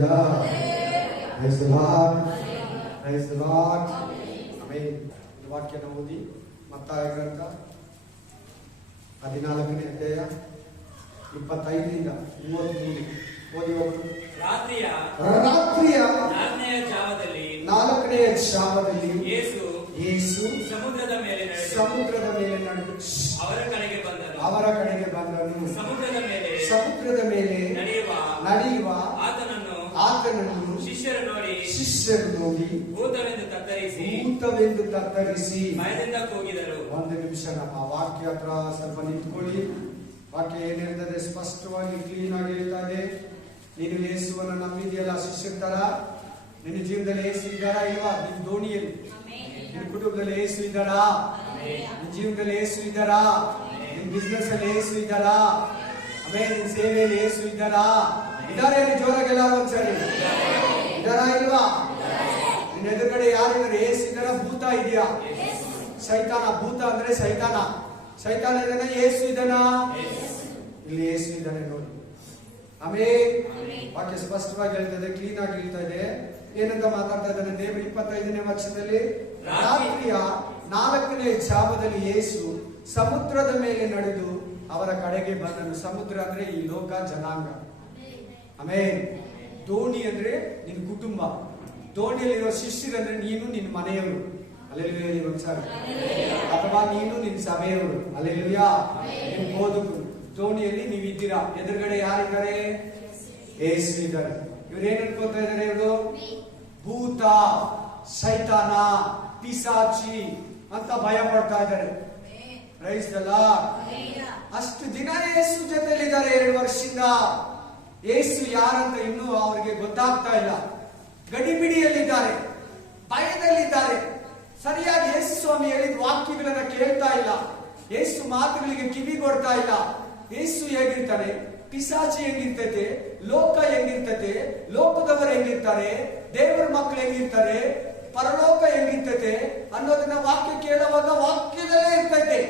Hallelujah. Praise the Lord. Praise the Lord. Amen. ವಾಕ್ಯನ ಓದಿ ಮತ್ತಾಯ ಗ್ರಂಥ 14ನೇ ಅಧ್ಯಾಯ 25ರಿಂದ 33 ಓದಿ ಹೋಗೋಣ. ರಾತ್ರಿಯ 4ನೇ ಜಾವದಲ್ಲಿ ಯೇಸು ಸಮುದ್ರದ ಮೇಲೆ ನಡೆದು ಅವರ ಕಡೆಗೆ ಬಂದನು. ಸಮುದ್ರದ ಮೇಲೆ ನಡೆಯುವ ಆತನನ್ನು ಶಿಷ್ಯರು ನೋಡಿ ಭೂತವೆಂದು ತತ್ತರಿಸಿ ಭಯದಿಂದ ಕೂಗಿದರು. ಒಂದು ನಿಮಿಷ ನಮ್ಮ ವಾಕ್ಯ ಹತ್ರ ಸ್ವಲ್ಪ ನಿಂತ್ಕೊಳ್ಳಿ. ವಾಕ್ಯ ಏನಿರ್ತದೆ ಸ್ಪಷ್ಟವಾಗಿ ಕ್ಲೀನ್ ಆಗಿ ಹೇಳ್ತಾರೆ. ನೀನು ಯೇಸುವನ್ನು ನಂಬಿದೆಯಲ್ಲ ಶಿಷ್ಯರ ತರ, ನಿನ್ನ ಜೀವನದಲ್ಲಿ ಯೇಸು ಇದ್ದಾರಾ ಇಲ್ವಾ? ನಿನ್ನ ದೋಣಿಯಲ್ಲಿ ನಿನ್ನ ಕುಟುಂಬದಲ್ಲಿ ಯೇಸು ಇದ್ದಾರಾ? ನಿನ್ನ ಜೀವನದಲ್ಲಿ ಯೇಸು ಇದ್ದಾರಾ? ನಿನ್ನ ಬಿಸ್ನೆಸ್ ಅಲ್ಲಿ ಯೇಸು ಇದ್ದಾರಾ? ಆಮೇಲೆ ನಿನ್ನ ಸೇವೆಯಲ್ಲಿ ಯೇಸು ಇದ್ದಾರಾ? ಇದ್ದಾರೆ ಜೋರಾಗೆಲ್ಲ ಒಂದ್ಸರಿ ಇದ್ದಾರಾ ಇಲ್ವಾ? ನಿನ್ನ ಎದುರುಗಡೆ ಯಾರಿದ್ದಾರೆ? ಯೇಸು ಇದ್ದಾರಾ? ಭೂತ ಇದೆಯಾ? ಸೈತಾನ. ಭೂತ ಅಂದ್ರೆ ಸೈತಾನ ಇದ್ದಾನೆ. ಯೇಸು ಇದ್ದಾನ? ಇಲ್ಲಿ ಯೇಸು ಇದ್ದಾನೆ ನೋಡಿ. ಆಮೇಲೆ ವಾಕ್ಯ ಸ್ಪಷ್ಟವಾಗಿ ಹೇಳ್ತದೆ, ಕ್ಲೀನ್ ಆಗಿ ಹೇಳ್ತಾ ಇದೆ. ಏನಂತ ಮಾತಾಡ್ತಾ ಇದ್ದಾನೆ ದೇವರು 25ನೇ ವರ್ಷದಲ್ಲಿ? ರಾತ್ರಿಯ 4ನೇ ಜಾವದಲ್ಲಿ ಯೇಸು ಸಮುದ್ರದ ಮೇಲೆ ನಡೆದು ಅವರ ಕಡೆಗೆ ಬಂದನು. ಸಮುದ್ರ ಅಂದ್ರೆ ಈ ಲೋಕ ಜನಾಂಗ. ಆಮೇಲೆ ದೋಣಿ ಅಂದ್ರೆ ನಿನ್ನ ಕುಟುಂಬ. ದೋಣಿಯಲ್ಲಿರುವ ಶಿಷ್ಯರಂದ್ರೆ ನೀನು ನಿನ್ನ ಮನೆಯವರು. ಅಲ್ಲೆಲ್ಲೂಯಾ ಒಂದ್ಸಾರ. ಅಥವಾ ನೀನು ನಿನ್ನ ಸಭೆಯವರು. ಅಲ್ಲೆಲ್ಲೂಯಾ. ನೀವು ಓದುಗಳು ದೋಣಿಯಲ್ಲಿ ನೀವು ಇದ್ದೀರಾ. ಎದುರುಗಡೆ ಯಾರಿದ್ದಾರೆ? ಯೇಸು ಇದ್ದಾರೆ. ಇವ್ರು ಏನ್ ಅನ್ಕೋತಾ ಇದ್ದಾರೆ? ಇವರು ಭೂತ, ಸೈತಾನ, ಪಿಸಾಚಿ ಅಂತ ಭಯ ಪಡ್ತಾ ಇದ್ದಾರೆ. Praise the lord. ಅಷ್ಟು ದಿನ ಯೇಸು ಜೊತೆಲಿದ್ದಾರೆ. 2 ವರ್ಷದಿಂದ ಯೇಸು ಯಾರಂತ ಇನ್ನೂ ಅವರಿಗೆ ಗೊತ್ತಾಗ್ತಾ ಇಲ್ಲ. ಗಡಿಬಿಡಿಯಲ್ಲಿದ್ದಾರೆ, ಭಯದಲ್ಲಿದ್ದಾರೆ. ಸರಿಯಾಗಿ ಯೇಸು ಸ್ವಾಮಿ ಹೇಳಿದ ವಾಕ್ಯಗಳನ್ನ ಕೇಳ್ತಾ ಇಲ್ಲ. ಯೇಸು ಮಾತುಗಳಿಗೆ ಕಿವಿ ಕೊಡ್ತಾ ಇಲ್ಲ. ಯೇಸು ಹೇಗಿರ್ತಾರೆ? ಪಿಸಾಚಿ ಹೆಂಗಿರ್ತೈತೆ? ಲೋಕ ಹೆಂಗಿರ್ತೈತೆ? ಲೋಕದವರು ಹೆಂಗಿರ್ತಾರೆ? ದೇವರ ಮಕ್ಕಳು ಹೆಂಗಿರ್ತಾರೆ? ಪರಲೋಕ ಹೆಂಗಿರ್ತೈತೆ ಅನ್ನೋದನ್ನ ವಾಕ್ಯ ಕೇಳುವಾಗ ವಾಕ್ಯದಲ್ಲೇ ಇರ್ತೈತೆ.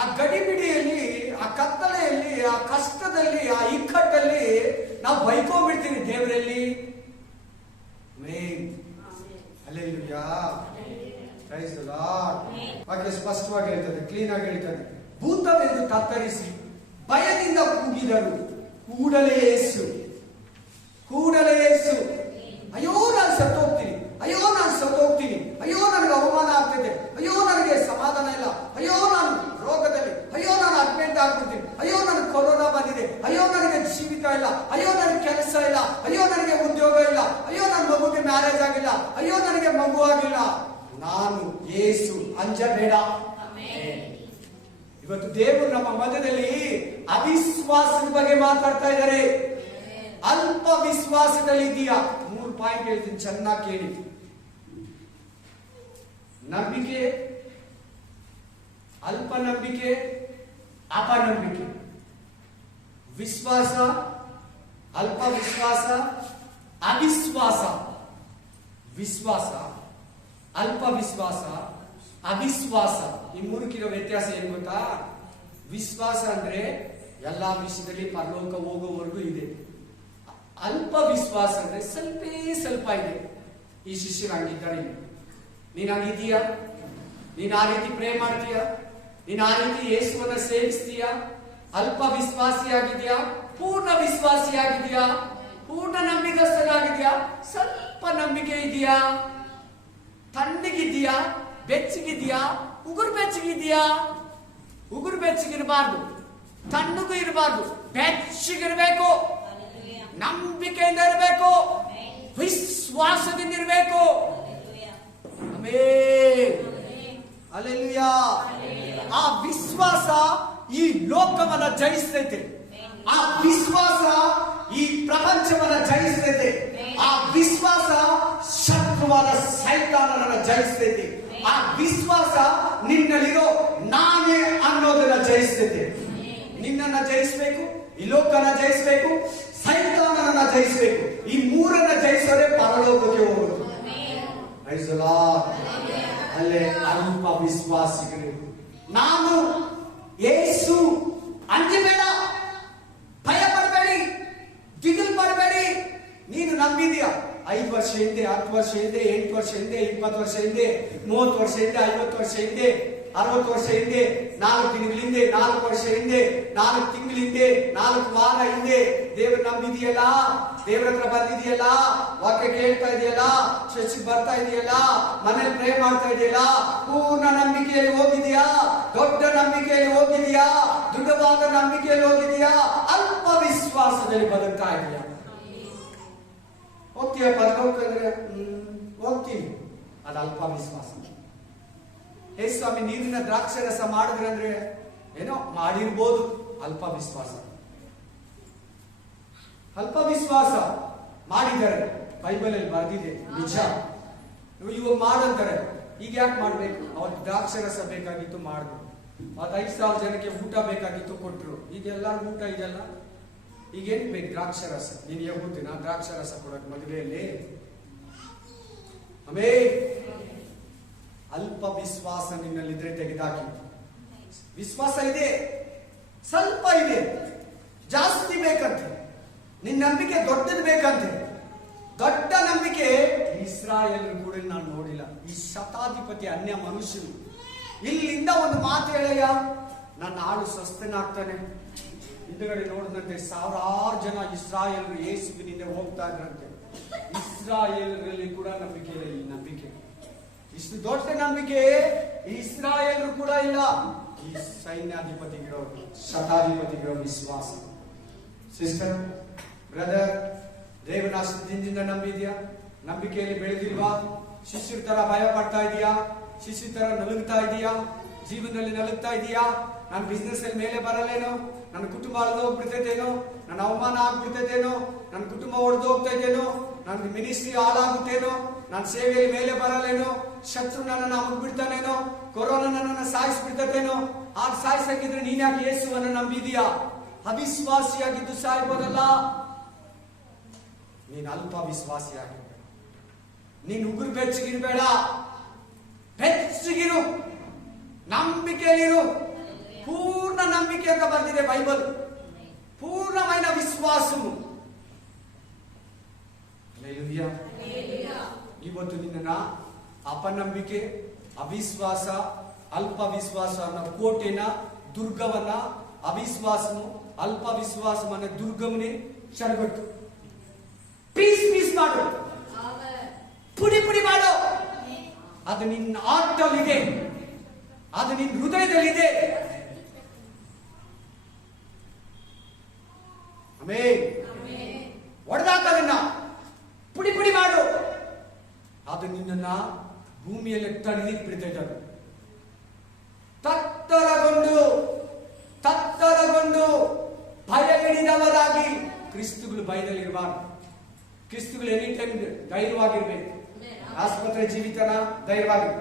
ಆ ಗಡಿಬಿಡಿಯಲ್ಲಿ, ಆ ಕತ್ತಲೆಯಲ್ಲಿ, ಆ ಕಷ್ಟದಲ್ಲಿ, ಆ ಇಕ್ಕಟ್ಟಲ್ಲಿ ನಾವು ಬೈಕೊಂಡ್ಬಿಡ್ತೀವಿ ದೇವರಲ್ಲಿ. ಹಲ್ಲೆಲೂಯಾ. Praise the lord. ವಾಕ್ಯ ಸ್ಪಷ್ಟವಾಗಿ ಹೇಳ್ತದೆ, ಕ್ಲೀನ್ ಆಗಿ ಹೇಳ್ತದೆ. ಭೂತವೆಂದು ತತ್ತರಿಸಿ ಭಯದಿಂದ ಕೂಗಿದರು. ಕೂಡಲೇ ಯೇಸು ಅಯ್ಯೋ ನಾನು ಸತ್ತೋಗ್ತೀನಿ, ಅಯ್ಯೋ ನಾನು ಸತ್ತೋಗ್ತೀನಿ, ಅಯ್ಯೋ ನನಗೆ ಅವಮಾನ ಆಗ್ತಿದೆ, ಅಯ್ಯೋ ನನಗೆ ಸಮಾಧಾನ ಇಲ್ಲ, ಅಯ್ಯೋ ನಾನು ರೋಗದಲ್ಲಿ, ಅಯ್ಯೋ ನಾನು ಅಡ್ಮಿಟ್ ಆಗ್ಬಿಡ್ತೀನಿ, ಅಯ್ಯೋ ನನಗೆ ಕೊರೋನಾ ಬಂದಿದೆ, ಅಯ್ಯೋ ನನಗೆ ಜೀವಿತ ಇಲ್ಲ, ಅಯ್ಯೋ ನನಗೆ ಕೆಲಸ ಇಲ್ಲ, ಅಯ್ಯೋ ನನಗೆ ಉದ್ಯೋಗ ಇಲ್ಲ, ಅಯ್ಯೋ ನನ್ನ ಮಗುಗೆ ಮ್ಯಾರೇಜ್ ಆಗಿಲ್ಲ, ಅಯ್ಯೋ ನನಗೆ ಮಗು ಆಗಿಲ್ಲ. ನಾನು ಯೇಸು ಅಂಜಬೇಡ. ಇವತ್ತು ದೇವರು ನಮ್ಮ ಮಧ್ಯದಲ್ಲಿ ಅವಿಶ್ವಾಸದ ಬಗ್ಗೆ ಮಾತಾಡ್ತಾ ಇದ್ದಾರೆ. ಅಲ್ಪ ವಿಶ್ವಾಸದಲ್ಲಿ ಇದೆಯಾ? 3 ಪಾಯಿಂಟ್ ಹೇಳ್ತೀನಿ, ಚೆನ್ನಾಗಿ ಕೇಳಿ. ನಂಬಿಕೆ, ಅಲ್ಪ ನಂಬಿಕೆ, ಅಪನಂಬಿಕೆ. ವಿಶ್ವಾಸ, ಅಲ್ಪ ವಿಶ್ವಾಸ, ಅವಿಶ್ವಾಸ. ವಿಶ್ವಾಸ, ಅಲ್ಪ ವಿಶ್ವಾಸ, ಅವಿಶ್ವಾಸ. ಈ 3ಕ್ಕಿರೋ ವ್ಯತ್ಯಾಸ ಏನ್ ಗೊತ್ತಾ? ವಿಶ್ವಾಸ ಅಂದ್ರೆ ಎಲ್ಲಾ ವಿಷಯದಲ್ಲಿ ಪರಲೋಕ ಹೋಗೋವರೆಗೂ ಇದೆ. ಅಲ್ಪ ವಿಶ್ವಾಸ ಅಂದ್ರೆ ಸ್ವಲ್ಪ ಇದೆ. ಈ ಶಿಷ್ಯರು ಹಂಗಿದ್ದಾರೆ. ನೀನ್ ಹಂಗಿದ್ದೀಯಾ? ನೀನ್ ಆ ರೀತಿ ಪ್ರೇ ಮಾಡ್ತೀಯಾ? ನೀನ್ ಆ ರೀತಿ ಯೇಸುವನ್ನ ಸೇವಿಸ್ತೀಯಾ? ಅಲ್ಪ ವಿಶ್ವಾಸಿಯಾಗಿದ್ಯಾ? ಪೂರ್ಣ ವಿಶ್ವಾಸಿಯಾಗಿದ್ಯಾ? ಪೂರ್ಣ ನಂಬಿಕಸ್ಥನಾಗಿದ್ಯಾ? ಸ್ವಲ್ಪ ನಂಬಿಕೆ ಇದೆಯಾ? ತಣ್ಣಗಿದ್ಯಾ? ಬೆಚ್ಚಗಿದ್ಯಾ? ಉಗುರು ಬೆಚ್ಚಗಿದ್ಯಾ? ಉಗುರು ಬೆಚ್ಚಗಿರಬಾರ್ದು, ತಣ್ಣಗೂ ಇರಬಾರ್ದು, ಬೆಚ್ಚಗಿರ್ಬೇಕು. ನಂಬಿಕೆಯಿಂದ ಇರಬೇಕು, ವಿಶ್ವಾಸದಿಂದ ಇರಬೇಕು. ಹಲ್ಲೆಲೂಯಾ. ಆ ವಿಶ್ವಾಸ ಈ ಲೋಕವನ್ನ ಜಯಿಸ್ತೈತೆ. ಆ ವಿಶ್ವಾಸ ಈ ಪ್ರಪಂಚವನ್ನ ಜಯಿಸ್ತೈತೆ. ಆ ವಿಶ್ವಾಸ ಶತ್ರುವಾದ ಸೈತಾನನನ್ನ ಜಯಿಸ್ತೈತೆ. ಆ ವಿಶ್ವಾಸ ನಿನ್ನಲ್ಲಿರೋ ನಾನೇ ಅನ್ನೋದನ್ನ ಜಯಿಸ್ತೈತೆ. ನಿನ್ನನ್ನ ಜಯಿಸಬೇಕು, ಈ ಲೋಕನ ಜಯಿಸಬೇಕು, ಸೈತಾನನನ್ನ ಜಯಿಸಬೇಕು. ಈ 3ನ್ನ ಜಯಿಸೋರೆ ಪರಲೋಕಕ್ಕೆ ಹೋಗೋದು. Praise the lord. ಅಲ್ಲೇ ಅಲ್ಪ ವಿಶ್ವಾಸಿಗಳು. ನಾನು ಯೇಸು ಅಂಜಬೇಡ, ಭಯ ಪಡಬೇಡಿ, ದಿಗಿಲ್ ಪಡಬೇಡಿ. ನೀ ವರ್ಷ ಹಿಂದೆ, 10 ವರ್ಷ ಹಿಂದೆ, 8 ವರ್ಷ ಹಿಂದೆ, 20 ವರ್ಷ ಹಿಂದೆ, 30 ವರ್ಷ ಹಿಂದೆ, 50 ವರ್ಷ ಹಿಂದೆ, 60 ವರ್ಷ ಹಿಂದೆ, 4 ತಿಂಗಳ ಹಿಂದೆ, 4 ವರ್ಷ ಹಿಂದೆ, 4 ತಿಂಗಳ ಹಿಂದೆ, 4 ವಾರ ಹಿಂದೆ ದೇವ್ರ ನಂಬಿದೆಯಲ್ಲ, ದೇವ್ರ ಹತ್ರ ಬಂದಿದೆಯಲ್ಲ, ವಾಕ್ಯ ಕೇಳ್ತಾ ಇದೆಯಲ್ಲ, ಚರ್ಚಿಗೆ ಬರ್ತಾ ಇದೆಯಲ್ಲ, ಮನೇಲಿ ಪ್ರೇ ಮಾಡ್ತಾ ಇದೆಯಲ್ಲ, ಪೂರ್ಣ ನಂಬಿಕೆಯಲ್ಲಿ ಹೋಗಿದೆಯಾ? ದೊಡ್ಡ ನಂಬಿಕೆಯಲ್ಲಿ ಹೋಗಿದೆಯಾ? ದೃಢವಾದ ನಂಬಿಕೆಯಲ್ಲಿ ಹೋಗಿದೆಯಾ? ಅಲ್ಪ ವಿಶ್ವಾಸದಲ್ಲಿ ಬದುಕ್ತಾ ಇದೆಯಾ? ಹೋಗ್ತೀಯ ಪರಲೋಕಕ್ಕೆ? ಹೋಗ್ತೀನಿ. ಅದು ಅಲ್ಪ ವಿಶ್ವಾಸ. ಹೇ ಸ್ವಾಮಿ, ನೀರಿನ ದ್ರಾಕ್ಷಿ ರಸ ಮಾಡಿದ್ರೆ ಅಂದ್ರೆ ಏನೋ ಮಾಡಿರ್ಬೋದು. ಅಲ್ಪ ವಿಶ್ವಾಸ, ಅಲ್ಪ ವಿಶ್ವಾಸ ಮಾಡಿದ್ದಾರೆ. ಬೈಬಲ್ ಅಲ್ಲಿ ಬರೆದಿದೆ, ನಿಜ. ಇವಾಗ ಮಾಡಂತಾರೆ. ಈಗ ಯಾಕೆ ಮಾಡ್ಬೇಕು? ಅವತ್ತು ದ್ರಾಕ್ಷಿ ರಸ ಬೇಕಾಗಿತ್ತು, ಮಾಡಿದ್ರು. ಅದು 5,000 ಜನಕ್ಕೆ ಊಟ ಬೇಕಾಗಿತ್ತು, ಕೊಟ್ರು. ಈಗ ಎಲ್ಲಾರು ಊಟ ಇದೆಲ್ಲ. ಈಗೇನ್ ಬೇಕು? ದ್ರಾಕ್ಷಿ ರಸ. ನೀನ್ ಯಹೂದಿನ ದ್ರಾಕ್ಷಿ ರಸ ಕೊಡಕ್ ಮದುವೆಯಲ್ಲಿ? ಅಲ್ಪ ವಿಶ್ವಾಸ ನಿನ್ನಲ್ಲಿದ್ರೆ ತೆಗೆದಾಕಿ. ವಿಶ್ವಾಸ ಇದೆ, ಸ್ವಲ್ಪ ಇದೆ, ಜಾಸ್ತಿ ಬೇಕಂತೆ. ನಿನ್ನ ನಂಬಿಕೆ ದೊಡ್ಡದು ಬೇಕಂತೆ. ದೊಡ್ಡ ನಂಬಿಕೆ ಇಸ್ರಾಯೇಲ್ ಕೂಡ ನಾನು ನೋಡಿಲ್ಲ. ಈ ಶತಾಧಿಪತಿ ಅನ್ಯ ಮನುಷ್ಯರು ಇಲ್ಲಿಂದ ಒಂದು ಮಾತು ಹೇಳಯ್ಯ, ನನ್ನ ಆಳು ಸ್ವಸ್ಥನಾಗ್ತಾನೆ. ಹಿಂದುಗಡೆ ನೋಡಿದಂತೆ 1000 ಜನ ಇಸ್ರಾಯೇಲ್ ಯೇಸುವಿನಿಂದ ಹೋಗ್ತಾ ಇದ್ರಂತೆ. ಇಸ್ರಾಯೇಲರಲ್ಲಿ ಕೂಡ ನಂಬಿಕೆ ಇಲ್ಲ. ಈ ನಂಬಿಕೆ ಇಷ್ಟು ದೊಡ್ಡ ನಂಬಿಕೆ ಇಸ್ರಾಯೇಲರು ಕೂಡ ಇಲ್ಲ. ಈ ಸೈನ್ಯಾಧಿಪತಿಗಿರೋ, ಶತಾಧಿಪತಿಗಿರೋ ವಿಶ್ವಾಸ. ಸಿಸ್ಟರ್, ಬ್ರದರ್, ದೇವನ ದಿನದಿಂದ ನಂಬಿದ್ಯಾ? ನಂಬಿಕೆಯಲ್ಲಿ ಬೆಳೆದಿಲ್ವಾ? ಶಿಷ್ಯರ ತರ ಭಯ ಪಡ್ತಾ ಇದೀಯಾ? ಶಿಷ್ಯರ ತರ ನಲುಗ್ತಾ ಇದೀಯಾ? ಜೀವನದಲ್ಲಿ ನಲುಗ್ತಾ ಇದೀಯಾ? ನನ್ನ ಬಿಸ್ನೆಸ್ ಅಲ್ಲಿ ಮೇಲೆ ಬರಲ್ಲೇನೋ, ನನ್ನ ಕುಟುಂಬ ಅಳ್ದು ಹೋಗ್ಬಿಡ್ತೈತೇನೋ, ನನ್ನ ಅವಮಾನ ಆಗ್ಬಿಡ್ತೈತೇನೋ, ನನ್ನ ಕುಟುಂಬ ಒಡೆದು ಹೋಗ್ತೈತೇನೋ, ನನ್ನ ಮಿನಿಸ್ಟ್ರಿ ಹಾಳಾಗುತ್ತೇನೋ, ನನ್ನ ಸೇವೆಯಲ್ಲಿ ಮೇಲೆ ಬರಲ್ಲೇನೋ, ಶತ್ರು ನನ್ನನ್ನು ಅಮಗ್ಬಿಡ್ತಾನೇನೋ, ಕೊರೋನಾ ನನ್ನನ್ನು ಸಾಯಿಸ್ಬಿಡ್ತೇನೋ. ಆಗ ಸಾಯಿಸಕ್ಕಿದ್ರೆ ನೀನ್ಯಾಕೆ ಯೇಸುವನ್ನು ನಂಬಿದೀಯಾ? ಅವಿಶ್ವಾಸಿಯಾಗಿದ್ದು ಸಾಯ್ಬೋದಲ್ಲ. ನೀನ್ ಅಲ್ಪ ವಿಶ್ವಾಸಿಯಾಗಿರ್ಬೇಡ. ನೀನ್ ಉಗುರು ಬೆಚ್ಚಗಿರ್ಬೇಡ, ಬೆಚ್ಚಗಿರು, ನಂಬಿಕೆಯಲ್ಲಿರು. ಪೂರ್ಣ ನಂಬಿಕೆ ಅಂತ ಬರ್ತಿದೆ ಬೈಬಲ್. ಪೂರ್ಣమైన ವಿಶ್ವಾಸವು. ಇವತ್ತು ನಿನ್ನ ಅಪನಂಬಿಕೆ, ಅವಿಶ್ವಾಸ, ಅಲ್ಪ ವಿಶ್ವಾಸ ಅನ್ನೋ ಕೋಟೆನ, ದುರ್ಗವನ್ನ, ಅವಿಶ್ವಾಸನು, ಅಲ್ಪ ವಿಶ್ವಾಸವನ್ನ ದುರ್ಗವನ್ನೇ ಚರಗಟ್ಟು. ಪೀಸ್ ಮಾಡು, ಪುಡಿ ಮಾಡು. ಅದು ನಿನ್ನ ಆಟದಲ್ಲಿದೆ, ಅದು ನಿನ್ನ ಹೃದಯದಲ್ಲಿದೆ. ಒಡೆದಾಕದನ್ನ ಪುಡಿ ಮಾಡು. ಅದು ನಿನ್ನ ಭೂಮಿಯಲ್ಲಿ ತಳ್ಳಿಕ್ ಬಿಡ್ತೈತೆ. ತತ್ತರಗೊಂಡು ಭಯ ಹಿಡಿದವರಾಗಿ ಕ್ರಿಸ್ತುಗಳು ಭಯದಲ್ಲಿರಬಾರ್ದು. ಕ್ರಿಸ್ತುಗಳು ಎನಿ ಟೈಮ್ ಧೈರ್ಯವಾಗಿರ್ಬೇಕು. ಆಸ್ಪತ್ರೆ ಜೀವಿತನ ಧೈರ್ಯವಾಗಿರು,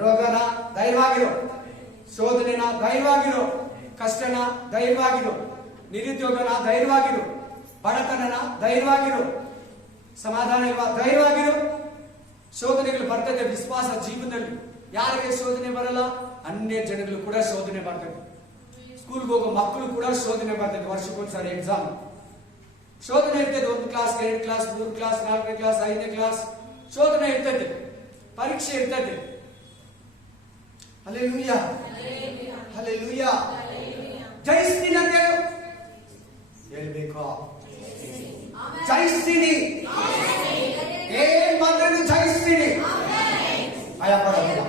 ರೋಗನ ಧೈರ್ಯವಾಗಿರು, ಶೋಧನೆನ ಧೈರ್ಯವಾಗಿರು, ಕಷ್ಟನ ಧೈರ್ಯವಾಗಿರು, ನಿರುದ್ಯೋಗನ ಧೈರ್ಯವಾಗಿರು, ಬಡತನನ ಧೈರ್ಯವಾಗಿರು, ಸಮಾಧಾನ ಇಲ್ವಾ ಧೈರ್ಯವಾಗಿರು. ಶೋಧನೆಗಳು ಬರ್ತದೆ ವಿಶ್ವಾಸ ಜೀವನದಲ್ಲಿ. ಯಾರಿಗೆ ಶೋಧನೆ ಬರಲ್ಲ? ಅನ್ಯ ಜನಗಳು ಕೂಡ ಶೋಧನೆ ಬರ್ತದೆ. ಸ್ಕೂಲ್ಗೆ ಹೋಗೋ ಮಕ್ಕಳು ಕೂಡ ಶೋಧನೆ ಬರ್ತದೆ. ವರ್ಷಕ್ಕೊಂದ್ಸಾರಿ ಎಕ್ಸಾಮ್ ಶೋಧನೆ ಇರ್ತದೆ. 1 ಕ್ಲಾಸ್, 2 ಕ್ಲಾಸ್, 3 ಕ್ಲಾಸ್, 4ನೇ ಕ್ಲಾಸ್, 5ನೇ ಕ್ಲಾಸ್ ಶೋಧನೆ ಇರ್ತದೆ, ಪರೀಕ್ಷೆ ಇರ್ತದೆ. Hallelujah, hallelujah. ಜಯಿಸ್ತೀನಿ ಅಂತ ಹೇಳ್ಬೇಕು. ಜಯಿಸ್ತೀನಿ, ಏನ್ ಬಂದ್ರೂ ಜಯಿಸ್ತೀನಿ. ಭಯ ಪಡೋದಿಲ್ಲ,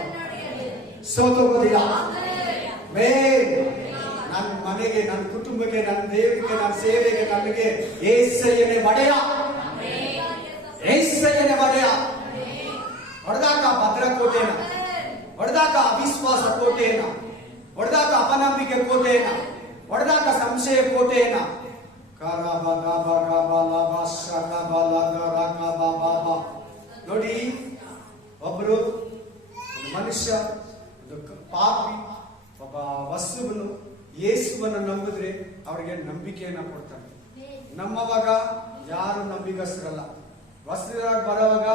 ಸೋತೋಗೋದಿಲ್ಲ. ನನ್ನ ಮನೆಗೆ, ನನ್ನ ಕುಟುಂಬಕ್ಕೆ, ನನ್ನ ದೇವರಿಗೆ, ನನ್ನ ಸೇವೆಗೆ, ನನಗೆ ಏಸಯ್ಯನೇ ಒಡೆಯ, ಏಸಯ್ಯನೇ ಒಡೆಯ. ಹೊಡೆದಾಕ ಭದ್ರಕೋಟೆನ, ಹೊಡೆದಾಕ ಅವಿಶ್ವಾಸ ಕೋಟೆಯನ್ನ, ಹೊಡೆದಾಕ ಅಪನಂಬಿಕೆ ಕೋಟೆಯನ್ನ, ಹೊಡೆದಾಕ ಸಂಶಯ ಕೋಟೆಯನ್ನ. ನೋಡಿ, ಒಬ್ರು ಮನುಷ್ಯ, ಪಾಪಿ, ಒಬ್ಬ ವಸ್ತುವನ್ನು ಯೇಸುವನ್ನು ನಂಬಿದ್ರೆ ಅವ್ರಿಗೆ ನಂಬಿಕೆಯನ್ನ ಕೊಡ್ತಾನೆ. ನಮ್ಮವಾಗ ಯಾರು ನಂಬಿಕಸ್ಥರಲ್ಲ. ವಸ್ತ್ರದಾಗ ಬರೋವಾಗ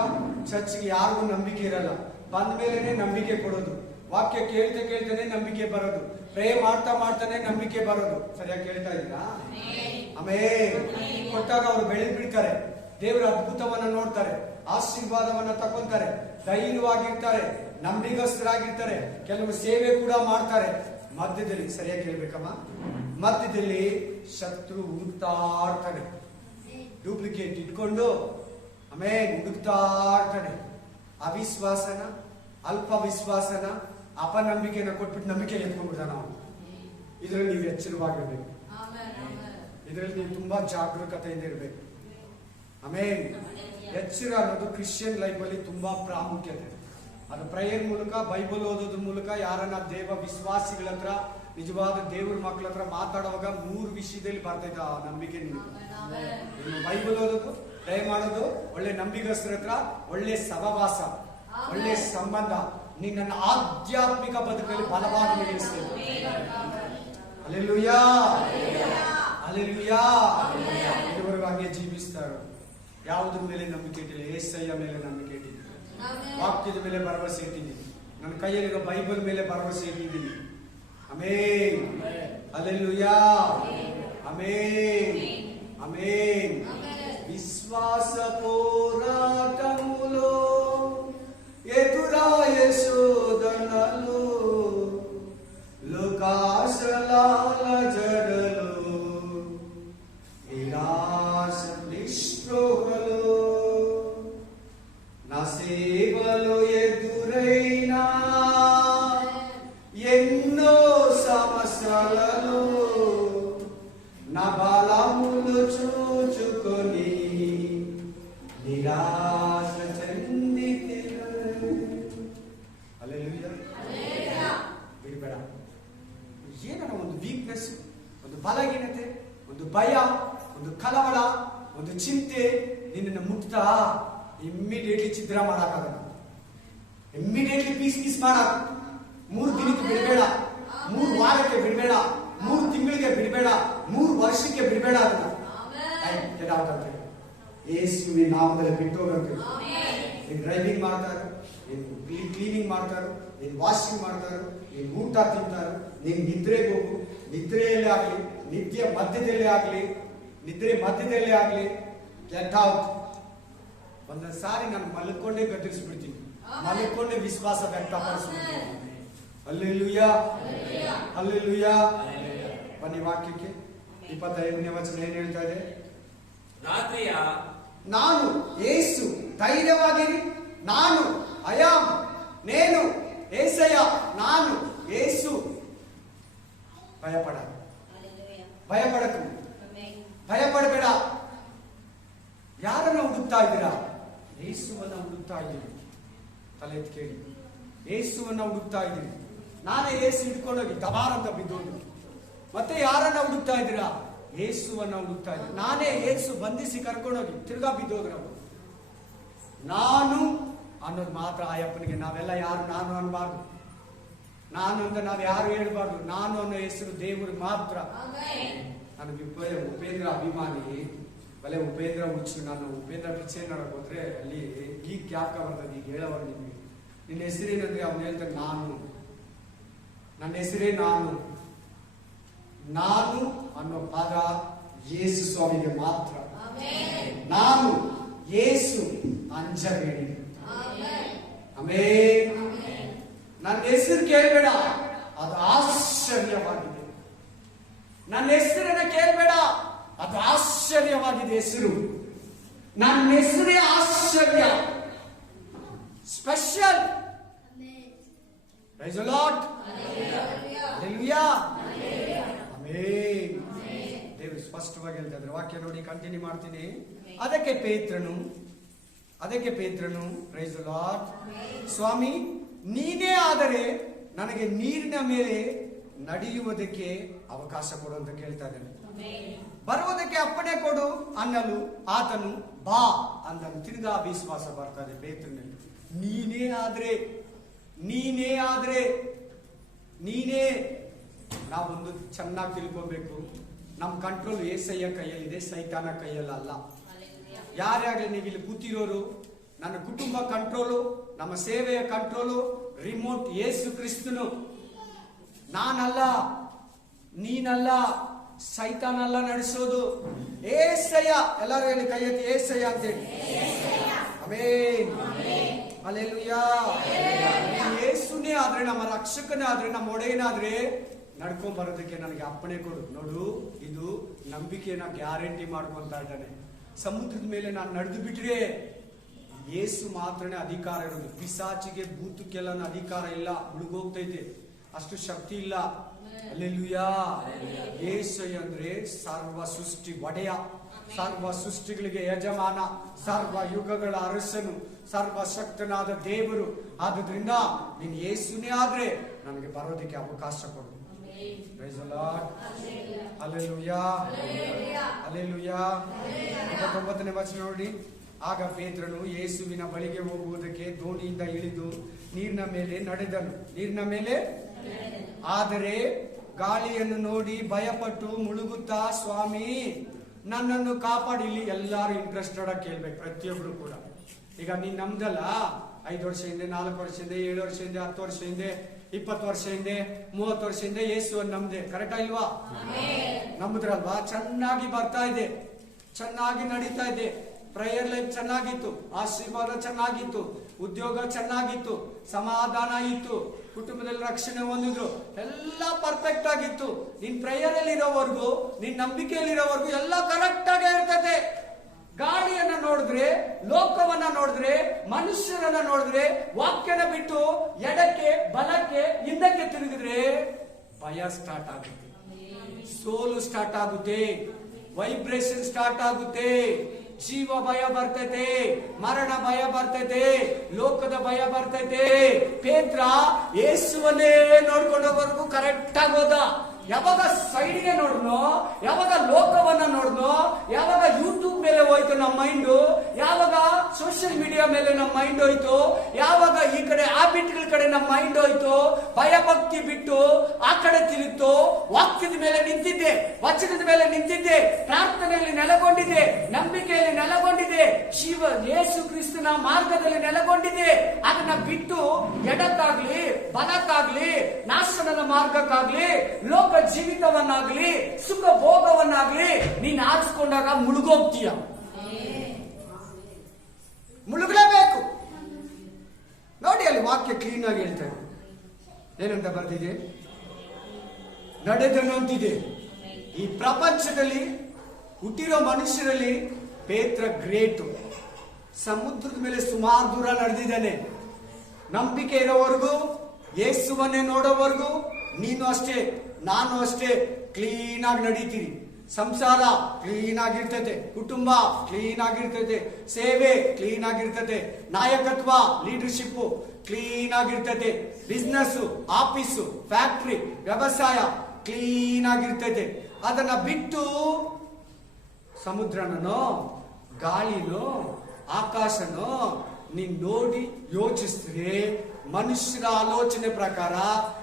ಚರ್ಚ್ಗೆ ಯಾರಿಗೂ ನಂಬಿಕೆ ಇರಲ್ಲ. ಬಂದ ಮೇಲೆನೆ ನಂಬಿಕೆ ಕೊಡೋದು. ವಾಕ್ಯ ಕೇಳ್ತಾನೆ ನಂಬಿಕೆ ಬರೋದು. ಪ್ರೇ ಮಾಡ್ತಾನೆ ನಂಬಿಕೆ ಬರೋದು. ಸರಿಯಾಗಿ ಕೇಳ್ತಾ ಇದ್ದೀರಾ? ಆಮೇಲೆ ಕೊಟ್ಟಾಗ ಅವ್ರು ಬೆಳೆದ್ ಬಿಡ್ತಾರೆ. ದೇವರ ಅದ್ಭುತವನ್ನ ನೋಡ್ತಾರೆ. ಆಶೀರ್ವಾದವನ್ನ ತಗೊಂತಾರೆ, ಧೈರ್ಯವಾಗಿರ್ತಾರೆ, ನಂಬಿಗಸ್ತರಾಗಿರ್ತಾರೆ, ಕೆಲವರು ಸೇವೆ ಕೂಡ ಮಾಡ್ತಾರೆ. ಮಧ್ಯದಲ್ಲಿ ಸರಿಯಾಗಿ ಹೇಳ್ಬೇಕಮ್ಮ, ಮಧ್ಯದಲ್ಲಿ ಶತ್ರು ಹುಡುಕ್ತಾ ಇರ್ತಾನೆ, ಡೂಪ್ಲಿಕೇಟ್ ಇಟ್ಕೊಂಡು ಆಮೇಲೆ ಹುಡುಕ್ತಾ ಇರ್ತಾನೆ. ಅವಿಶ್ವಾಸನ, ಅಲ್ಪ ವಿಶ್ವಾಸನ, ಅಪನಂಬಿಕೆನ ಕೊಟ್ಬಿಟ್ಟು ನಂಬಿಕೆ ಎತ್ಕೊಂಡ್ಬಿಡ್ತಾನ ನಾವು. ಇದರಲ್ಲಿ ನೀವು ಎಚ್ಚರವಾಗಿರ್ಬೇಕು, ಇದರಲ್ಲಿ ನೀವು ತುಂಬಾ ಜಾಗರೂಕತೆಯಿಂದ ಇರಬೇಕು. ಆಮೇಲೆ ಎಚ್ಚರ ಅನ್ನೋದು ಕ್ರಿಶ್ಚಿಯನ್ ಲೈಫ್ ಅಲ್ಲಿ ತುಂಬಾ ಪ್ರಾಮುಖ್ಯತೆ. ಅದು ಪ್ರೇಯರ್ ಮೂಲಕ, ಬೈಬಲ್ ಓದೋದ್ರ ಮೂಲಕ, ಯಾರನ್ನ ದೇವ ವಿಶ್ವಾಸಿಗಳ ಹತ್ರ, ನಿಜವಾದ ದೇವ್ರ ಮಕ್ಕಳ ಹತ್ರ ಮಾತಾಡುವಾಗ 3 ವಿಷಯದಲ್ಲಿ ಬರ್ತೈತೆ ಆ ನಂಬಿಕೆ. ನೀನು ಬೈಬಲ್ ಓದೋದು, ಪ್ರೇ ಮಾಡೋದು, ಒಳ್ಳೆ ನಂಬಿಗಸ್ತರ ಹತ್ರ ಒಳ್ಳೆ ಸಹವಾಸ, ಒಳ್ಳೆ ಸಂಬಂಧ ನಿನ್ನನ್ನು ಆಧ್ಯಾತ್ಮಿಕ ಬದುಕಲ್ಲಿ ಬಲವಾಗಿ ನಿಲ್ಲಿಸ್ತೇವೆ. Hallelujah, hallelujah. ಇದುವರೆಗೂ ಹಾಗೆ ಜೀವಿಸ್ತಾರೆ. ಯಾವುದ್ರ ಮೇಲೆ ನಂಬಿಕೆ ಇಟ್ಟಿಲ್ಲ? యేసయ్య ಮೇಲೆ ನಂಬಿಕೆ ಇಟ್ಟಿದ್ದೀನಿ, ವಾಕ್ಯದ ಮೇಲೆ ಭರವಸೆ ಇಟ್ಟಿದ್ದೀನಿ, ನನ್ನ ಕೈಯಲ್ಲಿರೋ ಬೈಬಲ್ ಮೇಲೆ ಭರವಸೆ ಇಟ್ಟಿದ್ದೀನಿ. Amen, hallelujah, amen, amen. విశ్వాస పోరాటములో ఎదురాయే శోధనలు, లోకాశలాల జడలు, నిరాశ నిస్పృహలు, నా సేవలో ఎదురైనా ఎన్నో సమస్యలలో నా బలములు చూచుకొని నిరాశ చెందితే. హల్లెలూయా, ಬಿಡಬೇಡ. ಏನನ್ನ ಒಂದು ವೀಕ್ನೆಸ್, ಒಂದು ಬಲಹೀನತೆ, ಒಂದು ಭಯ, ಒಂದು ಕಳವಳ, ಒಂದು ಚಿಂತೆ ನಿನ್ನನ್ನು ಮುಟ್ತಾ ಇಮ್ಮಿಡಿಯೇಟ್ಲಿ ಛಿದ್ರ ಮಾಡಕ್ಕಾಗಲ್ಲ. ಇಮ್ಮಿಡಿಯೇಟ್ಲಿ ಪೀಸ್ ಮಾಡಕ್ 3 ದಿನಕ್ಕೆ ಬಿಡಬೇಡ, 3 ವಾರಕ್ಕೆ ಬಿಡಬೇಡ, 3 ತಿಂಗಳಿಗೆ ಬಿಡಬೇಡ, 3 ವರ್ಷಕ್ಕೆ ಬಿಡಬೇಡ. ಅದನ್ನ ಯೇಸುವಿನ ನಾಮದಲ್ಲಿ ಬಿಟ್ಟೋಗಂತೆ. ನೀನು ಡ್ರೈವಿಂಗ್ ಮಾಡ್ತಾರೋ, ನೀನು ಕ್ಲೀನಿಂಗ್ ಮಾಡ್ತಾರೋ, ನೀನು ವಾಷಿಂಗ್ ಮಾಡ್ತಾರೋ, ನೀನು ಊಟ ತಿಂತಾರೋ, ನೀನು ನಿದ್ರೆಗೆ ಹೋಗು, ನಿದ್ರೆಯಲ್ಲೇ ಆಗಲಿ, ನಿದ್ದೆ ಮಧ್ಯದಲ್ಲೇ ಆಗಲಿ, ನಿದ್ರೆ ಮಧ್ಯದಲ್ಲೇ ಆಗಲಿ, ಗೆಟ್ ಔಟ್. ಒಂದೊಂದು ಸಾರಿ ನಾನು ಮಲ್ಕೊಂಡೇ ಗದರಿಸ್ಬಿಡ್ತೀನಿ, ಮಲ್ಕೊಂಡೇ ವಿಶ್ವಾಸ ವ್ಯಕ್ತಪಡಿಸ್ಬಿಡ್ತೀನಿ. Hallelujah, hallelujah. ಬನ್ನಿ ವಾಕ್ಯಕ್ಕೆ. 25ನೇ ವಚನ ಏನ್ ಹೇಳ್ತಾ ಇದೆ? ರಾತ್ರಿಯ ನಾನು ಯೇಸು, ಧೈರ್ಯವಾಗಿರಿ, ನಾನು ಅಯಾಮ್, ನೇನು యేసయ్య, ನಾನು ಯೇಸು. ಭಯಪಡ, ಭಯಪಡಕು, ಭಯಪಡಬೇಡ. ಯಾರನ್ನ ಹುಡುಕ್ತಾ ಇದ್ದೀರಾ? ಯೇಸುವನ್ನ ಹುಡುಕ್ತಾ ಇದ್ದೀರಿ. ತಲೆ ಎತ್ತಿ ಕೇಳಿ, ಯೇಸುವನ್ನ ಹುಡುಕ್ತಾ ಇದ್ದೀರಿ. ನಾನೇ ಯೇಸು ಹಿಡ್ಕೊಂಡೋಗಿ ದಬಾರಂತ ಬಿದ್ದೋದು. ಮತ್ತೆ ಯಾರನ್ನ ಹುಡುಕ್ತಾ ಇದ್ದೀರಾ? ಯೇಸುವನ್ನ ಹುಡುಕ್ತಾ ಇದ್ದೀರಿ. ನಾನೇ ಯೇಸು ಬಂಧಿಸಿ ಕರ್ಕೊಂಡೋಗಿ ತಿರ್ಗಾ ಬಿದ್ದೋದ್ರು. ನಾನು ಅನ್ನೋದು ಮಾತ್ರ ಆಯಪ್ಪನಿಗೆ. ನಾವೆಲ್ಲ ಯಾರು ನಾನು ಅನ್ಬಾರ್ದು, ನಾನು ಅಂತ ನಾವ್ ಯಾರು ಹೇಳ್ಬಾರ್ದು. ನಾನು ಅನ್ನೋ ಹೆಸರು ದೇವರು ಮಾತ್ರ. ನನಗೆ ಉಪೇಂದ್ರ ಅಭಿಮಾನಿ, ಬಲೆ ಉಪೇಂದ್ರ ಹುಚ್ಚು. ನಾನು ಉಪೇಂದ್ರ ಪಿಕ್ಚರ್ ನೋಡಕ್ ಹೋದ್ರೆ ಅಲ್ಲಿ ಈಗ ಜ್ಞಾಪಕ ಬರ್ತದೆ. ಈಗ ಹೇಳೋವಾಗ ನಿಮ್ಗೆ ನಿನ್ನ ಹೆಸರೇನಂದ್ರೆ ಅವ್ನು ಹೇಳ್ತಾನೆ ನಾನು, ನನ್ನ ಹೆಸರೇ ನಾನು. ನಾನು ಅನ್ನೋ ಪದ ಯೇಸು ಸ್ವಾಮಿಗೆ ಮಾತ್ರ. ನಾನು ಯೇಸು, ಅಂಜಬೇಡಿ. ಆಮೆನ್. ನನ್ನ ಹೆಸರು ಕೇಳಬೇಡ, ಅದು ಆಶ್ಚರ್ಯವಾಗಿದೆ. ನನ್ನ ಹೆಸರನ್ನ ಕೇಳಬೇಡ, ಅದು ಆಶ್ಚರ್ಯವಾಗಿದೆ. ಹೆಸರು, ನನ್ನ ಹೆಸರೇ ಆಶ್ಚರ್ಯ, special. Praise the lord, hallelujah, amen. ದೇವರು ಸ್ಪಷ್ಟವಾಗಿ ಹೇಳ್ತಾ ಇದ್ದಾರೆ. ವಾಕ್ಯ ನೋಡಿ, ಕಂಟಿನ್ಯೂ ಮಾಡ್ತೀನಿ. ಅದಕ್ಕೆ ಪೇತ್ರನು ಪ್ರೈಸ್ ದಿ ಲಾರ್ಡ್, ಸ್ವಾಮಿ ನೀನೇ ಆದರೆ ನನಗೆ ನೀರಿನ ಮೇಲೆ ನಡೆಯುವುದಕ್ಕೆ ಅವಕಾಶ ಕೊಡು ಅಂತ ಕೇಳ್ತಾ ಇದ್ದಾನೆ. ಬರುವುದಕ್ಕೆ ಅಪ್ಪಣೆ ಕೊಡು ಅನ್ನಲು ಆತನು ಬಾ ಅಂದನು. ತಿರ್ಗಾ ವಿಶ್ವಾಸ ಬರ್ತದೆ ಪೇತ್ರನಲ್ಲಿ. ನೀನೇ ನಾವೊಂದು ಚೆನ್ನಾಗಿ ತಿಳ್ಕೋಬೇಕು. ನಮ್ಮ ಕಂಟ್ರೋಲ್ యేసయ్య ಕೈಯಲ್ಲಿದೆ, ಸೈತಾನ ಕೈಯಲ್ಲ. ಯಾರ್ಯಾಗಲಿ ನೀವು ಇಲ್ಲಿ ಕೂತಿರೋರು, ನನ್ನ ಕುಟುಂಬ ಕಂಟ್ರೋಲು, ನಮ್ಮ ಸೇವೆಯ ಕಂಟ್ರೋಲು, ರಿಮೋಟ್ ಯೇಸು ಕ್ರಿಸ್ತನು. ನಾನಲ್ಲ, ನೀನಲ್ಲ, ಸೈತಾನಲ್ಲ ನಡೆಸೋದು. యేసయ్య. ಎಲ್ಲರೂ ಹೇಳಿ, ಕೈ ಎತ್ತಿ యేసయ్య ಅಂತೇಳಿ. ಆಮೆನ್. ಹಲ್ಲೆಲೂಯಾ. ಯೇಸುನೇ ಆದ್ರೆ, ನಮ್ಮ ರಕ್ಷಕನೇ ಆದ್ರೆ, ನಮ್ಮ ಒಡೆಯನಾದ್ರೆ ನಡ್ಕೊಂಡ್ ಬರೋದಕ್ಕೆ ನನಗೆ ಅಪ್ಪಣೆ ಕೊಡು. ನೋಡು, ಇದು ನಂಬಿಕೆಯನ್ನ ಗ್ಯಾರಂಟಿ ಮಾಡ್ಕೊಂತ ಇದ್ದಾನೆ. ಸಮುದ್ರದ ಮೇಲೆ ನಾನು ನಡೆದು ಬಿಟ್ರೆ ಯೇಸು ಮಾತ್ರನೇ ಅಧಿಕಾರ ಇರೋದು. ಪಿಸಾಚಿಗೆ ಭೂತಕ್ಕೆಲ್ಲ ಅಧಿಕಾರ ಇಲ್ಲ, ಮುಳುಗೋಗ್ತೈತೆ, ಅಷ್ಟು ಶಕ್ತಿ ಇಲ್ಲ. ಹಲ್ಲೆಲೂಯಾ. ಯೇಸು ಅಂದ್ರೆ ಸರ್ವ ಸೃಷ್ಟಿ ಒಡೆಯ, ಸರ್ವ ಸೃಷ್ಟಿಗಳಿಗೆ ಯಜಮಾನ, ಸರ್ವ ಯುಗಗಳ ಅರಸನು, ಸರ್ವಶಕ್ತನಾದ ದೇವರು. ಆದ್ರಿಂದ ನೀನು ಯೇಸುನೇ ಆದ್ರೆ ನನಗೆ ಬರೋದಕ್ಕೆ ಅವಕಾಶ ಕೊಡು. Praise the lord. Hallelujah. Hallelujah. 29ನೇ ವಚನ ನೋಡಿ. ಆಗ ಪೇತ್ರನು ಯೇಸುವಿನ ಬಳಿಗೆ ಹೋಗುವುದಕ್ಕೆ ದೋಣಿಯಿಂದ ಇಳಿದು ನೀರಿನ ಮೇಲೆ ನಡೆದನು. ನೀರಿನ ಮೇಲೆ ಆದರೆ ಗಾಳಿಯನ್ನು ನೋಡಿ ಭಯಪಟ್ಟು ಮುಳುಗುತ್ತಾ, ಸ್ವಾಮಿ ನನ್ನನ್ನು ಕಾಪಾಡಿ. ಇಲ್ಲಿ ಎಲ್ಲಾರು ಇಂಟ್ರೆಸ್ಟೆಡ್ ಆಗಿ ಕೇಳ್ಬೇಕು, ಪ್ರತಿಯೊಬ್ರು ಕೂಡ. ಈಗ ನೀನ್ ನಮ್ದಲ್ಲ, 5 ವರ್ಷ ಹಿಂದೆ, 4 ವರ್ಷ ಹಿಂದೆ, 7 ವರ್ಷ ಹಿಂದೆ, 10 ವರ್ಷ ಹಿಂದೆ, 20 ವರ್ಷ ಹಿಂದೆ, 30 ವರ್ಷ ಹಿಂದೆ ಯೇಸುವನ್ನು ನಮ್ದೆ. ಕರೆಕ್ಟಾ ಇಲ್ವಾ? ನಂಬುದ್ರಲ್ವಾ? ಚೆನ್ನಾಗಿ ಬರ್ತಾ ಇದೆ, ಚೆನ್ನಾಗಿ ನಡೀತಾ ಇದೆ, ಪ್ರೇಯರ್ ಲೈಫ್ ಚೆನ್ನಾಗಿತ್ತು, ಆಶೀರ್ವಾದ ಚೆನ್ನಾಗಿತ್ತು, ಉದ್ಯೋಗ ಚೆನ್ನಾಗಿತ್ತು, ಸಮಾಧಾನ ಇತ್ತು, ಕುಟುಂಬದಲ್ಲಿ ರಕ್ಷಣೆ ಹೊಂದಿದ್ರು, ಎಲ್ಲ ಪರ್ಫೆಕ್ಟ್ ಆಗಿತ್ತು. ನಿನ್ ಪ್ರೇಯರ್ ಅಲ್ಲಿ ಇರೋವರೆಗೂ, ನಿನ್ ನಂಬಿಕೆಯಲ್ಲಿ ಇರೋವರೆಗೂ ಎಲ್ಲ ಕರೆಕ್ಟ್ ಆಗೇ ಇರ್ತದೆ. ಗಾಳಿಯನ್ನ ನೋಡಿದ್ರೆ, ಲೋಕವನ್ನ ನೋಡಿದ್ರೆ, ಮನುಷ್ಯರನ್ನ ನೋಡಿದ್ರೆ, ವಾಕ್ಯನ ಬಿಟ್ಟು ಎಡಕ್ಕೆ ಬಲಕ್ಕೆ ಹಿಂದಕ್ಕೆ ತಿರುಗಿದ್ರೆ ಭಯ ಸ್ಟಾರ್ಟ್ ಆಗುತ್ತೆ, ಸೋಲು ಸ್ಟಾರ್ಟ್ ಆಗುತ್ತೆ, ವೈಬ್ರೇಷನ್ ಸ್ಟಾರ್ಟ್ ಆಗುತ್ತೆ, ಜೀವ ಭಯ ಬರ್ತೈತೆ, ಮರಣ ಭಯ ಬರ್ತೈತೆ, ಲೋಕದ ಭಯ ಬರ್ತೈತೆ. ಪೇತ್ರ ಯೇಸುವನ್ನೇ ನೋಡ್ಕೊಂಡವರೆಗೂ ಕರೆಕ್ಟ್ ಆಗಿ ಹೋದ. ಯಾವಾಗ ಸೈಡ್ಗೆ ನೋಡ್ನೋ, ಯಾವಾಗ ಲೋಕವನ್ನ ನೋಡ್ನೋ, ಯಾವಾಗ ಯೂಟ್ಯೂಬ್ ಮೇಲೆ ಹೋಯ್ತು ನಮ್ಮ ಮೈಂಡು, ಯಾವಾಗ ಸೋಷಿಯಲ್ ಮೀಡಿಯಾ ಮೇಲೆ ನಮ್ಮ ಮೈಂಡ್ ಹೋಯ್ತು, ಯಾವಾಗ ಈ ಕಡೆ ಹ್ಯಾಬಿಟ್ಗಳ ಕಡೆ ನಮ್ಮ ಮೈಂಡ್ ಹೋಯ್ತು, ಭಯ ಭಕ್ತಿ ಬಿಟ್ಟು ಆ ಕಡೆ ತಿರುಗಿತು, ವಾಕ್ಯದ ಮೇಲೆ ನಿಂತಿದ್ದೆ, ವಚನದ ಮೇಲೆ ನಿಂತಿದ್ದೆ, ಪ್ರಾರ್ಥನೆಯಲ್ಲಿ ನೆಲೆಗೊಂಡಿದೆ, ನಂಬಿಕೆಯಲ್ಲಿ ನೆಲೆಗೊಂಡಿದೆ, ಯೇಸು ಕ್ರಿಸ್ತನ ಮಾರ್ಗದಲ್ಲಿ ನೆಲೆಗೊಂಡಿದೆ. ಅದನ್ನ ಬಿಟ್ಟು ಎಡಕ್ಕಾಗ್ಲಿ ಬಲಕ್ಕಾಗ್ಲಿ, ನಾಶನದ ಮಾರ್ಗಕ್ಕಾಗ್ಲಿ, ಲೋಕ ಜೀವಿತವನ್ನಾಗ್ಲಿ, ಸುಖ ಭೋಗವನ್ನಾಗ್ಲಿ ನೀನ್ ಆರಿಸ್ಕೊಂಡಾಗ ಮುಳುಗೋಗ್ತೀಯ. ಮುಳುಗಲೇಬೇಕು. ನೋಡಿ, ಅಲ್ಲಿ ವಾಕ್ಯ ಕ್ಲೀನ್ ಆಗಿ ಹೇಳ್ತಾರೆ. ಏನಂತ ಬರ್ತಿದೆ? ನಡೆದನು ಅಂತಿದೆ. ಈ ಪ್ರಪಂಚದಲ್ಲಿ ಹುಟ್ಟಿರೋ ಮನುಷ್ಯರಲ್ಲಿ ಪೇತ್ರ ಗ್ರೇಟು. ಸಮುದ್ರದ ಮೇಲೆ ಸುಮಾರು ದೂರ ನಡೆದಿದ್ದಾನೆ. ನಂಬಿಕೆ ಇರೋವರೆಗೂ, ಯೇಸುವನ್ನೇ ನೋಡೋವರೆಗೂ ನೀನು ಅಷ್ಟೇ, ನಾನು ಅಷ್ಟೇ ಕ್ಲೀನ್ ಆಗಿ ನಡೀತೀರಿ. ಸಂಸಾರ ಕ್ಲೀನ್ ಆಗಿರ್ತದೆ, ಕುಟುಂಬ ಕ್ಲೀನ್ ಆಗಿರ್ತದೆ, ಸೇವೆ ಕ್ಲೀನ್ ಆಗಿರ್ತದೆ, ನಾಯಕತ್ವ ಲೀಡರ್ಶಿಪ್ ಕ್ಲೀನ್ ಆಗಿರ್ತದೆ, ಬಿಸ್ನೆಸ್, ಆಫೀಸು, ಫ್ಯಾಕ್ಟ್ರಿ, ವ್ಯವಸಾಯ ಕ್ಲೀನ್ ಆಗಿರ್ತದೆ. ಅದನ್ನ ಬಿಟ್ಟು ಸಮುದ್ರನೋ, ಗಾಳಿನೋ, ಆಕಾಶನೋ ನೀನ್ ನೋಡಿ ಯೋಚಿಸಿದ್ರೆ, ಮನುಷ್ಯರ ಆಲೋಚನೆ ಪ್ರಕಾರ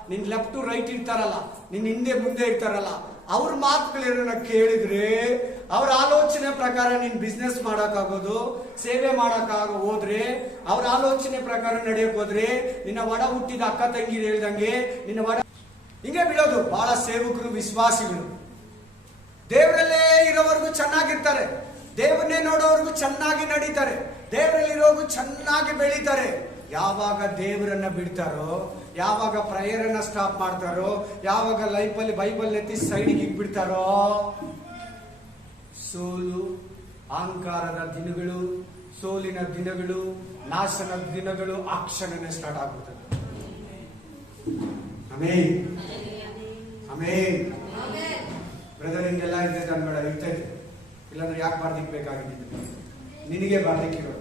ನಿನ್ ಲೆಫ್ಟ್ ರೈಟ್ ಇರ್ತಾರಲ್ಲ, ನಿನ್ ಹಿಂದೆ ಮುಂದೆ ಇರ್ತಾರಲ್ಲ, ಅವ್ರ ಮಾತುಗಳನ್ನ ಕೇಳಿದ್ರೆ, ಅವ್ರ ಆಲೋಚನೆ ಪ್ರಕಾರ ನೀನ್ ಬಿಸ್ನೆಸ್ ಮಾಡಕ್ಕಾಗೋದು, ಸೇವೆ ಮಾಡಕ್ಕಾಗ ಹೋದ್ರೆ, ಅವ್ರ ಆಲೋಚನೆ ಪ್ರಕಾರ ನಡೆಯಕ್ ಹೋದ್ರೆ, ನಿನ್ನ ಒಡ ಹುಟ್ಟಿದ ಅಕ್ಕ ತಂಗಿ ಹೇಳ್ದಂಗೆ ನಿನ್ನ ಒಡ ಹಿಂಗೆ ಬಿಡೋದು. ಬಹಳ ಸೇವಕರು, ವಿಶ್ವಾಸಿಗಳು ದೇವರಲ್ಲೇ ಇರೋವರೆಗೂ ಚೆನ್ನಾಗಿರ್ತಾರೆ, ದೇವರನ್ನೇ ನೋಡೋವರೆಗೂ ಚೆನ್ನಾಗಿ ನಡೀತಾರೆ, ದೇವರಲ್ಲಿರೋರ್ಗು ಚೆನ್ನಾಗಿ ಬೆಳೀತಾರೆ. ಯಾವಾಗ ದೇವರನ್ನ ಬಿಡ್ತಾರೋ, ಯಾವಾಗ ಪ್ರೇಯರನ್ನ ಸ್ಟಾಪ್ ಮಾಡ್ತಾರೋ, ಯಾವಾಗ ಲೈಫಲ್ಲಿ ಬೈಬಲ್ ಎತ್ತಿ ಸೈಡಿಗೆ ಇಟ್ಬಿಡ್ತಾರೋ, ಸೋಲು, ಅಹಂಕಾರದ ದಿನಗಳು, ಸೋಲಿನ ದಿನಗಳು, ನಾಶನದ ದಿನಗಳು ಆ ಕ್ಷಣನೇ ಸ್ಟಾರ್ಟ್ ಆಗುತ್ತದೆ. Amen, amen. ಬ್ರದರ್, ಹಿಂಗೆಲ್ಲ ಇರ್ತೈತೆ ಅನ್ಬೇಡ, ಇರ್ತೈತೆ. ಇಲ್ಲಾಂದ್ರೆ ಯಾಕೆ ಬಾರ್ದಿಕ್ಬೇಕಾಗಿದ್ದು? ನಿನಗೆ ಬಾರ್ದಿಕ್ಕಿರೋದು.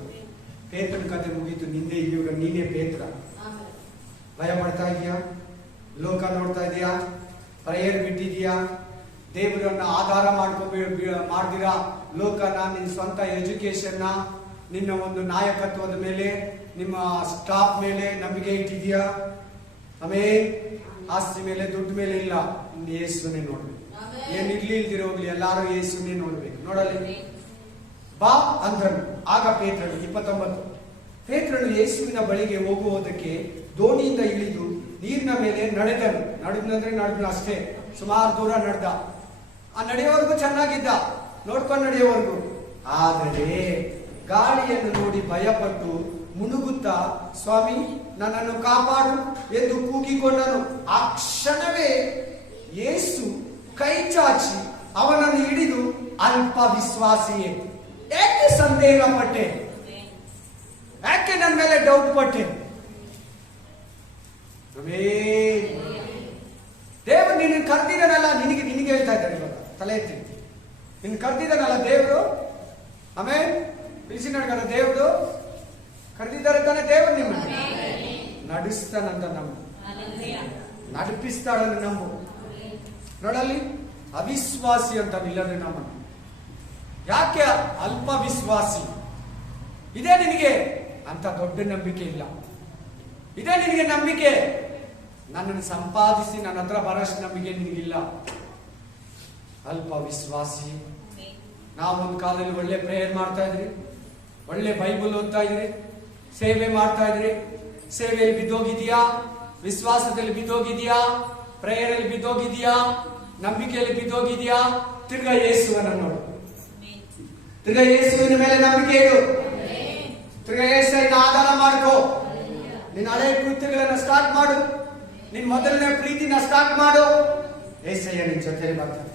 ಪೇತ್ರನ ಕತೆ ಮುಗೀತು, ನಿಂದೆ ಇವಾಗ ನೀನೇ ಪೇತ್ರ. ಭಯ ಪಡ್ತಾ ಇದೀಯಾ? ಲೋಕ ನೋಡ್ತಾ ಇದೀಯಾ? ಪ್ರೇಯರ್ ಬಿಟ್ಟಿದೀಯಾ? ದೇವರನ್ನ ಆಧಾರ ಮಾಡ್ದಿರಾ ಲೋಕನ, ನಿನ್ನ ಸ್ವಂತ ಎಜುಕೇಶನ್ನ, ನಿನ್ನ ಒಂದು ನಾಯಕತ್ವದ ಮೇಲೆ, ನಿಮ್ಮ ಸ್ಟಾಫ್ ಮೇಲೆ ನಂಬಿಕೆ ಇಟ್ಟಿದೀಯಾ? ಆಮೇಲೆ ಆಸ್ತಿ ಮೇಲೆ, ದುಡ್ಡು ಮೇಲೆ ಇಲ್ಲ. ಯೇಸುವನ್ನೇ ನೋಡ್ಬೇಕು. ಏನ್ ಇರ್ಲಿ ಇಲ್ದಿರೋ ಹೋಗ್ಲಿ, ಎಲ್ಲಾರು ಯೇಸುವನ್ನೇ ನೋಡ್ಬೇಕು. ನೋಡಲಿ ಬಾ ಅಂದನು. ಆಗ ಪೇತ್ರನು 29 ಪೇತ್ರನು ಯೇಸುವಿನ ಬಳಿಗೆ ಹೋಗುವುದಕ್ಕೆ ದೋಣಿಯಿಂದ ಇಳಿದು ನೀರಿನ ಮೇಲೆ ನಡೆದನು. ನಡೆದ್ನು ಅಷ್ಟೇ, ಸುಮಾರು ದೂರ ನಡೆದ. ಆ ನಡೆಯೋವರೆಗೂ ಚೆನ್ನಾಗಿದ್ದ, ನೋಡ್ಕೊಂಡು ನಡೆಯೋವರೆಗೂ. ಆದರೆ ಗಾಳಿಯನ್ನು ನೋಡಿ ಭಯಪಟ್ಟು ಮುಳುಗುತ್ತಾ ಸ್ವಾಮಿ ನನ್ನನ್ನು ಕಾಪಾಡು ಎಂದು ಕೂಗಿಕೊಂಡನು. ಆ ಕ್ಷಣವೇ ಯೇಸು ಕೈ ಚಾಚಿ ಅವನನ್ನು ಹಿಡಿದು, ಅಲ್ಪ ವಿಶ್ವಾಸಿಯೇ, ಯಾಕೆ ಸಂದೇಹ ಪಟ್ಟೆ? ಯಾಕೆ ನನ್ನ ಮೇಲೆ ಡೌಟ್ ಪಟ್ಟೆ? ದೇವರು ನಿನ್ನ ಕರೆದಿದ್ದಾನಲ್ಲ, ನಿನಗೆ ಹೇಳ್ತಾ ಇದ್ದಾರೆ ಇವಾಗ. ತಲೆ ಎತ್ತಿ, ನಿನ್ನ ಕರೆದಿದ್ದಾನಲ್ಲ ದೇವರು. ಆಮೇಲೆ ಬಿಸಿ ನಡ್ಕಲ್ಲ, ದೇವರು ಕರೆದಿದ್ದಾರೆ ತಾನೆ. ದೇವರು ನಿಮ್ಮನ್ನು ನಡೆಸ್ತಾನಂತ ನಂಬು, ನಡಿಪಿಸ್ತಾಳನ್ನು ನಂಬು. ನೋಡಲ್ಲಿ ಅವಿಶ್ವಾಸಿ ಅಂತ ನಿಲ್ಲದೆ ನಮ್ಮನ್ನು. ಯಾಕೆ ಅಲ್ಪ ವಿಶ್ವಾಸಿ? ಇದೇ ನಿನಗೆ ಅಂತ ದೊಡ್ಡ ನಂಬಿಕೆ ಇಲ್ಲ. ಇದೇ ನಿನಗೆ ನಂಬಿಕೆ. ನನ್ನನ್ನು ಸಂಪಾದಿಸಿ ನನ್ನ ಹತ್ರ ಬರೋಷ್ಟು ನಂಬಿಕೆ ನಿನಗಿಲ್ಲ. ಅಲ್ಪ ವಿಶ್ವಾಸಿ. ನಾವೊಂದು ಕಾಲದಲ್ಲಿ ಒಳ್ಳೆ ಪ್ರೇಯರ್ ಮಾಡ್ತಾ ಇದ್ರಿ, ಒಳ್ಳೆ ಬೈಬಲ್ ಓದ್ತಾ ಇದ್ರಿ, ಸೇವೆ ಮಾಡ್ತಾ ಇದ್ರಿ. ಸೇವೆಯಲ್ಲಿ ಬಿದ್ದೋಗಿದೆಯಾ? ವಿಶ್ವಾಸದಲ್ಲಿ ಬಿದ್ದೋಗಿದೆಯಾ? ಪ್ರೇಯರಲ್ಲಿ ಬಿದ್ದೋಗಿದೆಯಾ? ನಂಬಿಕೆಯಲ್ಲಿ ಬಿದ್ದೋಗಿದೆಯಾ? ತಿರ್ಗಾ ಯೇಸುವನ್ನು ನೋಡು. ತಿರ್ಗಾ ಯೇಸುವಿನ ಮೇಲೆ ನಂಬಿಕೆ ಇಡು. ತಿರ್ಗಾ ಯೇಸುವಿನ ಆಧಾರ ಮಾಡ್ಕೋ. ನಿನ್ನ ಹಳೆ ಕೃತ್ಯಗಳನ್ನ ಸ್ಟಾರ್ಟ್ ಮಾಡು. ನಿನ್ ಮೊದಲನೇ ಪ್ರೀತಿನ ಸ್ಟಾರ್ಟ್ ಮಾಡು. ಯೇಸಯ್ಯ ನಿನ್ ಜೊತೆ ಬರ್ತಾನೆ.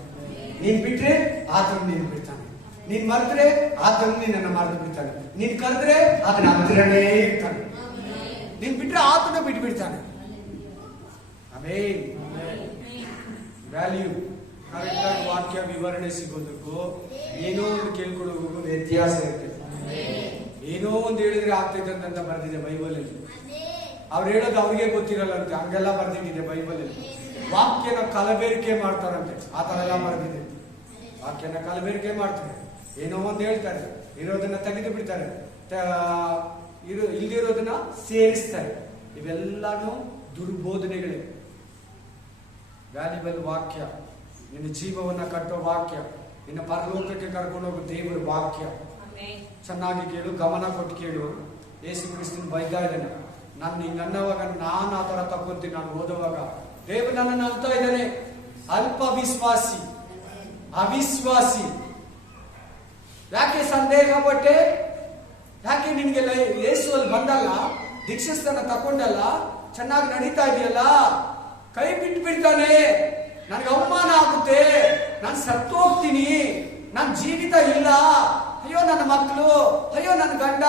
ನೀನ್ ಬಿಟ್ರೆ ಆತನು ನೀನು ಬಿಡ್ತಾನೆ. ನೀನ್ ಮರೆತ್ರೆ ಆತನು ನಿನ್ನನ್ನು ಮರೆತು ಬಿಡ್ತಾನೆ. ನೀನ್ ಕರೆದ್ರೆ ಅದನ್ನ ಹತ್ತಿರನೇ ಇರ್ತಾನೆ. ನೀನ್ ಬಿಟ್ರೆ ಆತನ ಬಿಟ್ಟು ಬಿಡ್ತಾನೆ. ಆಮೇನ್. ವ್ಯಾಲ್ಯೂ ಕರೆಕ್ಟ್ ಆಗಿ ವಾಕ್ಯ ವಿವರಣೆ ಸಿಗೋದಕ್ಕೂ ಏನೋ ಒಂದು ಕೇಳ್ಕೊಂಡು ಹೋಗೋದು ವ್ಯತ್ಯಾಸ ಇರ್ತದೆ. ಏನೋ ಒಂದು ಹೇಳಿದ್ರೆ ಆಗ್ತೈತೆ ಅಂತ ಬರ್ದಿದೆ ಬೈಬಲ್ ಅಲ್ಲಿ. ಅವ್ರು ಹೇಳೋದು ಅವ್ರಿಗೆ ಗೊತ್ತಿರಲ್ಲಂತೆ, ಹಂಗೆಲ್ಲ ಬರ್ದಿದೆ ಬೈಬಲ್ ಅಲ್ಲಿ. ವಾಕ್ಯನ ಕಲಬೆರಿಕೆ ಮಾಡ್ತಾರಂತೆ, ಆ ತರ ಎಲ್ಲ ಬರ್ದಿದೆ. ವಾಕ್ಯನ ಕಲಬೆರಿಕೆ ಮಾಡ್ತಾರೆ, ಏನೋ ಒಂದು ಹೇಳ್ತಾರೆ, ಇರೋದನ್ನ ತೆಗೆದು ಬಿಡ್ತಾರೆ, ಇಲ್ದಿರೋದನ್ನ ಸೇರಿಸ್ತಾರೆ. ಇವೆಲ್ಲಾನು ದುರ್ಬೋಧನೆಗಳೇ. ವ್ಯಾಲ್ಯುಬಲ್ ವಾಕ್ಯ, ನಿನ್ನ ಜೀವವನ್ನ ಕಟ್ಟೋ ವಾಕ್ಯ, ನಿನ್ನ ಪರಲೋಕಕ್ಕೆ ಕರ್ಕೊಂಡು ಹೋಗೋ ದೇವರ ವಾಕ್ಯ. ಚೆನ್ನಾಗಿ ಕೇಳು, ಗಮನ ಕೊಟ್ಟು ಕೇಳು. ಯೇಸು ಕ್ರಿಸ್ತನ ಬೈತಾ ಇದ್ದಾನೆ, ನಾನು ಹಿಂಗ ಅನ್ನೋವಾಗ ನಾನು ಆ ತರ ತಗೊಂತೀನಿ. ನಾನು ಓದುವಾಗ ದೇವರು ನನ್ನನ್ನು ಅಂತ ಇದ್ದಾನೆ, ಅಲ್ಪ ವಿಶ್ವಾಸಿ, ಅವಿಶ್ವಾಸಿ. ಯಾಕೆ ಸಂದೇಹ ಪಟ್ಟೆ? ಯಾಕೆ ನಿನ್ಗೆಲ್ಲ ಯೇಸು ಅಲ್ಲಿ ಬಂದಲ್ಲ, ದೀಕ್ಷಾಸ್ಥಾನ ತಕೊಂಡಲ್ಲ, ಚೆನ್ನಾಗಿ ನಡೀತಾ ಇದೆಯಲ್ಲ, ಕೈ ಬಿಟ್ಟು ಬಿಡ್ತಾನೆ. ನನಗೆ ಅವಮಾನ ಆಗುತ್ತೆ, ನಾನು ಸತ್ತು ಹೋಗ್ತೀನಿ, ನನ್ನ ಜೀವಿತ ಇಲ್ಲ, ಅಯ್ಯೋ ನನ್ನ ಮಕ್ಕಳು, ಅಯ್ಯೋ ನನ್ನ ಗಂಡ,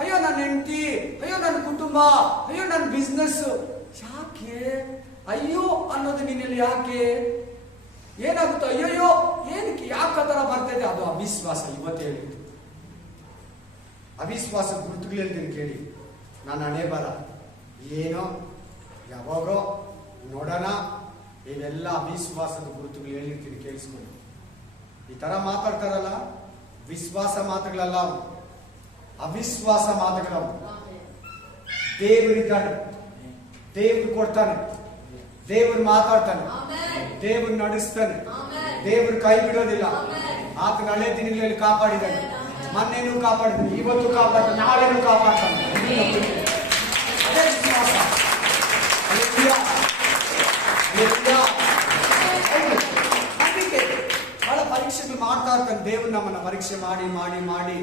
ಅಯ್ಯೋ ನನ್ನ ಹೆಂಡತಿ, ಅಯ್ಯೋ ನನ್ನ ಕುಟುಂಬ, ಅಯ್ಯೋ ನನ್ನ ಬಿಸ್ನೆಸ್. ಯಾಕೆ ಅಯ್ಯೋ ಅನ್ನೋದು ನಿನ್ನಲ್ಲಿ? ಯಾಕೆ ಏನಾಗುತ್ತೋ ಅಯ್ಯೋ ಏನಕ್ಕೆ ಯಾಕೆ ತರ ಬರ್ತದೆ? ಅದು ಅವಿಶ್ವಾಸ. ಇವತ್ತು ಹೇಳಿದ್ದು ಅವಿಶ್ವಾಸ ಗುರುತುಗಳು ಹೇಳ್ತೀನಿ ಕೇಳಿ. ನಾನು ಹಣೆ ಬರ ಏನೋ ಯಾವಾಗೋ ನೋಡೋಣ, ಇವೆಲ್ಲ ಅವಿಶ್ವಾಸದ ಗುರುತುಗಳು ಹೇಳಿರ್ತೀನಿ, ಕೇಳಿಸ್ಕೊಂಡು. ಈ ತರ ಮಾತಾಡ್ತಾರಲ್ಲ, ವಿಶ್ವಾಸ ಮಾತುಗಳಲ್ಲ, ಅವಿಶ್ವಾಸ ಮಾತುಗಳವು. ದೇವರಿದ್ದಾನೆ, ದೇವರು ಕೊಡ್ತಾನೆ, ದೇವರು ಮಾತಾಡ್ತಾನೆ, ದೇವರು ನಡೆಸ್ತಾನೆ, ದೇವರು ಕೈ ಬಿಡೋದಿಲ್ಲ. ಆತನ ಹಳೆ ದಿನಗಳಲ್ಲಿ ಕಾಪಾಡಿದ್ದಾನೆ, ಮೊನ್ನೆನೂ ಕಾಪಾಡಿದ್ದಾನೆ, ಇವತ್ತು ಕಾಪಾಡ್ತಾನೆ, ನಾಳೆನೂ ಕಾಪಾಡ್ತಾನೆ. ಅದೇ ವಿಶ್ವಾಸ. ನಂಬಿಕೆ. ಬಹಳ ಪರೀಕ್ಷೆಗಳು ಮಾಡ್ತಾ ಇರ್ತಾನೆ ದೇವರು. ನಮ್ಮನ್ನ ಪರೀಕ್ಷೆ ಮಾಡಿ ಮಾಡಿ ಮಾಡಿ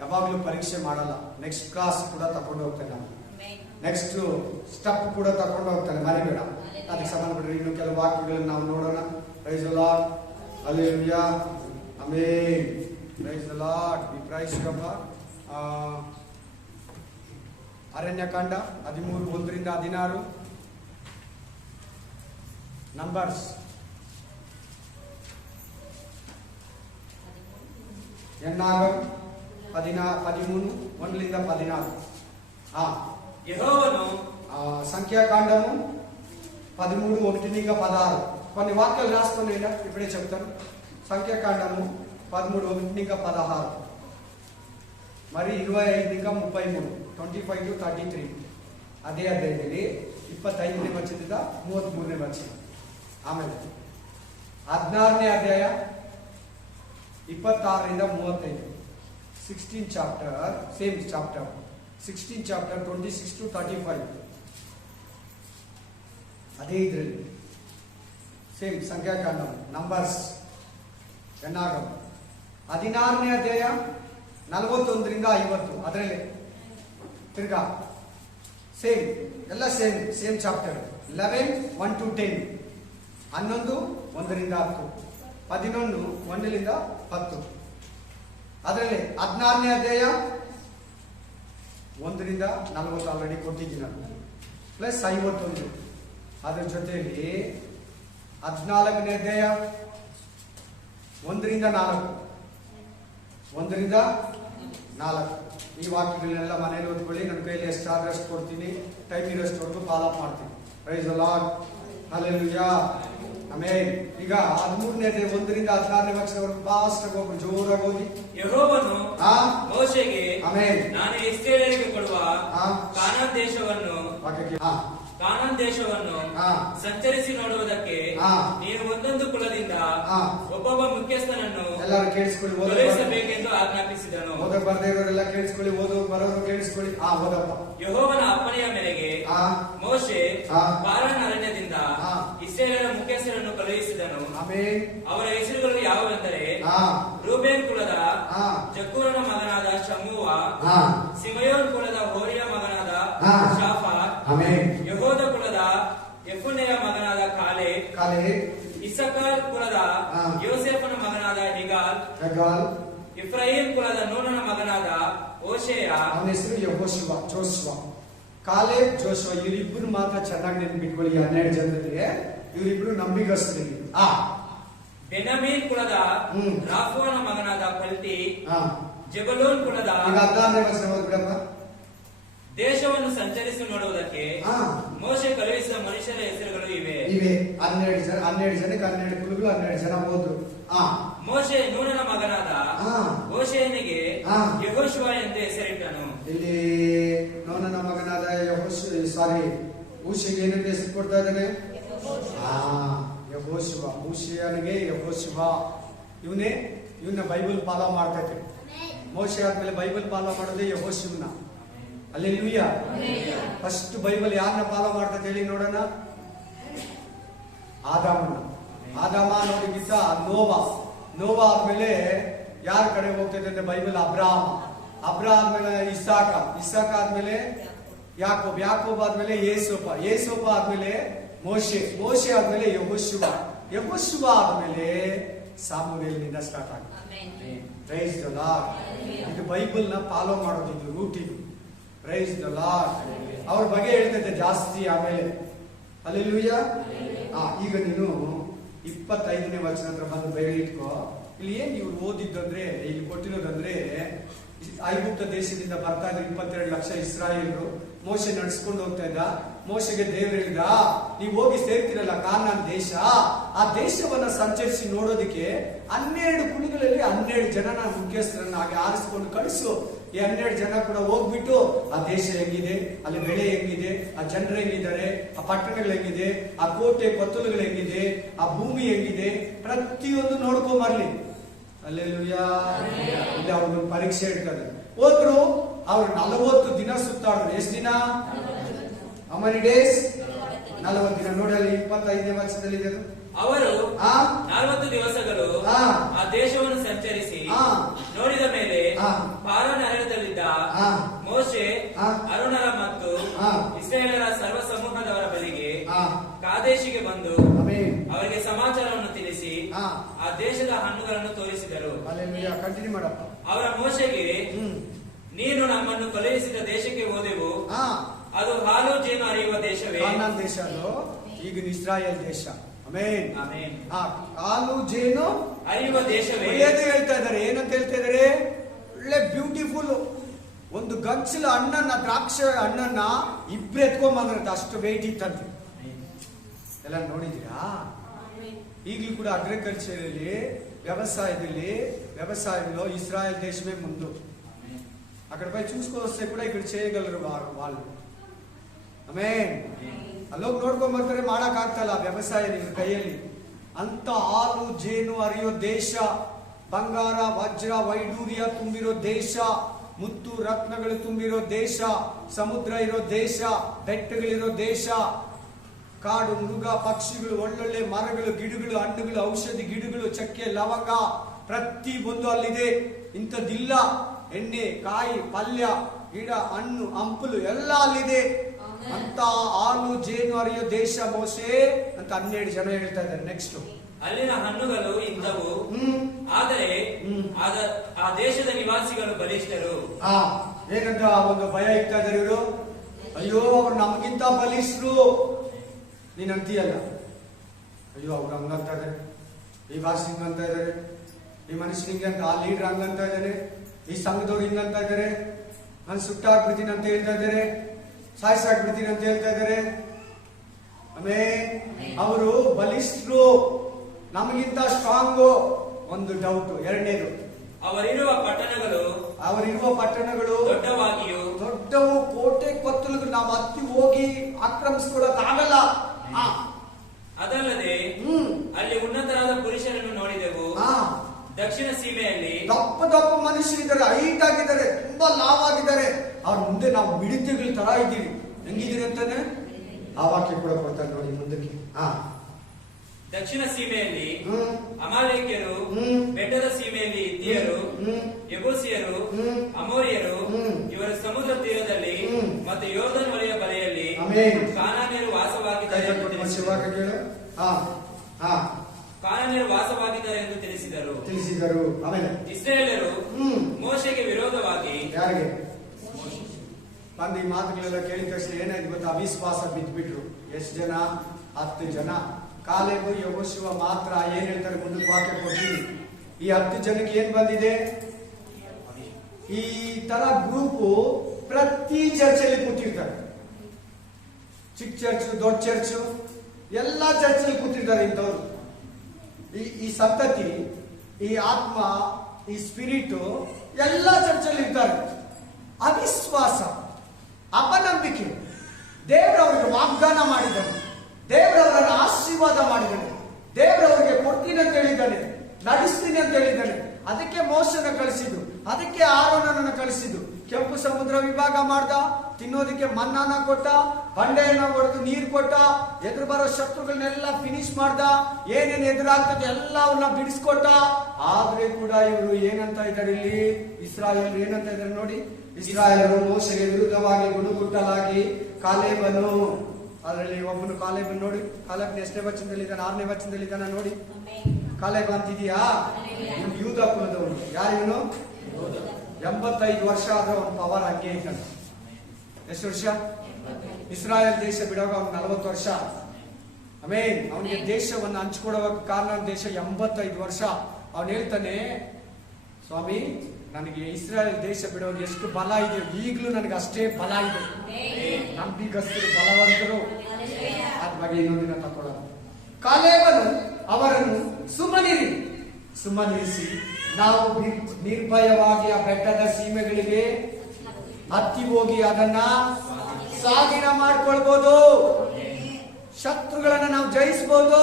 ಯಾವಾಗಲೂ ಪರೀಕ್ಷೆ ಮಾಡಲ್ಲ. ನೆಕ್ಸ್ಟ್ ಕ್ಲಾಸ್ ಕೂಡ ತಕೊಂಡು ಹೋಗ್ತಾನೆ, ನೆಕ್ಸ್ಟ್ ಸ್ಟೆಪ್ ಕೂಡ ತಕೊಂಡು ಹೋಗ್ತಾನೆ, ಮರಿಬೇಡ. ಅದಕ್ಕೆ ಸಂಬಂಧಪಟ್ಟರೆ ಇನ್ನು ಕೆಲವು ವಾಕ್ಯಗಳನ್ನು ನಾವು ನೋಡೋಣ. Praise the lord, hallelujah, amen. Praise the Lord, we praise God. ಅರಣ್ಯಕಾಂಡ 13:1-16, ನಂಬರ್ಸ್ ಎನ್ನಾಗಂ 13:1-16. యెహోవాను సంఖ్యాకాండము 13:1-16. కొన్ని వాక్యాలు రాసుకొని ఇప్పుడే చెప్తాను. సంఖ్యాకాండము 13:1-16, మరి 25-33, 25-33. ಅದೇ ಅಧ್ಯಾಯದಲ್ಲಿ 25ನೇ ವಚನದಿಂದ 33ನೇ ವಚನ. ಆಮೇಲೆ 16ನೇ ಅಧ್ಯಾಯ 26-35, 16 ಚಾಪ್ಟರ್, ಸೇಮ್ ಚಾಪ್ಟರ್, 16 ಚಾಪ್ಟರ್ 26-35. ಅದೇ ಇದರಲ್ಲಿ ಸೇಮ್ ಸಂಖ್ಯಾಕಾಂಡ, ನಂಬರ್ಸ್, ಎನ್ನಾಗಂ 16ನೇ ಅಧ್ಯಾಯ 41ರಿಂದ 50 ಅದರಲ್ಲಿ ತಿರ್ಗಾ ಸೇಮ್ ಎಲ್ಲ ಸೇಮ್ ಚಾಪ್ಟರ್ 11 1 to 10 11 1ರಿಂದ 10 11 1ರಿಂದ 10 ಅದರಲ್ಲಿ 16ನೇ ಅಧ್ಯಾಯ 1ರಿಂದ 40 ಆಲ್ರೆಡಿ ಕೊಟ್ಟಿದ್ದೀನಿ ನಾನು ಪ್ಲಸ್ 51 ಅದರ ಜೊತೆಯಲ್ಲಿ 14ನೇ ಅಧ್ಯಾಯ 1ರಿಂದ 4 ಈ ವಾಕ್ಯಗಳನ್ನೆಲ್ಲ ಮನೇಲಿ ಓದ್ಕೊಳ್ಳಿ. ನನ್ನ ಕೈಯಲ್ಲಿ ಎಷ್ಟಾದ್ರೆ ಅಷ್ಟು ಕೊಡ್ತೀನಿ, ಟೈಮ್ ಇರೋಷ್ಟವರೆಗೂ ಫಾಲೋ ಅಪ್ ಮಾಡ್ತೀನಿ. Praise the lord, hallelujah, amen. ಈಗ 13ನೇ ಅಧ್ಯಾಯ 1ರಿಂದ 16ನೇ ವರ್ಷದವರೆಗೂ ಫಾಸ್ಟ್ ಆಗಿ ಹೋಗ್ಬಿಟ್ಟು ಜೋರಾಗಿ ಹೋಗಿ. ಯೆಹೋವನು ಮೋಶೆಗೆ, ಆಮೆನ್, ನಾನು ಇಸ್ರಾಯೇಲರಿಗೆ ಕೊಡುವ ಕಾನಾನ್ ದೇಶವನ್ನು ಸಂಚರಿಸಿ ನೋಡುವುದಕ್ಕೆ ನೀನು ಒಂದೊಂದು ಕುಲದಿಂದ ಒಬ್ಬೊಬ್ಬ ಮುಖ್ಯಸ್ಥನನ್ನು ಎಲ್ಲರೂ ಕೇಳಿಸ್ಕೊಳ್ಳಿ, ಕಳುಹಿಸಬೇಕೆಂದು ಆಜ್ಞಾಪಿಸಿದನು. ಓದಕ್ ಬರ್ದೇ ಇರೋರೆಲ್ಲ ಕೇಳಿಸ್ಕೊಳ್ಳಿ, ಬರೋರು ಕೇಳಿಸ್ಕೊಳ್ಳಿ. ಓದಪ್ಪ. ಯೆಹೋವನ ಅಪ್ಪಣೆಯ ಮೇರೆಗೆ ಮೋಶೆ ಪಾರಾನ್ ಅರಣ್ಯದಿಂದ ಇಸ್ರಾಯೇಲರ ಮುಖ್ಯಸ್ಥರನ್ನು ಕಳುಹಿಸಿದನು. ಆಮೆನ್. ಅವರ ಹೆಸರುಗಳು ಯಾವುವೆಂದರೆ ರೂಬೇನ್ ಕುಲದ ಜಕ್ಕೂರನ ಮಗನಾದ ಶಮೂವ, ಸಿಮೆಯೋನ್ ಕುಲದ ಹೋರಿಯ ಮಗನಾದ ಶಾಫಾತ್, ಯೆಹೂದ ಕುಲದ ಯೆಫುನ್ನೆಯ ಮಗನಾದ ಕಾಲೇಬ್, ಇಸ್ಸಾಕಾರ್ ಕುಲದ ಯೋಸೇಫನ ಮಗನಾದ ಹಿಗಾಲ್, ಇಫ್ರಾಯಿಂ ಕುಲದ ನೂನನ ಮಗನಾದ ಓಶೇಯ. ಅವನ ಹೆಸರು ಜೋಶುವ. ಕಾಲೇಬ್, ಜೋಶುವ ಇವರಿಬ್ಬರು ಮಾತ್ರ ಚೆನ್ನಾಗಿ ನೆನ್ಪಿಟ್ಕೊಳ್ಳಿ. 12 ಜನರಲ್ಲಿ ಇವರಿಬ್ರು ನಂಬಿಗಸ್ತರಿಗೆ. ಬೆನಮೀನ್ ಕುಲದ ರಾಫುವನ ಮಗನಾದ ಪಲ್ಟಿ, ಜೆಬಲೂನ್ ಕುಲದ. 14ನೇ ವಚನ ಓದ್ಬಿಡಪ್ಪ. ದೇಶವನ್ನು ಸಂಚರಿಸಿ ನೋಡುವುದಕ್ಕೆ ಮೋಶೆ ಕಳುಹಿಸಿದ ಮನುಷ್ಯರ ಹೆಸರುಗಳು ಇವೆ. 12 ಜನಕ್ಕೆ 12 ಕುಲಗಳು, 12 ಜನ ಹೋದ್ರು. ಮೋಶೆ ನೂನನ ಮಗನಾದ ಓಶೇಯನಿಗೆ ಯೆಹೋಶುವ ಎಂದು ಹೆಸರಿಟ್ಟನು. ಇಲ್ಲಿ ನೂನನ ಮಗನಾದ ಊಷಿಗೆ ಏನಂತ ಹೆಸರು ಕೊಡ್ತಾ ಇದ್ದಾನೆ? ಯೆಹೋಶುವ. ಊಷಿಯನಿಗೆ ಯೆಹೋಶುವ. ಇವನ್ನ ಬೈಬಲ್ ಫಾಲೋ ಮಾಡ್ತಾ ಇದ್ದೆ. ಮೋಶೆ ಆದ್ಮೇಲೆ ಬೈಬಲ್ ಫಾಲೋ ಮಾಡೋದೇ ಯೆಹೋಶುವನ. ಹಲ್ಲೆಲೂಯಾ. ಫಸ್ಟ್ ಬೈಬಲ್ ಯಾರನ್ನ ಫಾಲೋ ಮಾಡ್ತದೆ ಹೇಳಿ ನೋಡೋಣ? ಆದಾಮ ಅನ್ನೋದಕ್ಕಿಂತ ನೋವಾ ಆದ್ಮೇಲೆ ಯಾರ ಕಡೆ ಹೋಗ್ತದೆ ಅಂದ್ರೆ ಬೈಬಲ್ ಅಬ್ರಾಹಂ ಆದ್ಮೇಲೆ ಇಸಾಕ ಆದ್ಮೇಲೆ ಯಾಕೋಬ್ ಆದ್ಮೇಲೆ ಯೇಸೋಪ ಆದ್ಮೇಲೆ ಮೋಶೆ ಆದ್ಮೇಲೆ ಯೆಹೋಶುವ ಆದ್ಮೇಲೆ ಸಾಮುವೇಲನಿಂದ ಸ್ಟಾರ್ಟ್ ಆಗುತ್ತೆ. Praise the lord. ಇದು ಬೈಬಲ್ ನ ಫಾಲೋ ಮಾಡೋದು, ಇದು ರೂಟ್ ಇದು. Praise the lord. ಅವ್ರ ಬಗ್ಗೆ ಹೇಳ್ತೈತೆ ಜಾಸ್ತಿ ಆಮೇಲೆ. ಹಲ್ಲೆಲೂಯಾ. ಈಗ ನೀನು 25ನೇ ವಚನ ಹತ್ರ ಬಂದು ಬೈಬಲ್ ಇಟ್ಕೋ. ಇಲ್ಲಿ ಏನ್ ಇವ್ರು ಓದಿದ್ದಂದ್ರೆ, ಇಲ್ಲಿ ಕೊಟ್ಟಿರೋದಂದ್ರೆ, ಐಗುಪ್ತ ದೇಶದಿಂದ ಬರ್ತಾ ಇದ್ರು 22 ಲಕ್ಷ ಇಸ್ರಾಯೇಲ್ರು. ಮೋಶೆ ನಡೆಸ್ಕೊಂಡು ಹೋಗ್ತಾ ಇದ್ದ. ಮೋಶೆಗೆ ದೇವರು ಹೇಳಿದ, ನೀವು ಹೋಗಿ ಸೇರ್ತಿರಲ್ಲ ಕಾನಾನ್ ದೇಶ, ಆ ದೇಶವನ್ನ ಸಂಚರಿಸಿ ನೋಡೋದಕ್ಕೆ 12 ಕುಲಗಳಲ್ಲಿ 12 ಜನನ ಮುಖ್ಯಸ್ಥರನ್ನಾಗಿ ಆರಿಸಿಕೊಂಡು ಕಳಿಸು. ಈ 12 ಜನ ಕೂಡ ಹೋಗ್ಬಿಟ್ಟು ಆ ದೇಶ ಹೆಂಗಿದೆ, ಅಲ್ಲಿ ಬೆಳೆ ಹೆಂಗಿದೆ, ಆ ಜನರು ಹೆಂಗಿದ್ದಾರೆ, ಆ ಪಟ್ಟಣಗಳು ಹೆಂಗಿದೆ, ಆ ಕೋಟೆ ಕೊತ್ತಲುಗಳು ಹೆಂಗಿದೆ, ಆ ಭೂಮಿ ಹೆಂಗಿದೆ, ಪ್ರತಿಯೊಂದು ನೋಡ್ಕೊಂಡ್ ಬರ್ಲಿ. ಹಲ್ಲೆಲೂಯಾ. ಇಲ್ಲಿ ಅವ್ರಿಗೆ ಪರೀಕ್ಷೆ ಇಡ್ತಾರೆ. ಹೋದ್ರು. ಅವ್ರು 40 ದಿನ ಸುತ್ತಾಡಿದ್ರು. ಎಷ್ಟು ದಿನ? How many days? 40 ದಿನ. ನೋಡಿ ಅಲ್ಲಿ 25ನೇ ವರ್ಷದಲ್ಲಿ ಇದೆ. ಅವರು 40 ದಿವಸಗಳು ಆ ದೇಶವನ್ನು ಸಂಚರಿಸಿ ನೋಡಿದ ಮೇಲೆ ಪಾರಾನ್ ಅರಣ್ಯದಲ್ಲಿದ್ದ ಮೋಶೆ ಅರೋನರ ಮತ್ತು ಇಸ್ರಾಯೇಲರ ಸರ್ವ ಸಮೂಹದವರ ಬಳಿಗೆ ಕಾದೇಶಿಗೆ ಬಂದು ಅವರಿಗೆ ಸಮಾಚಾರವನ್ನು ತಿಳಿಸಿ ಆ ದೇಶದ ಹಣ್ಣುಗಳನ್ನು ತೋರಿಸಿದರು. ಕಂಟಿನ್ಯೂ ಮಾಡಪ್ಪ. ಅವರ ಮೋಶೆಗೆ, ನೀನು ನಮ್ಮನ್ನು ಕಳುಹಿಸಿದ ದೇಶಕ್ಕೆ ಹೋದೆವು, ಅದು ಹಾಲು ಜೇನು ಹರಿಯುವ ದೇಶವೇ? ಕಾನಾನ್ ದೇಶ ಅದು ಈಗಿನ ಇಸ್ರಾಯೇಲ್ ದೇಶ. ಆಮೆನ್. ಆಮೆನ್. ಹಾಲು ಜೇನು ಹರಿಯುವ ದೇಶವೇ ಹೇಳ್ತಾ ಇದ್ದಾರೆ. ಏನಂತ ಹೇಳ್ತಾ ಇದ್ದಾರೆ? ಒಳ್ಳೆ ಬ್ಯೂಟಿಫುಲ್ ಒಂದು ಗಂಚಲ ಹಣ್ಣನ್ನ, ದ್ರಾಕ್ಷಿ ಹಣ್ಣನ್ನ ಇಬ್ರು ಎತ್ಕೊಂಡ್ ಬಂದ್ರಂತೆ. ಅಷ್ಟು ವೆಯ್ಟ್ ಇತ್ತಂತೆ. ಎಲ್ಲ ನೋಡಿದ್ಯಾ? ಈಗಲೂ ಕೂಡ ಅಗ್ರಿಕಲ್ಚರ್ ಅಲ್ಲಿ, వ్యవసాయంలో ఇస్రాయల్ దేశమే ముందు. అక్కడ పోయి చూసుకొస్తే కూడా ఇక్కడ చేయగలరు వాళ్ళు. ಆಮೆನ್. ಅಲ್ಲೋಗಿ ನೋಡ್ಕೊಂಡ್ ಬರ್ತಾರೆ. ಮಾಡಕ್ ಆಗ್ತಲ್ಲ ವ್ಯವಸಾಯ ನಿಮ್ಮ ಕೈಯಲ್ಲಿ. ಅಂತ ಹಾಲು ಜೇನು ಹರಿಯೋ ದೇಶ, ಬಂಗಾರ ವಜ್ರ ವೈಡೂರ್ಯ ತುಂಬಿರೋ ದೇಶ, ಮುತ್ತು ರತ್ನಗಳು ತುಂಬಿರೋ ದೇಶ, ಸಮುದ್ರ ಇರೋ ದೇಶ, ಬೆಟ್ಟಗಳಿರೋ ದೇಶ, ಕಾಡು ಮೃಗ ಪಕ್ಷಿಗಳು, ಒಳ್ಳೊಳ್ಳೆ ಮರಗಳು, ಗಿಡಗಳು, ಹಣ್ಣುಗಳು, ಔಷಧಿ ಗಿಡಗಳು, ಚಕ್ಕೆ ಲವಂಗ ಪ್ರತಿ ಒಂದು ಅಲ್ಲಿದೆ. ಇಂಥದ್ದಿಲ್ಲ ಎಣ್ಣೆ, ಕಾಯಿ, ಪಲ್ಯ, ಗಿಡ, ಹಣ್ಣು, ಹಂಪಲು ಎಲ್ಲ ಅಲ್ಲಿದೆ ಅಂತ ಹಾಲು ಜೇನು ಹರಿಯೋ ದೇಶ ಮೋಸೆ ಅಂತ 12 ಜನ ಹೇಳ್ತಾ ಇದ್ದಾರೆ. ನೆಕ್ಸ್ಟ್ ಅಲ್ಲಿನ ಹಣ್ಣುಗಳು ಇಂಥವು, ಆದರೆ ಆ ದೇಶದ ನಿವಾಸಿಗಳು ಬಲಿಷ್ಠರು. ಏನಂತ ಒಂದು ಭಯ ಇಡ್ತಾ ಇದ್ದಾರೆ ಇವರು. ಅಯ್ಯೋ ಅವ್ರು ನಮಗಿಂತ ಬಲಿಷ್ಠರು ನೀನ್ ಅಂತೀಯಲ್ಲ. ಅಯ್ಯೋ ಅವ್ರು ಹಂಗಂತ ಇದ್ದಾರೆ, ಈ ಭಾಷೆ ಹಿಂಗಂತ ಇದ್ದಾರೆ, ಈ ಮನುಷ್ಯನಿಗೆ ಅಂತ ಆ ಲೀಡರ್ ಹಂಗಂತ ಇದ್ದಾರೆ, ಈ ಸಂಘದವ್ರು ಹಿಂಗಂತ ಇದ್ದಾರೆ, ನಾನು ಸುಟ್ಟಾಕ್ಬಿಡ್ತೀನಿ ಅಂತ ಹೇಳ್ತಾ ಇದ್ದಾರೆ, ಸಾಯಿಸಾಕ್ಬಿಡ್ತೀನಿ ಅಂತ ಹೇಳ್ತಾ ಇದ್ದಾರೆ. ಆಮೇಲೆ ಅವರು ಬಲಿಷ್ಠರು, ನಮಗಿಂತ ಸ್ಟ್ರಾಂಗು. ಒಂದು ಡೌಟ್. ಎರಡನೇದು, ಅವರಿರುವ ಪಟ್ಟಣಗಳು ದೊಡ್ಡವು, ಕೋಟೆ ಕೊತ್ತಲು ನಾವು ಹತ್ತಿ ಹೋಗಿ ಆಕ್ರಮಿಸ್ಕೊಳಕ್ ಆಗಲ್ಲ. ಅದಲ್ಲದೆ ಅಲ್ಲಿ ಉನ್ನತರಾದ ಪುರುಷರನ್ನು ನೋಡಿದೆವು. ದಕ್ಷಿಣ ಸೀಮೆಯಲ್ಲಿ ದಪ್ಪ ಮನುಷ್ಯರಿದ್ದಾರೆ, ಹೈಟ್ ಆಗಿದ್ದಾರೆ, ತುಂಬಾ ಲಾವ್ ಆಗಿದ್ದಾರೆ. ಅವ್ರ ಮುಂದೆ ನಾವು ಮಿಡಿತೆಗಳ ತರ ಇದ್ದೀವಿ. ಹೆಂಗಿದ್ದೀರಿ ಅಂತಾನೆ ಆ ವಾಕ್ಯ ಕೂಡ ಕೊಡ್ತಾರೆ ನೋಡಿ ಮುಂದಕ್ಕೆ. ದಕ್ಷಿಣ ಸೀಮೆಯಲ್ಲಿ ಅಮಾಲೇಕ್ಯರು, ಬೆಟ್ಟದ ಸೀಮೆಯಲ್ಲಿ ಹಿತ್ತಿಯರು, ಯೆಬೂಸಿಯರು, ಅಮೋರಿಯರು, ಇವರ ಸಮುದ್ರ ತೀರದಲ್ಲಿ ಮತ್ತು ಯೋರ್ದನ್ ವಲಯ ಬಲೆಯಲ್ಲಿ ಕಾನಾನ್ಯರು ವಾಸವಾಗಿದ್ದಾರೆ ಎಂದು ತಿಳಿಸಿದರು. ಇಸ್ರಾಯೇಲರು ಮೋಶೆಗೆ ವಿರೋಧವಾಗಿ ಯಾರಿಗೆ ಬಂದು ಈ ಮಾತುಗಳೆಲ್ಲ ಕೇಳಿದ ತಕ್ಷಣ ಏನಾಯ್ತು ಗೊತ್ತಾ? ಅವಿಶ್ವಾಸ ಬಿದ್ದುಬಿಟ್ರು. ಎಷ್ಟು ಜನ? 10 ಜನ. ಕಾಲೇಬು, ಯೆಹೋಶುವ ಮಾತ್ರ ಏನ್ ಹೇಳ್ತಾರೆ ಮುಂದಕ್ಕೆ ವಾಕ್ಯ ಕೊಡ್ತೀನಿ. ಈ 10 ಜನಕ್ಕೆ ಏನ್ ಬಂದಿದೆ? ಈ ತರ ಗ್ರೂಪ್ ಪ್ರತಿ ಚರ್ಚಲ್ಲಿ ಕೂತಿರ್ತಾರೆ. ಚಿಕ್ಕ ಚರ್ಚ್, ದೊಡ್ಡ ಚರ್ಚ್, ಎಲ್ಲಾ ಚರ್ಚಲ್ಲಿ ಕೂತಿರ್ತಾರೆ ಇಂಥವ್ರು. ಈ ಸಂತತಿ, ಈ ಆತ್ಮ, ಈ ಸ್ಪಿರಿಟ್ ಎಲ್ಲಾ ಚರ್ಚಲ್ಲಿ ಇರ್ತಾರೆ. ಅವಿಶ್ವಾಸ, ಅಪನಂಬಿಕೆ. ದೇವರವರಿಗೆ ವಾಗ್ದಾನ ಮಾಡಿದ್ದಾನೆ, ದೇವರವರನ್ನು ಆಶೀರ್ವಾದ ಮಾಡಿದ್ದಾನೆ, ದೇವರವರಿಗೆ ಕೊಡ್ತೀನಿ ಅಂತ ಹೇಳಿದ್ದಾನೆ, ನಡೆಸ್ತೀನಿ ಅಂತ ಹೇಳಿದ್ದಾನೆ. ಅದಕ್ಕೆ ಮೋಶನ ಕಳಿಸಿದ್ದು, ಅದಕ್ಕೆ ಆರೋನನ್ನು ಕಳಿಸಿದ್ದು. ಕೆಂಪು ಸಮುದ್ರ ವಿಭಾಗ ಮಾಡ್ದ, ತಿನ್ನೋದಕ್ಕೆ ಮನ್ನಾನ ಕೊಟ್ಟ, ಬಂಡೆಯನ್ನ ಹೊಡೆದು ನೀರು ಕೊಟ್ಟ, ಎದುರು ಬರೋ ಶತ್ರುಗಳನ್ನೆಲ್ಲ ಫಿನಿಶ್ ಮಾಡ್ದ, ಏನೇನು ಎದುರಾಗ್ತದೆ ಎಲ್ಲವನ್ನ ಬಿಡಿಸ್ಕೊಟ್ಟ. ಆದ್ರೆ ಕೂಡ ಇವರು ಏನಂತ ಇದ್ದಾರೆ ಇಲ್ಲಿ? ಇಸ್ರಾಯೇಲ್ ಏನಂತ ಇದ್ದಾರೆ ನೋಡಿ. ಇಸ್ರಾಯೇಲರು ಮೋಶೆಗೆ ವಿರುದ್ಧವಾಗಿ ಗುಣಗುಟ್ಟಲಾಗಿ ಕಾಲೇಬನು, ಅದರಲ್ಲಿ ಒಬ್ಬನು ಕಾಲೇಬನ್ ನೋಡಿ. ಕಾಲೇಬನ್ ಎಷ್ಟನೇ ವಚನದಲ್ಲಿ ಇದ್ದಾನೆ? 6ನೇ ವಚನದಲ್ಲಿ ಇದ್ದಾನೆ ನೋಡಿ. ಕಾಲೇಬ ಅಂತಿದೀಯಾ? ಯೂದ ಕುಲದವನು. ಯಾರಿವನು? 85 ವರ್ಷ ಆದ್ರೆ ಅವನ ಪವರ್ ಹಂಗೆ ಇದ್ದಾನೆ. ಎಷ್ಟು ವರ್ಷ? ಇಸ್ರಾಯೇಲ್ ದೇಶ ಬಿಡುವಾಗ ಅವ್ನು 40 ವರ್ಷ. ಆಮೇಲೆ ಅವನಿಗೆ ದೇಶವನ್ನು ಹಂಚ್ಕೊಡುವ ಕಾರಣ ದೇಶ 85 ವರ್ಷ. ಅವನು ಹೇಳ್ತಾನೆ, ಸ್ವಾಮಿ ನನಗೆ ಇಸ್ರಾಯೇಲ್ ದೇಶ ಬಿಡೋದು ಎಷ್ಟು ಬಲ ಇದೆ, ಈಗಲೂ ನನಗೆ ಅಷ್ಟೇ ಬಲ ಇದೆ. ನಂಬಿಗಸ್ತರು, ಬಲವಂತರು. ಅದ್ರ ಬಗ್ಗೆ ಇನ್ನೊಂದಿನ ತಕೊಳ್ಳೋಣ. ಕಾಲೇಬನು ಅವರನ್ನು ಸುಮ್ಮನಿರಿಸಿ ನಾವು ನಿರ್ಭಯವಾಗಿ ಆ ಬೆಟ್ಟದ ಸೀಮೆಗಳಿಗೆ ಹತ್ತಿ ಹೋಗಿ ಅದನ್ನ ಸ್ವಾಧೀನ ಮಾಡ್ಕೊಳ್ಬಹುದು. ಶತ್ರುಗಳನ್ನ ನಾವು ಜಯಿಸಬಹುದು,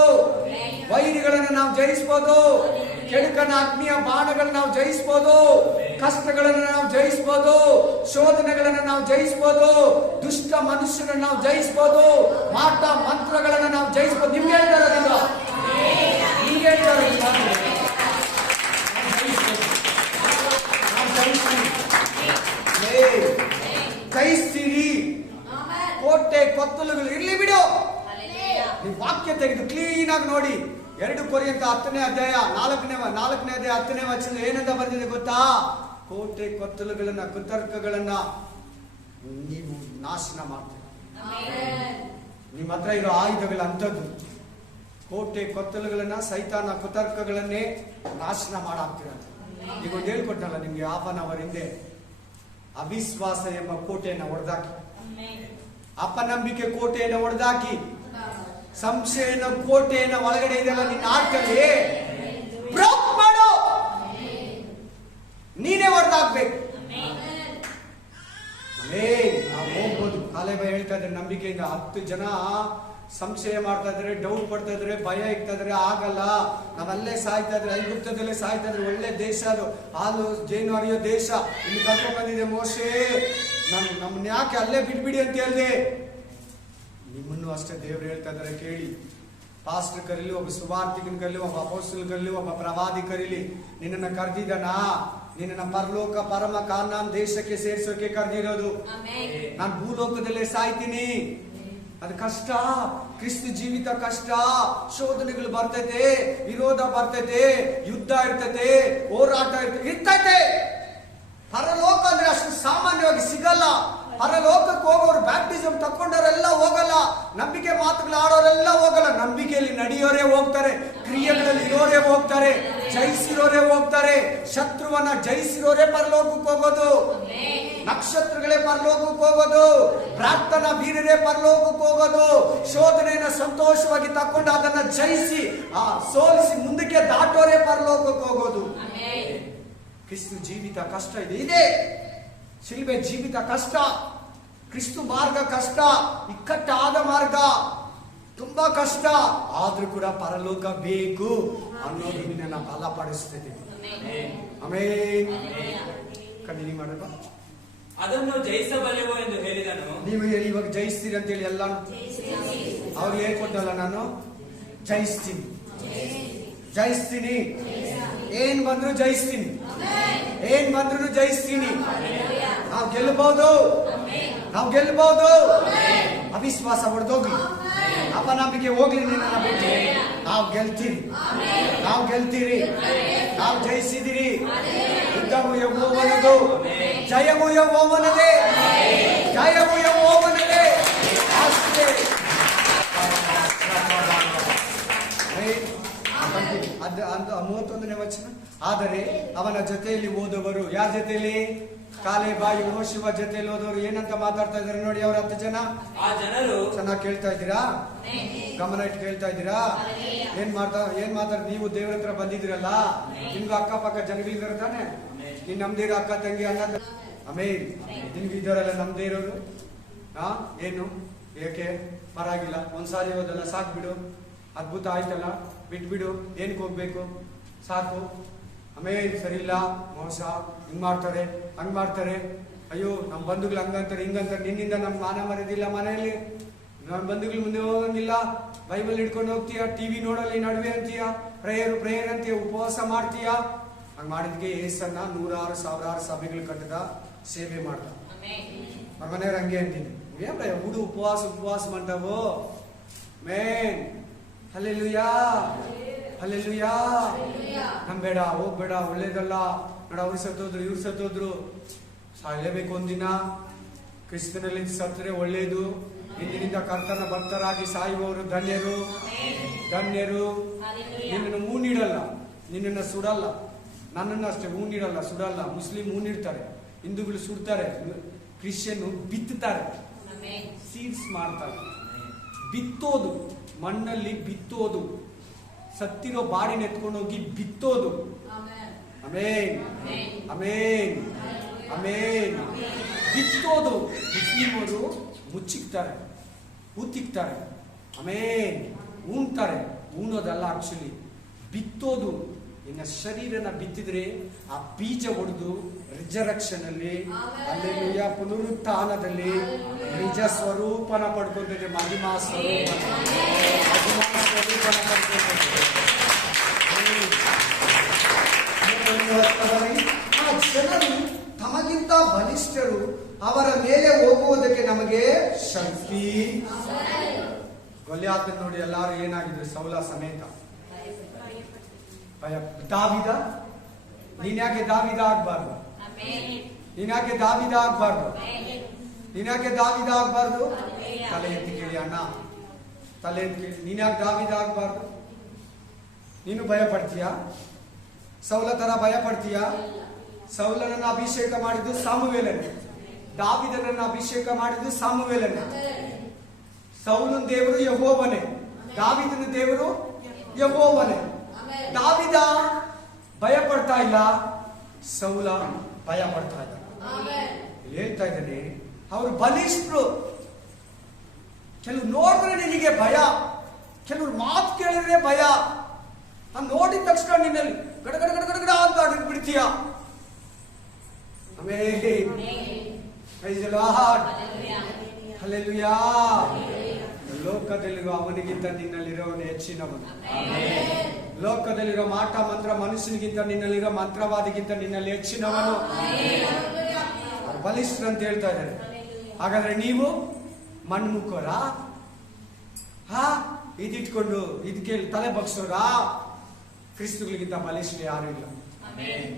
ವೈರಿಗಳನ್ನ ನಾವು ಜಯಿಸಬಹುದು, ಕೆಡುಕನ ಅಗ್ನಿಯ ಬಾಣಗಳನ್ನ ನಾವು ಜಯಿಸಬಹುದು, ಕಷ್ಟಗಳನ್ನ ನಾವು ಜಯಿಸಬಹುದು, ಶೋಧನೆಗಳನ್ನ ನಾವು ಜಯಿಸಬಹುದು, ದುಷ್ಟ ಮನುಷ್ಯರನ್ನ ನಾವು ಜಯಿಸಬಹುದು, ಮಾಟ ಮಂತ್ರಗಳನ್ನ ನಾವು ಜಯಿಸಬಹುದು. ನಿಮ್ಗೆ ಹೇಳ್ತಾರಲ್ಲ, ನಿಮ್ಗೆ ಹೇಳ್ತಾರ ಜಯಿಸ್ತೀರಿ. ಕೋಟೆ ಕೊತ್ತಲುಗಳು ಇರ್ಲಿ ಬಿಡು, ನೀವು ವಾಕ್ಯ ತೆಗೆದು ಕ್ಲೀನ್ ಆಗಿ ನೋಡಿ. 2 ಕೊರಿಂಥ 10ನೇ ಅಧ್ಯಾಯ 4ನೇ ಅಧ್ಯಾಯ 10ನೇ ವಚನ ಏನಂತ ಬಂದಿದೆ ಗೊತ್ತಾ? ಕೋಟೆ ಕೊತ್ತಲುಗಳನ್ನ, ಕುತರ್ಕಗಳನ್ನ ನೀವು ನಾಶನ ಮಾಡ್ತೀರಿ. ನಿಮ್ಮ ಹತ್ರ ಇರೋ ಆಯುಧಗಳ ಅಂತದ್ದು. ಕೋಟೆ ಕೊತ್ತಲುಗಳನ್ನ, ಸೈತಾನ ಕುತರ್ಕಗಳನ್ನೇ ನಾಶನ ಮಾಡಾಕ್ತೀರ. ಈಗ ಒಂದು ಹೇಳ್ಕೊಟ್ಟಲ್ಲ ನಿಮ್ಗೆ ಹಾಫ್ ಅವರ್ ಹಿಂದೆ. ಅವಿಶ್ವಾಸ ಎಂಬ ಕೋಟೆಯನ್ನು ಹೊಡೆದಾಕಿ, ಅಪನಂಬಿಕೆ ಕೋಟೆಯನ್ನು ಹೊಡೆದಾಕಿ, ಸಂಶಯನ ಕೋಟೆಯನ್ನು ಒಳಗಡೆ ಇದೆಲ್ಲ ನಿನ್ನ ಆಟಲ್ಲಿ ಬ್ರೇಕ್ ಮಾಡು. ನೀನೇ ಹೊಡೆದಾಕ್ಬೇಕು. ನಾವು ಹೋಗ್ಬೋದು. ಕಾಲೇಬ ಹೇಳ್ತಾ ಇದ್ರೆ ನಂಬಿಕೆಯಿಂದ 10 ಜನ ಸಂಶಯ ಮಾಡ್ತಾ ಇದ್ರೆ, ಡೌಟ್ ಪಡ್ತಾ ಇದ್ರೆ, ಭಯ ಇಡ್ತಾ ಇದ್ರೆ, ಆಗಲ್ಲ ನಾವಲ್ಲೇ ಸಾಯ್ತಾ ಇದ್ರೆ, ಐಗುಪ್ತದಲ್ಲೇ ಸಾಯ್ತಾ ಇದ್ರೆ, ಒಳ್ಳೆ ದೇಶ ಅದು, ಹಾಲು ಜೇನು ಹರಿಯೋ ದೇಶ, ಇಲ್ಲಿ ಕರ್ಕೊಂಡ್ ಬಂದಿದೆ ಮೋಶೆ, ನಮ್ಮನ್ನ ಯಾಕೆ ಅಲ್ಲೇ ಬಿಟ್ಬಿಡಿ ಅಂತ ಹೇಳ್ದೆ. ನಿಮ್ಮನ್ನು ಅಷ್ಟೇ ದೇವ್ರು ಹೇಳ್ತಾ ಇದಾರೆ ಕೇಳಿ. ಪಾಸ್ಟರ್ ಕರೀಲಿ, ಒಬ್ಬ ಸುವಾರ್ತಿಕನ್ ಕರೀಲಿ, ಒಬ್ಬ ಅಪೋಸ್ತಲ ಕರೀಲಿ, ಒಬ್ಬ ಪ್ರವಾದಿ ಕರೀಲಿ, ನಿನ್ನನ್ನು ಕರೆದಿದ್ದಾನಾ? ನಿನ್ನ ಪರಲೋಕ ಪರಮ ಕಾನಾನ್ ದೇಶಕ್ಕೆ ಸೇರ್ಸೋಕೆ ಕರೆದಿರೋದು. ನಾನು ಭೂಲೋಕದಲ್ಲೇ ಸಾಯ್ತೀನಿ, ಅದು ಕಷ್ಟ. ಕ್ರಿಸ್ತ ಜೀವಿತ ಕಷ್ಟ. ಶೋಧನೆಗಳು ಬರ್ತೈತೆ, ವಿರೋಧ ಬರ್ತೈತೆ, ಯುದ್ಧ ಇರ್ತೈತೆ, ಹೋರಾಟ ಇರ್ತೈತೆ. ಪರಲೋಕ ಅಂದ್ರೆ ಅಷ್ಟು ಸಾಮಾನ್ಯವಾಗಿ ಸಿಗಲ್ಲ. ಪರಲೋಕಕ್ಕೆ ಹೋಗೋರು, ಬ್ಯಾಪ್ಟಿಸಮ್ ತಕೊಂಡವರೆಲ್ಲ ಹೋಗಲ್ಲ, ನಂಬಿಕೆ ಮಾತುಗಳು ಆಡೋರೆಲ್ಲ ಹೋಗಲ್ಲ. ನಂಬಿಕೆಯಲ್ಲಿ ನಡೆಯೋರೇ ಹೋಗ್ತಾರೆ, ಕ್ರಿಯೆಗಳಲ್ಲಿ ಇರೋರೇ ಹೋಗ್ತಾರೆ, ಜಯಿಸಿರೋರೇ ಹೋಗ್ತಾರೆ. ಶತ್ರುವನ್ನ ಜಯಿಸಿರೋರೇ ಪರಲೋಕಕ್ಕೆ ಹೋಗೋದು. ನಕ್ಷತ್ರಗಳೇ ಪರಲೋಕಕ್ಕೆ ಹೋಗೋದು. ಪ್ರಾರ್ಥನಾ ವೀರರೇ ಪರಲೋಕಕ್ಕೆ ಹೋಗೋದು. ಶೋಧನೆಯನ್ನ ಸಂತೋಷವಾಗಿ ತಕೊಂಡು ಅದನ್ನ ಜಯಿಸಿ ಸೋಲಿಸಿ ಮುಂದಕ್ಕೆ ದಾಟೋರೇ ಪರಲೋಕಕ್ಕೆ ಹೋಗೋದು. ಕ್ರಿಸ್ತು ಜೀವಿತ ಕಷ್ಟ ಇದೆ. ಶಿಲ್ಬೆ ಜೀವಿತ ಕಷ್ಟ, ಕ್ರಿಸ್ತು ಮಾರ್ಗ ಕಷ್ಟ, ಇಕ್ಕಟ್ಟಾದ ಮಾರ್ಗ, ತುಂಬಾ ಕಷ್ಟ. ಆದ್ರೂ ಕೂಡ ಪರಲೋಕ ಬೇಕು ಅನ್ನೋದು ನಿನ್ನ ಬಲಪಡಿಸ್ತದೆ. ಆಮೇನ್. ಕಂಟಿನ್ಯೂ ಮಾಡಲ್ಲ. ಅದನ್ನು ಜಯಿಸಬಲ್ಲೆವೋ ಎಂದು ಹೇಳಿದನು. ನೀವು ಇವಾಗ ಜಯಿಸ್ತೀರಿ ಅಂತ ಹೇಳಿ ಎಲ್ಲ ಅವ್ರು ಹೇಳ್ಕೊಟ್ಟಲ್ಲ, ನಾನು ಜಯಿಸ್ತೀನಿ, ಜಯಿಸ್ತೀನಿ, ಏನ್ ಬಂದ್ರು ಜಯಿಸ್ತೀನಿ, ಏನ್ ಬಂದ್ರು ಜಯಿಸ್ತೀನಿ. ನಾವು ಗೆಲ್ಲಬಹುದು, ನಾವು ಗೆಲ್ಲಬಹುದು. ಅವಿಶ್ವಾಸ ಹೊಡೆದೋಗ್ಲಿ, ಅಪನಂಬಿಕೆ ಹೋಗ್ಲಿ, ನಿನ್ನ ಬಿಟ್ಟು ನಾವು ಗೆಲ್ತೀರಿ, ನಾವು ಗೆಲ್ತೀರಿ, ನಾವು ಜಯಿಸಿದಿರಿ. ಯುದ್ಧವು ಯೆಹೋವನದು, ಜಯವು ಯೆಹೋವನದೇ, ಜಯವು ಯೆಹೋವನದೇ. ಅಷ್ಟೇ. ಅದು 31ನೇ ವಚನ. ಆದರೆ ಅವನ ಜೊತೆಯಲ್ಲಿ ಓದುವರು, ಯಾರ ಜೊತೆಯಲ್ಲಿ? ಕಾಲೇಬ ಯೆಹೋಶುವ ಜೊತೆಯಲ್ಲಿ ಹೋದವರು ಏನಂತ ಮಾತಾಡ್ತಾ ಇದಾರೆ ನೋಡಿ. ಅವ್ರ 10 ಜನ. ಆ ಜನರು ಚೆನ್ನಾಗಿ ಕೇಳ್ತಾ ಇದ್ದೀರಾ? ಗಮನ ಇಟ್ಟು ಕೇಳ್ತಾ ಇದ್ದೀರಾ? ಏನ್ ಮಾತಾಡ್ ನೀವು ದೇವ್ರ ಹತ್ರ ಬಂದಿದ್ದೀರಲ್ಲ, ನಿಮ್ಗೆ ಅಕ್ಕಪಕ್ಕ ಜನಗಳಿದ್ದಾರೆ ತಾನೆ. ನೀನ್ ನಮ್ದೇ ಇರೋ ಅಕ್ಕ ತಂಗಿ ಅಣ್ಣ ಆಮೇಲೆ ನಿಮ್ಗೆ ಇದ್ದಾರಲ್ಲ ನಮ್ದೇ ಇರೋರು. ಏನು ಏಕೆ ಪರವಾಗಿಲ್ಲ, ಒಂದ್ಸಾರಿ ಹೋದಲ್ಲ ಸಾಕ್ಬಿಡು, ಅದ್ಭುತ ಆಯ್ತಲ್ಲ, ಬಿಟ್ಬಿಡು, ಏನಕ್ಕೆ ಹೋಗ್ಬೇಕು, ಸಾಕು. ಆಮೇಲೆ ಸರಿ ಇಲ್ಲ, ಮೋಸ, ಹಿಂಗ್ ಮಾಡ್ತಾರೆ, ಹಂಗ್ ಮಾಡ್ತಾರೆ, ಅಯ್ಯೋ ನಮ್ಮ ಬಂಧುಗಳು ಹಂಗಂತಾರೆ ಹಿಂಗಂತಾರೆ, ನಿನ್ನಿಂದ ನಮ್ಗೆ ಮಾನ ಮರ್ಯಾದಿಲ್ಲ ಮನೆಯಲ್ಲಿ, ನಮ್ಮ ಬಂಧುಗಳು ಮುಂದೆ ಹೋಗಂಗಿಲ್ಲ, ಬೈಬಲ್ ಹಿಡ್ಕೊಂಡು ಹೋಗ್ತೀಯ, ಟಿವಿ ನೋಡಲ್ಲ, ಈ ನಡುವೆ ಅಂತೀಯ, ಪ್ರೇಯರ್ ಅಂತೀಯ, ಉಪವಾಸ ಮಾಡ್ತೀಯ. ಹಂಗ್ ಮಾಡಿದ್ಗೆ ಏಸನ್ನ 100,000 1,000 ಸಭೆಗಳು ಕಟ್ಟದ, ಸೇವೆ ಮಾಡ್ದ. ನಮ್ಮ ಮನೆಯವ್ರು ಹಂಗೆ ಅಂತೀನಿ, ಏನ್ ಹುಡು ಉಪವಾಸ ಮಾಡ್ತಾವು ಮೇನ್. Hallelujah, hallelujah. ನಂಬೇಡ, ಹೋಗ್ಬೇಡ, ಒಳ್ಳೇದಲ್ಲ ನೋಡ, ಅವ್ರು ಸತ್ತೋದ್ರು, ಇವ್ರು ಸತ್ತೋದ್ರು, ಸಾಯಲೇಬೇಕು ಒಂದಿನ. ಕ್ರಿಸ್ತನಲ್ಲಿ ಸತ್ತರೆ ಒಳ್ಳೇದು. ಇಂದಿನಿಂದ ಕರ್ತನ ಭಕ್ತರಾಗಿ ಸಾಯುವವರು ಧನ್ಯರು, ಧನ್ಯರು. ನಿನ್ನನ್ನು ಹೂನಿಡಲ್ಲ, ನಿನ್ನನ್ನು ಸುಡಲ್ಲ. ನನ್ನನ್ನು ಅಷ್ಟೇ ಹೂನಿಡಲ್ಲ, ಸುಡಲ್ಲ. ಮುಸ್ಲಿಂ ಹೂನಿಡ್ತಾರೆ, ಹಿಂದೂಗಳು ಸುಡ್ತಾರೆ, ಕ್ರಿಶ್ಚಿಯನ್ ಬಿತ್ತುತ್ತಾರೆ, ಸೀಡ್ಸ್ ಮಾಡ್ತಾರೆ. ಬಿತ್ತೋದು, ಮಣ್ಣಲ್ಲಿ ಬಿತ್ತೋದು, ಸತ್ತಿರೋ ಬಾಡಿನ ಎತ್ಕೊಂಡು ಹೋಗಿ ಬಿತ್ತೋದು. ಆಮೇನ್, ಆಮೇನ್, ಆಮೇನ್. ಬಿತ್ತೋದು. ಮುಸ್ಲಿಮರು ಮುಚ್ಚಿಕ್ತಾರೆ, ಊತಿಕ್ತಾರೆ, ಆಮೇನ್, ಉಣ್ತಾರೆ. ಉಣ್ಣೋದಲ್ಲ, ಆಕ್ಚುಲಿ ಬಿತ್ತೋದು. ಇನ್ನ ಶರೀರನ ಬಿತ್ತಿದ್ರೆ ಆ ಬೀಜ ಹೊಡೆದು ರಿಜರಕ್ಷನ್ ಅಲ್ಲಿ, ಅಲ್ಲೆಲ್ಲೂಯ, ಪುನರುತ್ಥಾನದಲ್ಲಿ ನಿಜ ಸ್ವರೂಪನ ಪಡ್ಕೊಂತಿದ್ರೆ, ಮಹಿಮಾ ಸ್ವರೂಪನ ಪಡ್ಕೊಂತಿದ್ರೆ. ಆ ಜನರು ತಮಗಿಂತ ಬಲಿಷ್ಠರು, ಅವರ ಮೇಲೆ ಹೋಗುವುದಕ್ಕೆ ನಮಗೆ ಶಕ್ತಿ. ಗೊಲ್ಯಾತನ ನೋಡಿ ಎಲ್ಲಾರು ಏನಾಗಿದ್ರು, ಸೌಲ ಸಮೇತ ಭಯ. ದಾವಿದ, ನೀನ್ಯಾಕೆ ದಾವಿದ ಆಗ್ಬಾರ್ದು? ನೀನ್ಯಾಕೆ ದಾವಿದ ಆಗ್ಬಾರ್ದು? ನೀನ್ಯಾಕೆ ದಾವಿದ ಆಗ್ಬಾರ್ದು? ತಲೆ ಎತ್ತಿ ಕೇಳಿ ಅಣ್ಣ, ತಲೆ ಎತ್ತಿ ಕೇಳಿ. ನೀನ್ಯಾಕೆ ದಾವಿದ ಆಗ್ಬಾರ್ದು? ನೀನು ಭಯ ಪಡ್ತೀಯ? ಸೌಲ ತರ ಭಯ ಪಡ್ತೀಯ? ಸೌಲನನ್ನ ಅಭಿಷೇಕ ಮಾಡಿದ್ದು ಸಾಮುವೇಲನೇ, ದಾವಿದನನ್ನ ಅಭಿಷೇಕ ಮಾಡಿದ್ದು ಸಾಮುವೇಲನೇ. ಸೌಲನ ದೇವರು ಯೆಹೋವನೇ, ದಾವಿದನ ದೇವರು ಯೆಹೋವನೇ. ದಾವಿದ ಭಯ ಪಡ್ತಾ ಇಲ್ಲ, ಸೌಲ ಭಯ ಪಡ್ತಾ ಇದ್ದ. ಹೇಳ್ತಾ ಇದ್ದಾನೆ, ಅವರು ಬಲಿಷ್ಠರು. ಕೆಲವು ನೋಡಿದ್ರೆ ನಿನಗೆ ಭಯ, ಕೆಲವರು ಮಾತು ಕೇಳಿದ್ರೆ ಭಯ. ನಾನು ನೋಡಿದ ತಕ್ಷಣ ನಿನ್ನಲ್ಲಿ ಗಡಗಡ ಗಡಗಡ ಅಂತ ಬಿಡ್ತೀಯ. Praise the Lord. Hallelujah. ಲೋಕದಲ್ಲಿರುವ ಅವನಿಗಿಂತ ನಿನ್ನಲ್ಲಿರೋವನು ಹೆಚ್ಚಿನವನು. ಲೋಕದಲ್ಲಿರೋ ಮಾಟ ಮಂತ್ರ ಮನುಷ್ಯನಿಗಿಂತ ನಿನ್ನಲ್ಲಿರೋ ಮಂತ್ರವಾದಿಗಿಂತ ನಿನ್ನಲ್ಲಿ ಹೆಚ್ಚಿನವನು. ಬಲಿಷ್ಠ ಅಂತ ಹೇಳ್ತಾ ಇದ್ದಾರೆ. ಹಾಗಾದ್ರೆ ನೀವು ಮಣ್ಮುಖರ, ಇದಿಟ್ಕೊಂಡು ಇದಕ್ಕೆ ತಲೆ ಬಗ್ಸೋರಾ? ಕ್ರಿಸ್ತುಗಳಿಗಿಂತ ಬಲಿಷ್ಠ ಯಾರು ಇಲ್ಲ.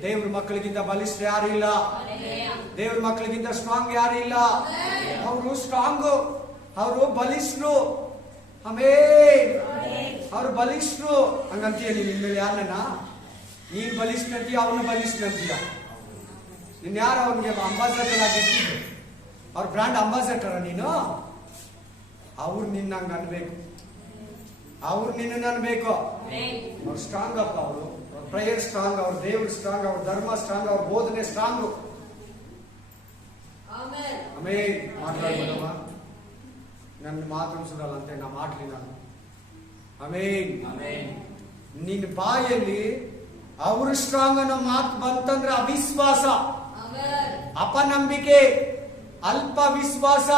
ದೇವ್ರ ಮಕ್ಕಳಿಗಿಂತ ಬಲಿಷ್ಠ ಯಾರು ಇಲ್ಲ. ದೇವ್ರ ಮಕ್ಕಳಿಗಿಂತ ಸ್ಟ್ರಾಂಗ್ ಯಾರು ಇಲ್ಲ. ಅವರು ಸ್ಟ್ರಾಂಗ್, ಅವರು ಬಲಿಷ್ಠರು. ಆಮೇಲೆ ಅವರು ಬಲಿಷ್ಠರು ಹಂಗಂತೀಯ. ನೀನ್ ಇನ್ಮೇಲೆ ಯಾರನ್ನ ನೀನ್ ಬಲಿಷ್ಠ ಅಂತೀಯ, ಅವನು ಬಲಿಷ್ಠ ಅಂತೀಯ. ನೀನ್ ಯಾರು ಅವನಿಗೆ ಅಂಬಾಸಡರ್ ಆಗಿರ್ತಿದ್ರು? ಅವ್ರ ಬ್ರಾಂಡ್ ಅಂಬಾಸಡರ್ ನೀನು? ಅವ್ರು ನಿನ್ನ ಹಂಗ ಅನ್ಬೇಕು, ಅವ್ರು ನಿನ್ನ ಅನ್ಬೇಕು. ಅವ್ರು ಸ್ಟ್ರಾಂಗ್ ಅಪ್ಪ. ಅವರು ಪ್ರೇಯರ್ ಸ್ಟ್ರಾಂಗ್, ಅವ್ರ ದೇವ್ರ ಸ್ಟ್ರಾಂಗ್, ಅವ್ರ ಧರ್ಮ ಸ್ಟ್ರಾಂಗ್, ಅವ್ರ ಬೋಧನೆ ಸ್ಟ್ರಾಂಗ್. ಆಮೇಲೆ ಮಾತಾಡ್ಬೋದಮ್ಮ, ನನ್ನ ಮಾತಾಡ್ಸೋದಲ್ಲ ಅಂತ ನಾ ಮಾಡ್ಲಿ ನಾನು. ಆಮೇಲೆ ನಿನ್ನ ಬಾಯಲ್ಲಿ ಅವ್ರ ಸ್ಟ್ರಾಂಗ್ ಅನ್ನೋ ಮಾತು ಬಂತಂದ್ರೆ ಅವಿಶ್ವಾಸ, ಅಪನಂಬಿಕೆ, ಅಲ್ಪ ವಿಶ್ವಾಸ.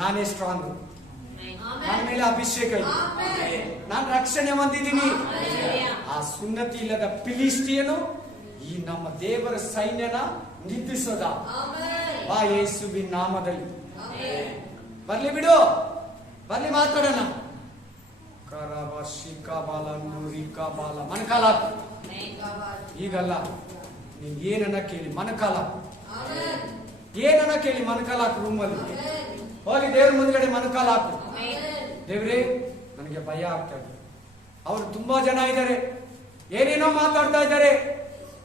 ನಾನೇ ಸ್ಟ್ರಾಂಗ್, ನನ್ನ ಮೇಲೆ ಅಭಿಷೇಕ ಇದೆ, ನಾನು ರಕ್ಷಣೆ ಹೊಂದಿದ್ದೀನಿ. ಆ ಸುನ್ನತಿ ಇಲ್ಲದ ಫಿಲಿಸ್ಟಿಯನು ಈ ನಮ್ಮ ದೇವರ ಸೈನ್ಯನ ನಿಂದಿಸೋದ? ಬಾ ಯೇಸುವಿನ ನಾಮದಲ್ಲಿ ಬರ್ಲಿ ಬಿಡು, ಬರ್ಲಿ ಮಾತಾಡೋಣ. ಕರಬ ಶಿಕಾಬಾಲ ನುರಿಕಾಬಾಲ ಮನಕಾಲ. ಈಗಲ್ಲ, ನೀನ್ ಏನನ್ನ ಕೇಳಿ ಮನಕಾಲ, ಏನನ್ನ ಕೇಳಿ ಮನಕಾಲ ಹಾಕು. ರೂಮಲ್ಲಿ ಹೋಗಿ ದೇವ್ರ ಮುಂದ್ಗಡೆ ಮನಕಾಲ ಹಾಕು. ದೇವ್ರೇ, ನನಗೆ ಭಯ ಆಗ್ತಾ ಇದೆ. ಅವ್ರು ತುಂಬಾ ಜನ ಇದ್ದಾರೆ, ಏನೇನೋ ಮಾತಾಡ್ತಾ ಇದ್ದಾರೆ.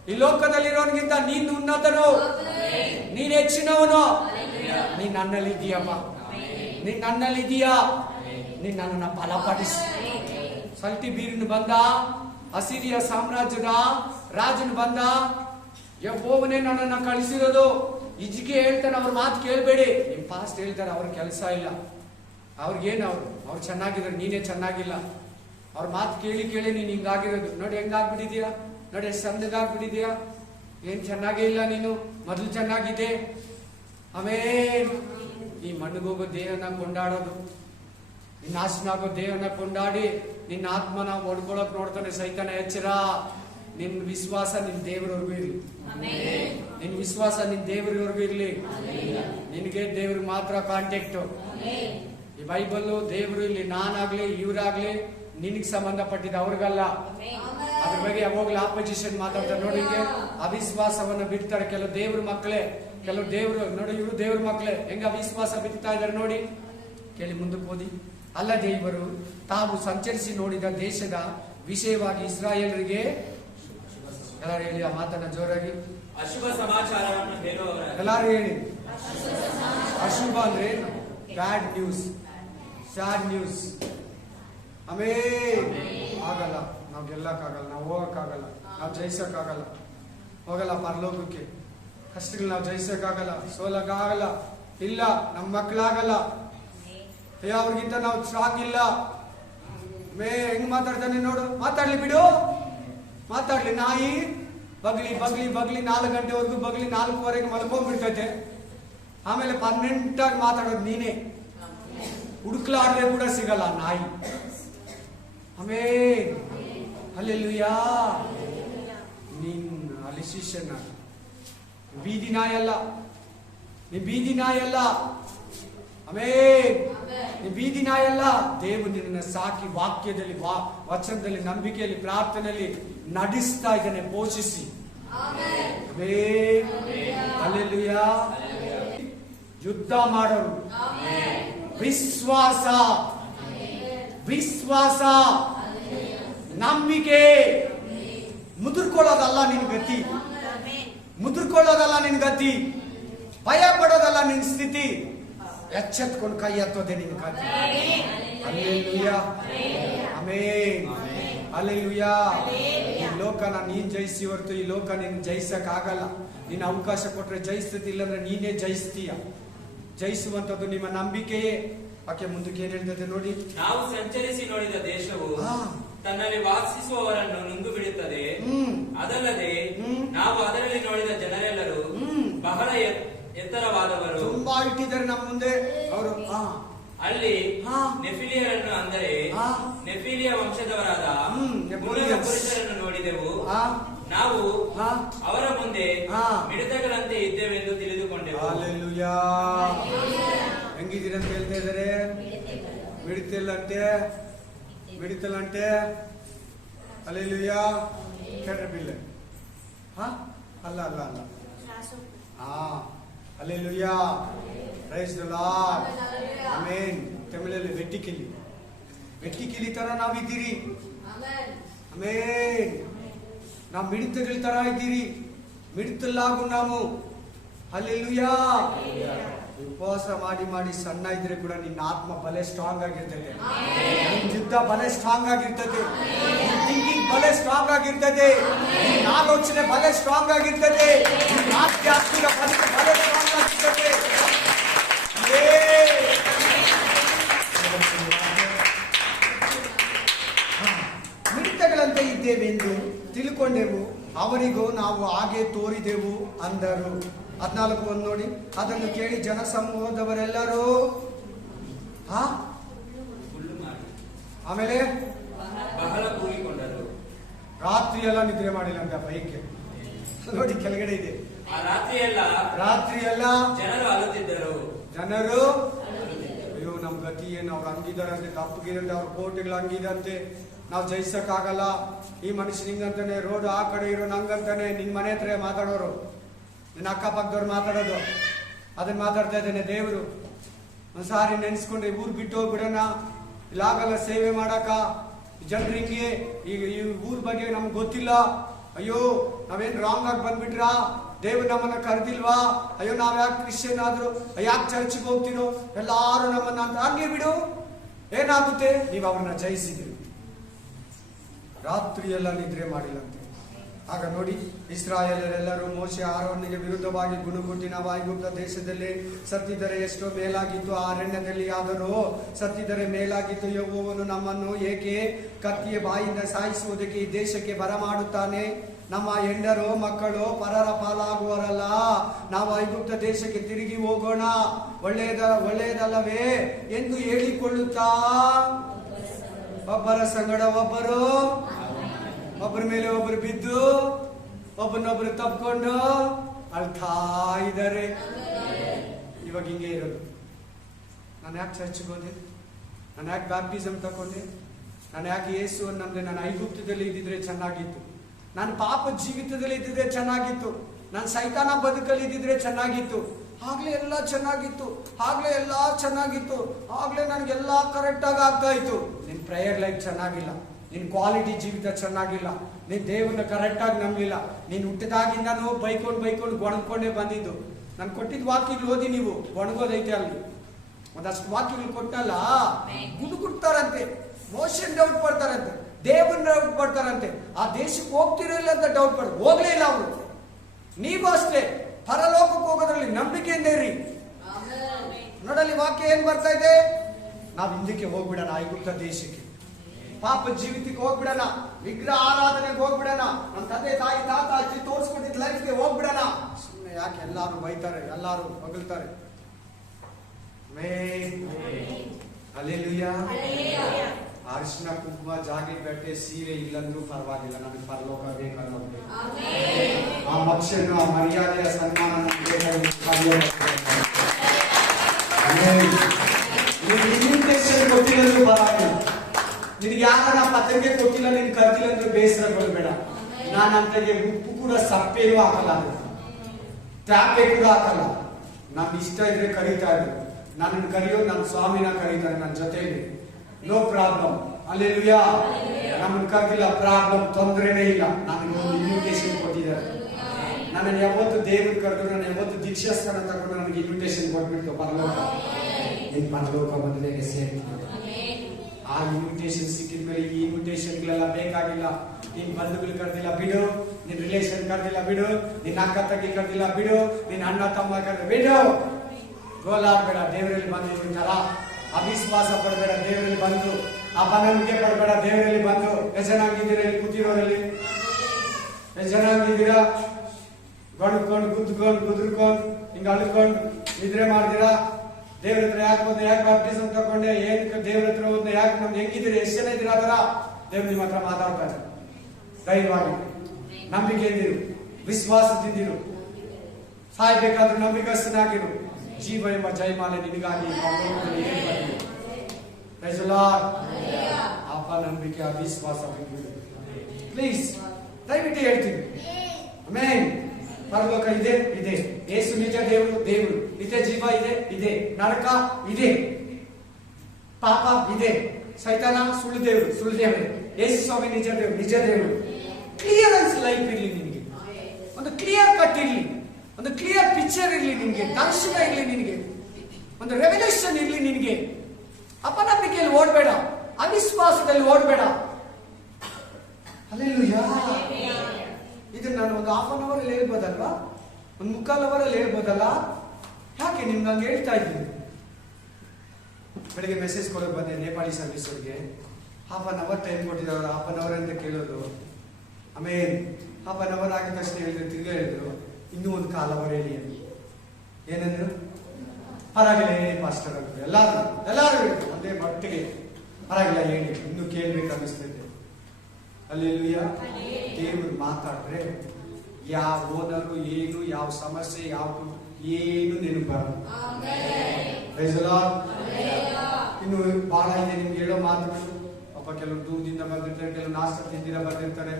ಈ ಲೋಕದಲ್ಲಿರೋನಿಗಿಂತ ನೀನ್ ಉನ್ನತನು, ನೀನ್ ಹೆಚ್ಚಿನವನು. ನೀನ್ ನನ್ನಲ್ಲಿದ್ದೀಯಪ್ಪ, ನೀನ್ ನನ್ನಲ್ಲಿದ್ದೀಯಾ. ನೀನ್ ನನ್ನನ್ನ ಫಲಪಡಿಸಿ. ಸಲ್ಟಿ ಬೀರಿನ ಬಂದ, ಅಸಿರಿಯ ಸಾಮ್ರಾಜ್ಯದ ರಾಜನು ಬಂದ, ಯೆಹೋವನೇ ನನ್ನನ್ನ ಕಳಿಸಿರೋದು. ಇಜ್ಜಿಗೆ ಹೇಳ್ತಾನೆ, ಅವ್ರ ಮಾತು ಕೇಳ್ಬೇಡಿ. ನಿಮ್ ಪಾಸ್ಟ್ ಹೇಳ್ತಾರೆ, ಅವ್ರ ಕೆಲಸ ಇಲ್ಲ. ಅವ್ರಿಗೇನು, ಅವ್ರು ಚೆನ್ನಾಗಿದ್ದಾರೆ, ನೀನೇ ಚೆನ್ನಾಗಿಲ್ಲ. ಅವ್ರ ಮಾತು ಕೇಳಿ ಕೇಳಿ ನೀನ್ ಹಿಂಗಾಗಿರೋದು. ನೋಡಿ ಹೆಂಗಾಗ್ಬಿಟ್ಟಿದ್ಯಾ, ನೋಡಿ ಎಷ್ಟು ಚಂದಗಾಗ್ಬಿಟ್ಟಿದ್ಯಾ. ಏನ್ ಚೆನ್ನಾಗೇ ಇಲ್ಲ ನೀನು, ಮೊದಲು ಚೆನ್ನಾಗಿದೆ. ಆಮೇಲೆ ಈ ಮಣ್ಣಿಗೋಗೋ ದೇಹನ ಕೊಂಡಾಡೋದು, ನಿನ್ನ ನಾಶನಾಗೋ ದೇಹನ ಕೊಂಡಾಡಿ ನಿನ್ನ ಆತ್ಮನ ಒಡ್ಕೊಳಕ್ ನೋಡ್ತಾನೆ ಸೈತಾನ. ಎಚ್ಚರ. ನಿನ್ ವಿಶ್ವಾಸ ನಿನ್ ದೇವರವರೆಗೂ ಇರ್ಲಿ, ನಿನ್ ವಿಶ್ವಾಸ ನಿನ್ ದೇವರವರೆಗೂ ಇರ್ಲಿ. ನಿನ್ಗೆ ದೇವ್ರಿಗೆ ಮಾತ್ರ ಕಾಂಟ್ಯಾಕ್ಟ್. ಈ ಬೈಬಲ್ ದೇವ್ರು ಇಲ್ಲಿ ನಾನಾಗ್ಲಿ ಇವ್ರಾಗ್ಲಿ ನಿನಗ್ ಸಂಬಂಧಪಟ್ಟಿದ್ದ, ಅವ್ರಿಗಲ್ಲ. ಅದ್ರ ಬಗ್ಗೆ ಯಾವಾಗ್ಲೂ ಆಪೋಸಿಷನ್ ಮಾತಾಡ್ತಾರೆ. ನೋಡಿ, ಹಿಂಗೆ ಅವಿಶ್ವಾಸವನ್ನ ಬಿಡ್ತಾರೆ ಕೆಲವು ದೇವ್ರ ಮಕ್ಕಳೇ, ಕೆಲವು ದೇವ್ರು. ನೋಡಿ, ಇವರು ದೇವ್ರ ಮಕ್ಕಳೇ ಹೆಂಗ ಅವಿಶ್ವಾಸ ಬಿಡ್ತಾ ಇದಾರೆ ನೋಡಿ. ಕೇಳಿ ಮುಂದಕ್ಕೆ ಓದಿ. ಅಲ್ಲದೆ ಇವರು ತಾವು ಸಂಚರಿಸಿ ನೋಡಿದ ದೇಶದ ವಿಷಯವಾಗಿ ಇಸ್ರಾಯೇಲರಿಗೆ, ಎಲ್ಲಾರು ಹೇಳಿ ಆ ಮಾತನ್ನ ಜೋರಾಗಿ, ಅಶುಭ ಸಮಾಚಾರವನ್ನು ಹೇಳುವವರ. ಎಲ್ಲಾರು ಹೇಳಿ. ಅಶುಭ ಅಂದ್ರೆ ಬ್ಯಾಡ್ ನ್ಯೂಸ್, ಸ್ಯಾಡ್ ನ್ಯೂಸ್. ಆಗಲ್ಲ, ನಾವು ಗೆಲ್ಲಕ್ಕಾಗಲ್ಲ, ನಾವು ಹೋಗಕ್ಕಾಗಲ್ಲ, ನಾವು ಜಯಿಸಕ್ಕಾಗಲ್ಲ, ಹೋಗಲ್ಲ ಪರಲೋಕಕ್ಕೆ. ಕಷ್ಟಗಳು ನಾವು ಜಯಿಸಕ್ಕಾಗಲ್ಲ, ಸೋಲಕ್ಕಾಗಲ್ಲ. ಇಲ್ಲ, ನಮ್ಮ ಮಕ್ಕಳಾಗಲ್ಲ. ಅವ್ರಿಗಿಂತ ನಾವು ಸ್ಟ್ರಾಂಗ್ ಇಲ್ಲ. ಹೆಂಗ್ ಮಾತಾಡ್ತಾನೆ ನೋಡು. ಮಾತಾಡ್ಲಿ ಬಿಡು, ಮಾತಾಡ್ಲಿ. ನಾಯಿ ಬಗ್ಲಿ ಬಗ್ಲಿ ಬಗ್ಲಿ 4 ಗಂಟೆವರೆಗೂ ಬಗ್ಲಿ, 4:15 ಮಲ್ಕೊಂಡ್ಬಿಡ್ತೈತೆ. ಆಮೇಲೆ ಪರ್ಮನೆಂಟಾಗಿ ಮಾತಾಡೋದು ನೀನೇ. ಹುಡುಕ್ಲಾಡ್ರೆ ಕೂಡ ಸಿಗಲ್ಲ ನಾಯಿ. ಹಲ್ಲೆಲೂಯಾ. ನೀನ್ ಅಲ್ಲಿ ಶಿಷ್ಯನ, ಬೀದಿ ನಾಯಿ ಅಲ್ಲ, ನೀ ಬೀದಿ ನಾಯಿ ಅಲ್ಲ. ನೀ ಬೀದಿ ನಾಯಿ ಅಲ್ಲ. ದೇವರು ನಿನ್ನ ಸಾಕಿ ವಾಕ್ಯದಲ್ಲಿ, ವಚನದಲ್ಲಿ, ನಂಬಿಕೆಯಲ್ಲಿ, ಪ್ರಾರ್ಥನೆಯಲ್ಲಿ ನಡೆಸ್ತಾ ಇದ್ದಾನೆ, ಪೋಷಿಸಿ. ಹಲ್ಲೆಲೂಯಾ. ಯುದ್ಧ ಮಾಡೋರು ವಿಶ್ವಾಸ, ವಿಶ್ವಾಸ, ನಂಬಿಕೆ. ಮುದುರ್ಕೊಳ್ಳೋದಲ್ಲ ನಿನ್ ಗತಿ, ಮುದುರ್ಕೊಳ್ಳೋದಲ್ಲ ನಿನ್ ಗತಿ, ಭಯ ಪಡೋದಲ್ಲ ನಿನ್ ಸ್ಥಿತಿ. ಎಚ್ಚೆತ್ಕೊಂಡು ಕೈ ಎತ್ತೋದೆ ನಿನ್ ಗತಿ. Hallelujah, amen, hallelujah. ಈ ಲೋಕನ ನೀನ್ ಜಯಿಸಿ ಹೊರತು ಈ ಲೋಕ ನಿನ್ ಜಯಿಸಕ್ ಆಗಲ್ಲ. ನೀನ್ ಅವಕಾಶ ಕೊಟ್ರೆ ಜಯಿಸ್ತಿಲ್ಲ ಅಂದ್ರೆ ನೀನೇ ಜಯಿಸ್ತೀಯ. ಜಯಿಸುವಂತದ್ದು ನಿಮ್ಮ ನಂಬಿಕೆಯೇ. ಆಕೆ ಮುಂದಕ್ಕೆ ಏನ್ ಹೇಳ್ತದೆ ನೋಡಿ. ನಾವು ಸಂಚರಿಸಿ ನೋಡಿದ ದೇಶವು ತನ್ನಲ್ಲಿ ವಾಸಿಸುವವರನ್ನು ನುಂಗು ಬಿಡುತ್ತದೆ. ಅದಲ್ಲದೆ ನಾವು ಅದರಲ್ಲಿ ನೋಡಿದ ಜನರೆಲ್ಲರೂ ಬಹಳ ಎತ್ತರವಾದವರು. ತುಂಬಾ ಇಟ್ಟಿದ್ದಾರೆ ನಮ್ಮ ಮುಂದೆ ಅವರು. ಅಲ್ಲಿ ಹಾ. ನೆಫಿಲಿಯರನ್ನು ಅಂದರೆ ಹಾ. ನೆಫಿಲಿಯ ವಂಶದವರಾದ ನೆಫಿಲಿಯನ್ಸ್. ಪುರುಷರನ್ನು ನೋಡಿದೆವು. ಹಾ. ನಾವು ಹಾ. ಅವರ ಮುಂದೆ ಹಾ. ಮಿಡತೆಗಳಂತೆ ಇದ್ದೇವೆಂದು ತಿಳಿದುಕೊಂಡೆವು. ಹಾಲೆಲೂಯಾ. ಹೆಂಗಿದ್ದೀರಂತ ಹೇಳ್ತಾ ಇದ್ದಾರೆ? ಮಿಡಿತಲ್ಲಂತೆ ಹಾಲೆಲೂಯಾ. ಕೆಟ್ರಬಿಲ್ಲ. ಹಾ, ಅಲ್ಲ ಅಲ್ಲ ಅಲ್ಲ. ಹಾ, hallelujah. Praise the Lord. Amen. ತಮಿಳಲ್ಲಿ ವೆಟ್ಟಿಕಿಲಿ ತರ ನಾವಿದ್ದೀರಿ. ಆಮೆನ್. ನಾವು ಮಿಡಿತಗಳ ತರ ಇದ್ದೀರಿ. ಮಿಡಿತಲ್ಲಾಗು ನಾವು. ಹಾಲೆಲೂಯಾ. ಉಪವಾಸ ಮಾಡಿ ಸಣ್ಣ ಇದ್ರೆ ಕೂಡ ನಿನ್ನ ಆತ್ಮ ಬಲೆ ಸ್ಟ್ರಾಂಗ್ ಆಗಿರ್ತದೆ. ನಿನ್ನ ಯುದ್ಧ ಬಲೆ ಸ್ಟ್ರಾಂಗ್ ಆಗಿರ್ತದೆ. ನಿನ್ನ ಥಿಂಕಿಂಗ್ ಬಲೆ ಸ್ಟ್ರಾಂಗ್ ಆಗಿರ್ತದೆ. ನಿನ್ನ ಆಲೋಚನೆ ಬಲೆ ಸ್ಟ್ರಾಂಗ್ ಆಗಿರ್ತದೆ. ನಿನ್ನ ಆಧ್ಯಾತ್ಮಿಕ ಬದುಕು ಬಲೆ ಸ್ಟ್ರಾಂಗ್ ಆಗಿರ್ತದೆ. ಮಿಡಿತಗಳಂತೆ ಇದ್ದೇವೆಂದು ತಿಳ್ಕೊಂಡೆವು, ಅವರಿಗೂ ನಾವು ಹಾಗೆ ತೋರಿದೆವು ಅಂದರು. 14 ನೋಡಿ. ಅದನ್ನು ಕೇಳಿ ಜನಸಮೂಹದವರೆಲ್ಲರೂ ಆಮೇಲೆ ಬಹಳ ಕೂಗಿಕೊಂಡರು. ರಾತ್ರಿ ಎಲ್ಲ ನಿದ್ರೆ ಮಾಡಿಲ್ಲ ಅಂತ ಬೈಕ್ ನೋಡಿ ಕೆಳಗಡೆ ಇದೆ. ಆ ರಾತ್ರಿ ಎಲ್ಲ ಜನರು ಅಳುತ್ತಿದ್ದರು. ಅಯ್ಯೋ ನಮ್ ಗತಿ ಏನು, ಅವ್ರು ಹಂಗಿದಾರಂತೆ, ತಪ್ಪಗಿರಂತೆ, ಅವ್ರ ಕೋರ್ಟ್ಗಳು ಹಂಗಿದಂತೆ, ನಾವು ಜಯಿಸಕ್ಕಾಗಲ್ಲ, ಈ ಮನುಷ್ಯ ಹಿಂಗಂತಾನೆ, ರೋಡ್ ಆ ಕಡೆ ಇರೋ ನಂಗಂತಾನೆ. ನಿನ್ ಮನೆ ಹತ್ರ ಮಾತಾಡೋರು, ನಿನ್ನ ಅಕ್ಕಪಕ್ಕದವ್ರು ಮಾತಾಡೋದು, ಅದನ್ನ ಮಾತಾಡ್ತಾ ಇದ್ದೇನೆ. ದೇವರು ಒಂದ್ಸಾರಿ ನೆನ್ಸ್ಕೊಂಡ್ರೆ ಊರ್ ಬಿಟ್ಟು ಹೋಗ್ಬಿಡೋಣ, ಇಲ್ಲಾಗಲ್ಲ ಸೇವೆ ಮಾಡಕ. ಜನರಿಗೆ ಈಗ ಈ ಊರ್ ಬಗ್ಗೆ ನಮ್ಗೆ ಗೊತ್ತಿಲ್ಲ, ಅಯ್ಯೋ ನಾವೇನ್ ರಾಂಗ್ ಆಗಿ ಬಂದ್ಬಿಟ್ರಾ, ದೇವ್ರು ನಮ್ಮನ್ನ ಕರೆದಿಲ್ವಾ, ಅಯ್ಯೋ ನಾವ್ ಯಾಕೆ ಕ್ರಿಶ್ಚಿಯನ್ ಆದ್ರು, ಯಾಕೆ ಚರ್ಚ್ಗೆ ಹೋಗ್ತೀರೋ, ಎಲ್ಲಾರು ನಮ್ಮನ್ನ ಅಂತ ಹಂಗೆ ಬಿಡು. ಏನಾಗುತ್ತೆ? ನೀವು ಅವ್ರನ್ನ ಜಯಿಸಿದ್ರಿ. ರಾತ್ರಿ ಎಲ್ಲ ನಿದ್ರೆ ಮಾಡಿಲ್ಲಂತೆ. ಆಗ ನೋಡಿ, ಇಸ್ರಾಯೇಲರೆಲ್ಲರೂ ಮೋಶೆ ಆರೋನಿಗೆ ವಿರುದ್ಧವಾಗಿ ಗುಣಗುಟ್ಟಿ ನಾವು ಐಗುಪ್ತ ದೇಶದಲ್ಲಿ ಸತ್ತಿದರೆ ಎಷ್ಟೋ ಮೇಲಾಗಿತ್ತು, ಆ ಅರಣ್ಯದಲ್ಲಿ ಆದರೂ ಸತ್ತಿದರೆ ಮೇಲಾಗಿತ್ತು. ಯೆಹೋವನು ನಮ್ಮನ್ನು ಏಕೆ ಕತ್ತಿಯ ಬಾಯಿಂದ ಸಾಯಿಸುವುದಕ್ಕೆ ಈ ದೇಶಕ್ಕೆ ಬರಮಾಡುತ್ತಾನೆ? ನಮ್ಮ ಹೆಂಡರು ಮಕ್ಕಳು ಪರರ ಪಾಲಾಗುವರಲ್ಲ. ನಾವು ಐಗುಪ್ತ ದೇಶಕ್ಕೆ ತಿರುಗಿ ಹೋಗೋಣ, ಒಳ್ಳೆಯದಲ್ಲವೇ ಎಂದು ಹೇಳಿಕೊಳ್ಳುತ್ತಾ ಒಬ್ಬರ ಸಂಗಡ ಒಬ್ಬರ ಮೇಲೆ ಒಬ್ಬರು ಬಿದ್ದು ಒಬ್ಬರನ್ನೊಬ್ಬರು ತಪ್ಕೊಂಡು ಅಳ್ತಾ ಇದ್ದಾರೆ. ಇವಾಗ ಹಿಂಗೆ ಇರೋದು. ನಾನು ಯಾಕೆ ಚರ್ಚ್ಗೆ ಹೋದೆ? ನಾನು ಯಾಕೆ ಬ್ಯಾಪ್ಟಿಸಮ್ ತಕೊಂಡೆ? ನಾನು ಯಾಕೆ ಯೇಸು ನಮ್ದೆ? ನಾನು ಐಗುಪ್ತದಲ್ಲಿ ಇದ್ದಿದ್ರೆ ಚೆನ್ನಾಗಿತ್ತು, ನಾನು ಪಾಪ ಜೀವಿತದಲ್ಲಿ ಇದ್ದಿದ್ರೆ ಚೆನ್ನಾಗಿತ್ತು, ನಾನು ಸೈತಾನ ಬದುಕಲ್ಲಿ ಇದ್ದಿದ್ರೆ ಚೆನ್ನಾಗಿತ್ತು, ಆಗ್ಲೇ ಎಲ್ಲ ಚೆನ್ನಾಗಿತ್ತು, ಆಗ್ಲೇ ನನಗೆಲ್ಲ ಕರೆಕ್ಟ್ ಆಗಿ ಆಗ್ತಾ ಇತ್ತು. ನಿನ್ ಪ್ರೇಯರ್ ಲೈಫ್ ಚೆನ್ನಾಗಿಲ್ಲ, ನಿನ್ ಕ್ವಾಲಿಟಿ ಜೀವಿತ ಚೆನ್ನಾಗಿಲ್ಲ, ನೀನ್ ದೇವ್ರನ್ನ ಕರೆಕ್ಟ್ ಆಗಿ ನಂಬಲಿಲ್ಲ. ನೀನ್ ಹುಟ್ಟಿದಾಗಿಂದನೂ ಬೈಕೊಂಡು ಗೊಣಕೊಂಡೇ ಬಂದಿದ್ದು. ನಾನು ಕೊಟ್ಟಿದ್ದ ವಾಕ್ಯಗಳು ಓದಿ, ನೀವು ಒಣಗೋದೈತೆ ಅಲ್ಲಿ ಒಂದಷ್ಟು ವಾಕ್ಯಗಳು ಕೊಟ್ಟಲ್ಲ. ಗುಡ್ತಾರಂತೆ, ಮೋಶನ್ ಡೌಟ್ ಪಡ್ತಾರಂತೆ, ದೇವ್ರನ್ನ ಡೌಟ್ ಪಡ್ತಾರಂತೆ, ಆ ದೇಶಕ್ಕೆ ಹೋಗ್ತಿರಲಿಲ್ಲ ಅಂತ ಡೌಟ್ ಪಡ್ ಹೋಗ್ಲೇ ಇಲ್ಲ ಅವರು. ನೀವು ಅಷ್ಟೇ ಪರಲೋಕಕ್ಕೆ ಹೋಗೋದ್ರಲ್ಲಿ ನಂಬಿಕೆಯಿಂದ ಇರಿ. ನೋಡಲ್ಲಿ ವಾಕ್ಯ ಏನ್ ಬರ್ತಾ ಇದೆ? ನಾವು ಹಿಂದಕ್ಕೆ ಹೋಗ್ಬಿಡೋಣ, ಐಗುಪ್ತ ದೇಶಕ್ಕೆ, ಪಾಪ ಜೀವಿತಕ್ಕೆ ಹೋಗ್ಬಿಡೋಣ, ವಿಗ್ರಹ ಆರಾಧನೆಗೆ ಹೋಗ್ಬಿಡೋಣ, ನಮ್ಮ ತಂದೆ ತಾಯಿ ತಾತ ಅಜ್ಜಿ ತೋರಿಸ್ಕೊಟ್ಟಿದ್ದ ಲೈಫ್ಗೆ ಹೋಗ್ಬಿಡೋಣ. ಸುಮ್ಮನೆ ಯಾಕೆ? ಎಲ್ಲಾರು ಬೈತಾರೆ, ಎಲ್ಲಾರು ಹೊಗಳ್ತಾರೆ. ಹಲ್ಲೆಲೂಯಾ. ಅರಿಶಿನ ಕುಂಕುಮ ಜಾಗಿ ಬೆಟ್ಟೆ ಸೀರೆ ಇಲ್ಲಂದ್ರೂ ಪರವಾಗಿಲ್ಲ, ನನಗೆ ಪರಲೋಕ ಬೇಕಲ್ಲ. ಆ ಮನುಷ್ಯನ ಆ ಮರ್ಯಾದೆಯ ಸನ್ಮಾನ ಇನ್ವಿಟೇಷನ್ ಕೊಟ್ಟಿಲ್ಲಂದ್ರೂ ಪರವಾಗಿಲ್ಲ. ನಿನಗೆ ಯಾರ ಪತ್ರಿಕೆ ಕೊಟ್ಟಿಲ್ಲ, ನೀನ್ ಕರ್ತಿಲ್ಲ ಅಂದ್ರೆ ಬೇಸರ ಕೊಡ್ಬೇಡ. ನಾನು ಅಂತೆಗೆ ಉಪ್ಪು ಕೂಡ ಸಪ್ಪೇನೂ ಹಾಕಲ್ಲ, ಟ್ಯಾಪೆ ಕೂಡ ಹಾಕಲ್ಲ. ನಮ್ಗೆ ಇಷ್ಟ ಇದ್ರೆ ಕರೀತಾ ಇದ್ರು, ನನ್ನನ್ನು ಕರೆಯೋ ನನ್ನ ಸ್ವಾಮಿನ ಕರೀತಾರೆ ನನ್ನ ಜೊತೆಯಲ್ಲಿ, ನೋ ಪ್ರಾಬ್ಲಮ್. ಹಲ್ಲೆಲೂಯಾ. ನಮ್ಮನ್ನು ಕರೆದಿಲ್ಲ, ಪ್ರಾಬ್ಲಮ್, ತೊಂದರೆನೇ ಇಲ್ಲ. ನನಗೆ ಒಂದು ಇನ್ವಿಟೇಷನ್ ಕೊಟ್ಟಿದ್ದಾರೆ. ನನ್ನನ್ನು ಯಾವತ್ತು ದೇವ್ರು ಕರೆದು, ನಾನು ಯಾವತ್ತು ದೀಕ್ಷಾಸ್ಥಾನ ತಗೊಂಡು ನನಗೆ ಇನ್ವಿಟೇಷನ್ ಕೊಟ್ಬಿಟ್ಟು ಪರಲೋಕ, ನೀನ್ ಪರಲೋಕ ಮೊದಲಿಗೆ ಸೇರ್ತೀನಿ. ಆ ಇನ್ವಿಟೇಷನ್ ಸಿಕ್ಕಿದ ಮೇಲೆ ಈ ಇನ್ವಿಟೇಷನ್ಗಳೆಲ್ಲ ಬೇಕಾಗಿಲ್ಲ. ನಿನ್ ಬಂಧುಗಳು ಕರೆದಿಲ್ಲ ಬಿಡು, ನಿನ್ ರಿಲೇಷನ್ ಕರೆದಿಲ್ಲ ಬಿಡು, ನಿನ್ನ ಅಕ್ಕ ತಂಗಿ ಕರೆದಿಲ್ಲ ಬಿಡು, ನಿನ್ನ ಅಣ್ಣ ತಮ್ಮ ಕರೆದ ಬಿಡು. ಗೋಲಾಡ್ಬೇಡ, ದೇವರಲ್ಲಿ ಬಂದು ತರ ಅವಿಶ್ವಾಸ ಪಡಬೇಡ, ದೇವರಲ್ಲಿ ಬಂದು ಅಪನಂಬಿಕೆ ಪಡಬೇಡ, ದೇವರಲ್ಲಿ ಬಂದು. ಎಷ್ಟು ಜನ ಆಗಿದ್ದೀರಾ ಇಲ್ಲಿ ಕೂತಿರೋರಲ್ಲಿ? ಎಷ್ಟು ಜನ ಆಗಿದ್ದೀರಾ? ಗುದ್ದುಕೊಂಡು ಹಿಂಗ ಅಳ್ಕೊಂಡು ನಿದ್ರೆ ಮಾಡ್ತೀರಾ? ದೇವ್ರ ಹತ್ರ ಯಾಕೆ ಹೋದ್ರೆ, ಯಾಕೆ ಬ್ಯಾಪ್ಟಿಸಮ್ ತಗೊಂಡೆ, ಏನಕ್ಕೆ ದೇವ್ರ ಹತ್ರ ಹೋದ್ರೆ, ಯಾಕೆ ನಮ್ಗೆ ಹೆಂಗಿದ್ರೆ, ಎಷ್ಟು ಜನ ಇದ್ದೀರಾ ಅದರ ದೇವ್ರು ನಿಮ್ಮ ಹತ್ರ ಮಾತಾಡ್ತಾರೆ. ಧೈರ್ಯವಾಗಿ ನಂಬಿಕೆಯಿಂದಿರು, ವಿಶ್ವಾಸದಿಂದಿರು, ಸಾಯ್ಬೇಕಾದ್ರೂ ನಂಬಿಕಸ್ಥನಾಗಿರು. ಜೀವ ಎಂಬ ಜಯಮಾಲೆ ನಿನಗಾಗಿ ಅಪನಂಬಿಕೆ ಅವಿಶ್ವಾಸ ಪ್ಲೀಸ್ ದಯವಿಟ್ಟು ಹೇಳ್ತೀನಿ. ಆಮೇನ್. ಪರಲೋಕ ಇದೆ ಇದೆ, ಯೇಸು ನಿಜ ದೇವರು ದೇವರು, ನಿತ್ಯ ಜೀವ ಇದೆ ಇದೆ, ನರಕ ಇದೆ, ಪಾಪ ಇದೆ, ಸೈತಾನ ಸುಳ್ಳು ದೇವರು ಸುಳ್ಳು ದೇವರೇ, ಯೇಸು ಸ್ವಾಮಿ ನಿಜ ದೇವರು ನಿಜ ದೇವರು. ಕ್ಲಿಯರೆನ್ಸ್ ಲೈಫ್ ಇರಲಿ ನಿನಗೆ, ಒಂದು ಕ್ಲಿಯರ್ ಕಟ್ ಇರಲಿ, ಒಂದು ಕ್ಲಿಯರ್ ಪಿಕ್ಚರ್ ಇರಲಿ ನಿನಗೆ, ದರ್ಶನ ಇರಲಿ ನಿನಗೆ, ಒಂದು ರೆವಲ್ಯೂಷನ್ ಇರಲಿ ನಿನಗೆ. ಅಪನಂಬಿಕೆಯಲ್ಲಿ ಓಡಬೇಡ, ಅವಿಶ್ವಾಸದಲ್ಲಿ ಓಡಬೇಡ. ಹಲ್ಲೆಲೂಯಾ. ಇದನ್ನ ನಾನು ಒಂದು ಹಾಫ್ ಅನ್ ಅವರ್ ಅಲ್ಲಿ ಹೇಳ್ಬೋದಲ್ವಾ, ಒಂದು ಮುಕ್ಕಾಲು ಅವರ್ ಅಲ್ಲಿ ಹೇಳ್ಬೋದಲ್ಲ? ಯಾಕೆ ನಿಮ್ಗೆ ಹಂಗೆ ಹೇಳ್ತಾ ಇದ್ದೀನಿ? ಬೆಳಿಗ್ಗೆ ಮೆಸೇಜ್ ಕೊಡೋಕೆ ಬಂದೆ ನೇಪಾಳಿ ಸರ್ವಿಸ್ ಅವ್ರಿಗೆ. ಹಾಫ್ ಅನ್ ಅವರ್ ಟೈಮ್ ಕೊಟ್ಟಿದ್ದವರು, ಹಾಫ್ ಅನ್ ಅವರ್ ಅಂತ ಕೇಳೋದು. ಆಮೇಲೆ ಹಾಫ್ ಅನ್ ಅವರ್ ಆಗಿದ ತಕ್ಷಣ ಹೇಳಿದ್ರು, ತಿರ್ಗಾ ಹೇಳಿದ್ರು ಇನ್ನೂ ಒಂದು ಕಾಲ್ ಅವರ್ ಹೇಳಿ ಅಂತ. ಏನಂದ್ರು? ಪರವಾಗಿಲ್ಲ ಹೇಳಿ ಪಾಸ್ಟರ್ ಅಂತ ಎಲ್ಲಾರು ಹೇಳಿದ್ರು ಒಂದೇ ಮಟ್ಟಿಗೆ. ಪರವಾಗಿಲ್ಲ ಹೇಳಿ, ಇನ್ನೂ ಕೇಳ್ಬೇಕು ಅನ್ನಿಸ್ತೈತೆ. ಹಲ್ಲೆಲೂಯಾ. ದೇವರು ಮಾತಾಡಿದ್ರೆ ಯಾವ ಓನರು ಏನು, ಯಾವ ಸಮಸ್ಯೆ ಯಾವುದು ಏನು ನೆನಪು ಬರಲ್ಲ. ಇನ್ನು ಬಹಳ ಇದೆ ನಿಮ್ಗೆ ಹೇಳೋ ಮಾತುಗಳು. ಪಾಪ ಕೆಲವರು ದೂರದಿಂದ ಬಂದಿರ್ತಾರೆ, ಕೆಲವರು ನಾಷ್ಟ ತಿಂದಿರ ಬಂದಿರ್ತಾರೆ.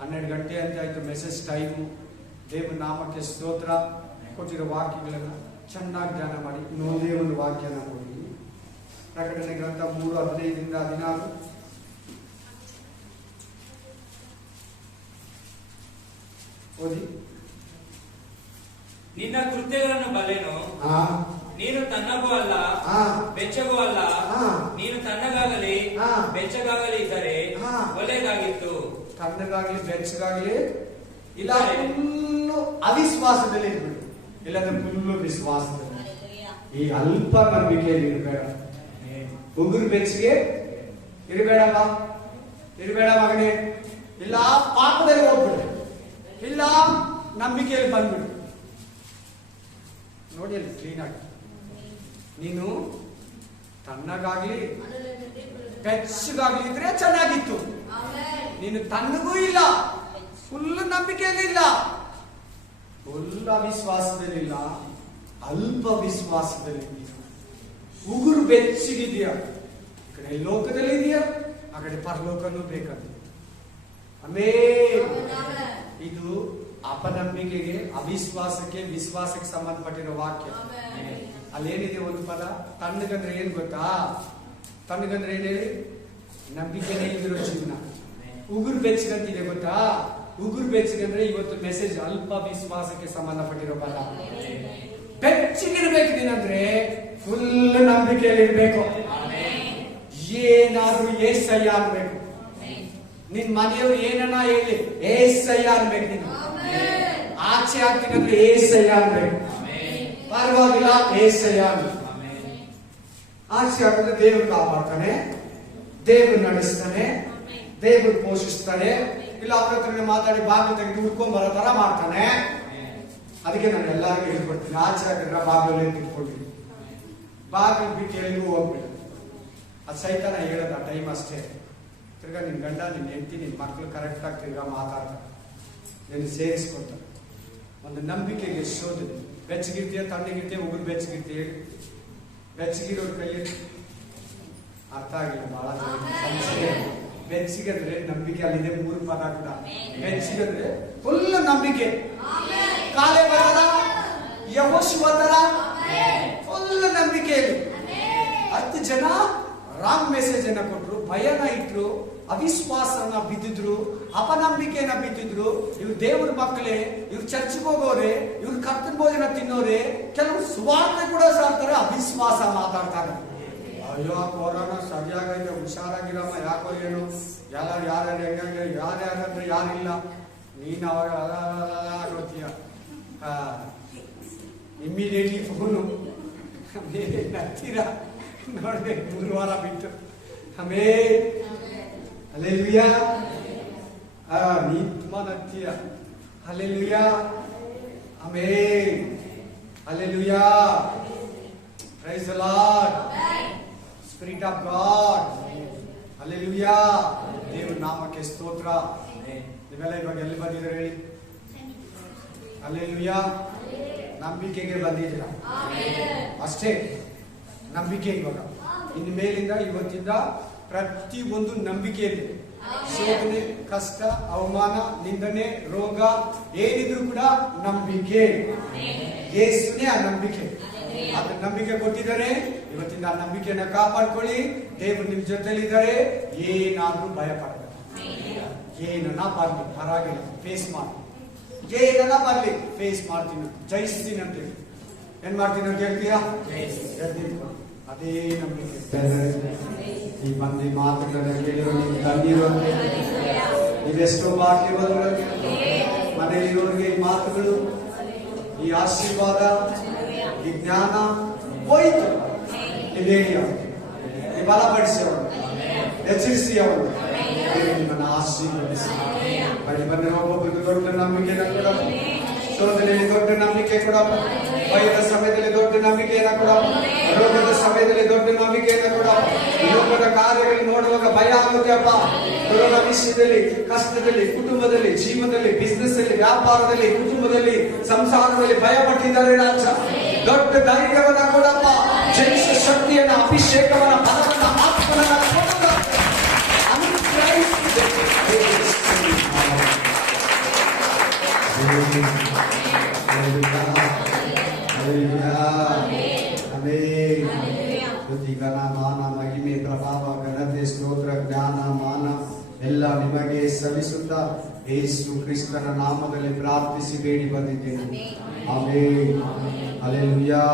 12 ಗಂಟೆ ಅಂತ ಆಯ್ತು ಮೆಸೇಜ್ ಟೈಮು. ದೇವ್ರ ನಾಮಕ್ಕೆ ಸ್ತೋತ್ರ. ಕೊಟ್ಟಿರೋ ವಾಕ್ಯಗಳನ್ನ ಚೆನ್ನಾಗಿ ಧ್ಯಾನ ಮಾಡಿ. ಇನ್ನೊಂದೇ ಒಂದು ವಾಕ್ಯನ ನೋಡಿ, ಪ್ರಕಟಣೆ ಗ್ರಂಥ 3:15-16. ಓದಿ. ನಿನ್ನ ಕೃತ್ಯಗಳನ್ನು ಬಲ್ಲೆನು, ನೀನು ತನ್ನಗೂ ಅಲ್ಲ ಬೆಚ್ಚಗೂ ಅಲ್ಲ. ನೀನು ತನ್ನಗಾಗಲಿ ಬೆಚ್ಚಗಾಗಲಿ ಇದ್ದರೆ ಒಳ್ಳೆಯದಾಗಿತ್ತು. ತನ್ನಗಾಗ್ಲಿ ಬೆಚ್ಚಗಾಗ್ಲಿ ಇಲ್ಲ, ಫುಲ್ಲು ಅವಿಶ್ವಾಸದಲ್ಲಿ ಇರ್ಬಿಡು, ಇಲ್ಲಾಂದ್ರೆ ಫುಲ್ಲು ವಿಶ್ವಾಸದಲ್ಲಿ. ಈ ಅಲ್ಪ ನಂಬಿಕೆಯಲ್ಲಿ ಇರಬೇಡ. ಉಗುರು ಬೆಚ್ಚಿಗೆ ಇರಬೇಡಪ್ಪ, ಇರಬೇಡ ಮಗನೇ. ಇಲ್ಲ ಪಾಪದಲ್ಲಿ ಹೋಗ್ಬಿಡು, ಇಲ್ಲ ನಂಬಿಕೆಯಲ್ಲಿ ಬಂದ್ಬಿಡು. ನೋಡಿ ಅಲ್ಲಿ ಕ್ಲೀನ್ ಆಗಿ. ನೀನು ತನ್ನಗಾಗ್ಲಿ ಬೆಚ್ಚಗಾಗ್ಲಿ ಇದ್ರೆ ಚೆನ್ನಾಗಿತ್ತು. ನೀನು ತನ್ನಗೂ ಇಲ್ಲ, ಫುಲ್ ನಂಬಿಕೆಯಲ್ಲಿ ಇಲ್ಲ, ಫುಲ್ ಅವಿಶ್ವಾಸದಲ್ಲಿಲ್ಲ, ಅಲ್ಪ ವಿಶ್ವಾಸದಲ್ಲಿ. ಉಗುರು ಬೆಚ್ಚಗಿದೆಯಾ, ಈ ಕಡೆ ಲೋಕದಲ್ಲಿ ಇದೆಯಾ, ಆ ಕಡೆ ಪರಲೋಕನೂ ಬೇಕಂತ. ಆಮೇಲೆ ಇದು ಅಪನಂಬಿಕೆಗೆ ಅವಿಶ್ವಾಸಕ್ಕೆ ವಿಶ್ವಾಸಕ್ಕೆ ಸಂಬಂಧಪಟ್ಟಿರೋ ವಾಕ್ಯ. ಅಲ್ಲೇನಿದೆ ಒಂದು ಪದ, ತಣ್ಣಗಂದ್ರೆ ಏನ್ ಗೊತ್ತಾ? ತಣ್ಣಗಂದ್ರೆ ಏನ್ ಹೇಳಿ? ನಂಬಿಕೆನೇ ಇದಿರೋ ಜೀವನ. ಉಗುರು ಬೆಚ್ಚಗಂತಿದೆ ಗೊತ್ತಾ? ಉಗುರು ಬೆಚ್ಚಗಂದ್ರೆ ಇವತ್ತು ಮೆಸೇಜ್ ಅಲ್ಪ ವಿಶ್ವಾಸಕ್ಕೆ ಸಂಬಂಧಪಟ್ಟಿರೋ ಪದ. ಬೆಚ್ಚಗಿರ್ಬೇಕು ನೀನಂದ್ರೆ ಫುಲ್ ನಂಬಿಕೆಯಲ್ಲಿ ಇರ್ಬೇಕು. ಏನಾದ್ರೂ ಏಸಯ್ಯ ಅನ್ಬೇಕು. ನಿನ್ ಮನೆಯವರು ಏನನ್ನ ಹೇಳಿ ಏಸಯ್ಯ ಅನ್ಬೇಕು. ನೀನು ಆಚೆ ಆಗ್ತೀನಂದ್ರೆ ಏಸಯ್ಯ ಅನ್ಬೇಕು. ಪರವಾಗಿಲ್ಲ ಏಸಯ್ಯ ಅನ್ಬೇಕು. ಆಚೆ ಆಗಿದ್ರೆ ದೇವರು ಕಾಪಾಡ್ತಾನೆ, ದೇವರು ನಡೆಸ್ತಾನೆ, ದೇವರು ಪೋಷಿಸ್ತಾನೆ. ಇಲ್ಲ ಅವ್ರ ಹತ್ರ ಮಾತಾಡಿ ಬಾಗಿಲು ತೆಗೆದು ಹುಡ್ಕೊಂಡ್ ಬರೋ ತರ ಮಾಡ್ತಾನೆ. ಅದಕ್ಕೆ ನಾನು ಎಲ್ಲರಿಗೂ ಹೇಳ್ಕೊಡ್ತೀನಿ, ಆಚೆ ಆಗಿದ್ರೆ ಬಾಗಿಲಲ್ಲಿ ನಿಂತ್ಕೊಳ್ತೀನಿ. ಬಾಗಿಲು ಬಿಟ್ಟು ಎಲ್ಲಿಗೂ ಹೋಗ್ಬಿಡು. ಅದು ಸೈತಾನ ಹೇಳೋದು ಆ ಟೈಮ್ ಅಷ್ಟೇ. ತಿರ್ಗಾ ನಿನ್ ಗಂಡ, ನಿನ್ ಹೆಂಡತಿ, ನಿನ್ ಮಕ್ಕಳು ಕರೆಕ್ಟ್ ಆಗಿ ತಿರ್ಗಾ ಮಾತಾಡ್ತಾರೆ, ನೀನು ಸೇರಿಸ್ಕೊಳ್ತಾರೆ. ಒಂದು ನಂಬಿಕೆಗೆ ಶೋಧನೆ. ಬೆಚ್ಚಗಿರ್ತೀಯ, ತಣ್ಣಗಿರ್ತೀಯ, ಉಗುರು ಬೆಚ್ಚಗಿರ್ತೀಯ. ಬೆಚ್ಚಗಿರೋರ್ ಕೈಯಲ್ಲಿ ಅರ್ಥ ಆಗಿಲ್ಲ ಬಹಳ ಜನ. ಬೆಚ್ಚಗಂದ್ರೆ ನಂಬಿಕೆ ಅಲ್ಲಿದೆ. 3 ಪದ ಕೂಡ. ಬೆಚ್ಚಗಂದ್ರೆ ಫುಲ್ ನಂಬಿಕೆ. ಕಾಲೇ ಬರಲ್ಲ, ಯೆಹೋಶುವ ತರ ಫುಲ್ ನಂಬಿಕೆಯಲ್ಲಿ. 10 ಜನ ರಾಂಗ್ ಮೆಸೇಜ್ ಅನ್ನ ಕೊಟ್ರು, ಭಯನ ಇಟ್ರು, ಅವಿಶ್ವಾಸನ ಬಿದ್ದಿದ್ರು, ಅಪನಂಬಿಕೆನ ಬಿದ್ದಿದ್ರು. ಇವ್ರು ದೇವ್ರ ಮಕ್ಕಳೇ, ಇವ್ರು ಚರ್ಚ್ಗೆ ಹೋಗೋರೆ, ಇವ್ರು ಕರ್ತನ ಭೋಜನ ತಿನ್ನೋರೆ, ಕೆಲವರು ಸುವಾರ್ತೆ ಕೂಡ ಸಾರ್ತಾರೆ, ಅವಿಶ್ವಾಸ ಮಾತಾಡ್ತಾರೆ. ಅಯ್ಯೋ ಕೊರೋನಾ ಸರಿಯಾಗೈತೆ, ಹುಷಾರಾಗಿರಮ್ಮ, ಯಾಕೋ ಏನು, ಯಾರು ಯಾರ್ಯಾರಂದ್ರೆ ಯಾರಿಲ್ಲ. ನೀನ್ ಅವಾಗ ನೋಡ್ತೀಯ, ಇಮ್ಮಿಡಿಯೇಟ್ಲಿ ಫೋನು ಹತ್ತಿರ ನೋಡ್ಬೇಕು. 3 ವಾರ ಬಿಟ್ಟು ಹಲ್ಲೆಲೂಯಾ. ನೀ ತುಂಬಾ ನಗ್ತೀಯ. Hallelujah, amen, hallelujah. Praise the Lord. Spirit of God. Hallelujah. ದೇವರ ನಾಮಕ್ಕೆ ಸ್ತೋತ್ರ. ನೀವೆಲ್ಲ ಇವಾಗ ಎಲ್ಲಿ ಬಂದಿದ್ದೀರಿ ಹೇಳಿ? Hallelujah. ನಂಬಿಕೆಗೆ ಬಂದಿದ್ದೀರಾ ಅಷ್ಟೇ. ನಂಬಿಕೆ ಇವಾಗ ಇನ್ನು ಮೇಲಿಂದ ಇವತ್ತಿಂದ ಪ್ರತಿ ಒಂದು ನಂಬಿಕೆಯಲ್ಲಿ ಶೋಧನೆ, ಕಷ್ಟ, ಅವಮಾನ, ನಿಂದನೆ, ರೋಗ ಏನಿದ್ರು ಕೂಡ ನಂಬಿಕೆ. ಯೇಸುನೇ ಆ ನಂಬಿಕೆ. ಅದು ನಂಬಿಕೆ ಕೊಟ್ಟಿದ್ದಾರೆ. ಇವತ್ತಿಂದ ಆ ನಂಬಿಕೆಯನ್ನ ಕಾಪಾಡ್ಕೊಳ್ಳಿ. ದೇವರು ನಿಮ್ ಜೊತೆಲಿದ್ದಾರೆ. ಏನಾದ್ರೂ ಭಯ ಪಡಬೇಡಿ. ಏನನ್ನ ಬರ್ಲಿ ಪರವಾಗಿಲ್ಲ, ಫೇಸ್ ಮಾಡಿ. ಏನನ್ನ ಬರ್ಲಿ ಫೇಸ್ ಮಾಡ್ತೀನಿ, ಜಯಿಸ್ತೀನಿ ಅಂತ ಹೇಳಿ. ಏನ್ ಮಾಡ್ತೀನಿ ಅಂತ ಹೇಳ್ತೀರಾ? ಅದೇ ನಂಬಿಕೆ. ಈ ಮಂದಿ ಮಾತುಗಳನ್ನ ಕೇಳಿರೋ ನೀವು ತಂದಿರುವಂತೆ ನೀವೆಷ್ಟೋ ಬಾಕಿ ಬಂದ್ರೆ ಮನೆಯಲ್ಲಿರೋರಿಗೆ ಈ ಮಾತುಗಳು, ಈ ಆಶೀರ್ವಾದ, ಈ ಜ್ಞಾನ ಹೋಯ್ತು. ನೀವೇಳಿ ಅವರು, ನೀವು ಬಲಪಡಿಸಿ ಅವರು, ಎಚ್ಚರಿಸಿ ಅವರು, ನಿಮ್ಮನ್ನು ಆಶೀರ್ವದಿಸಿ. ಬಳಿ ಬಂದಿರೋ ಒಬ್ಬೊಬ್ಬರಿಗೆ ದೊಡ್ಡ ನಂಬಿಕೆನ ಕೊಡಪ್ಪ. ಶೋಧನೆಯಲ್ಲಿ ದೊಡ್ಡ ನಂಬಿಕೆ ಕೊಡಪ್ಪ. ಭಯದ ಸಮಯದಲ್ಲಿ ದೊಡ್ಡ ನಂಬಿಕೆಯನ್ನ ಕೊಡಪ್ಪ. ರೋಗದ ಸಮಯದಲ್ಲಿ ದೊಡ್ಡ ನಂಬಿಕೆಯನ್ನ ಕೊಡಪ್ಪ. ಲೋಕದ ಕಾರ್ಯಗಳು ನೋಡುವಾಗ ಭಯ ಆಗುತ್ತೆ ಅಪ್ಪ. ಕೊರೋನಾ ವಿಷಯದಲ್ಲಿ, ಕಷ್ಟದಲ್ಲಿ, ಕುಟುಂಬದಲ್ಲಿ, ಜೀವನದಲ್ಲಿ, ಬಿಸ್ನೆಸ್ ಅಲ್ಲಿ, ವ್ಯಾಪಾರದಲ್ಲಿ, ಕುಟುಂಬದಲ್ಲಿ, ಸಂಸಾರದಲ್ಲಿ ಭಯ ಪಟ್ಟಿದ್ದಾರೆ ರಾಜ. ದೊಡ್ಡ ಧೈರ್ಯವನ್ನ ಕೊಡಪ್ಪ. ಜಯಿಸ ಶಕ್ತಿಯನ್ನ, ಅಭಿಷೇಕವನ್ನ, ಬಲವನ್ನ, ಆತ್ಮವನ್ನ ಕೊಡಪ್ಪ. ಘನ, ಮಾನ, ಮಹಿಮೆ, ಪ್ರಭಾವ, ಘನತೆ, ಸ್ತೋತ್ರ, ಜ್ಞಾನ, ಮಾನ ಎಲ್ಲ ನಿಮಗೆ ಸಲ್ಲಿಸುತ್ತಾ ಯೇಸು ಕ್ರಿಸ್ತನ ನಾಮದಲ್ಲಿ ಪ್ರಾರ್ಥಿಸಿ ಬೇಡಿ ಬಂದಿದ್ದೇನೆ. ಆಮೆನ್. ಹಲ್ಲೆಲೂಯಾ.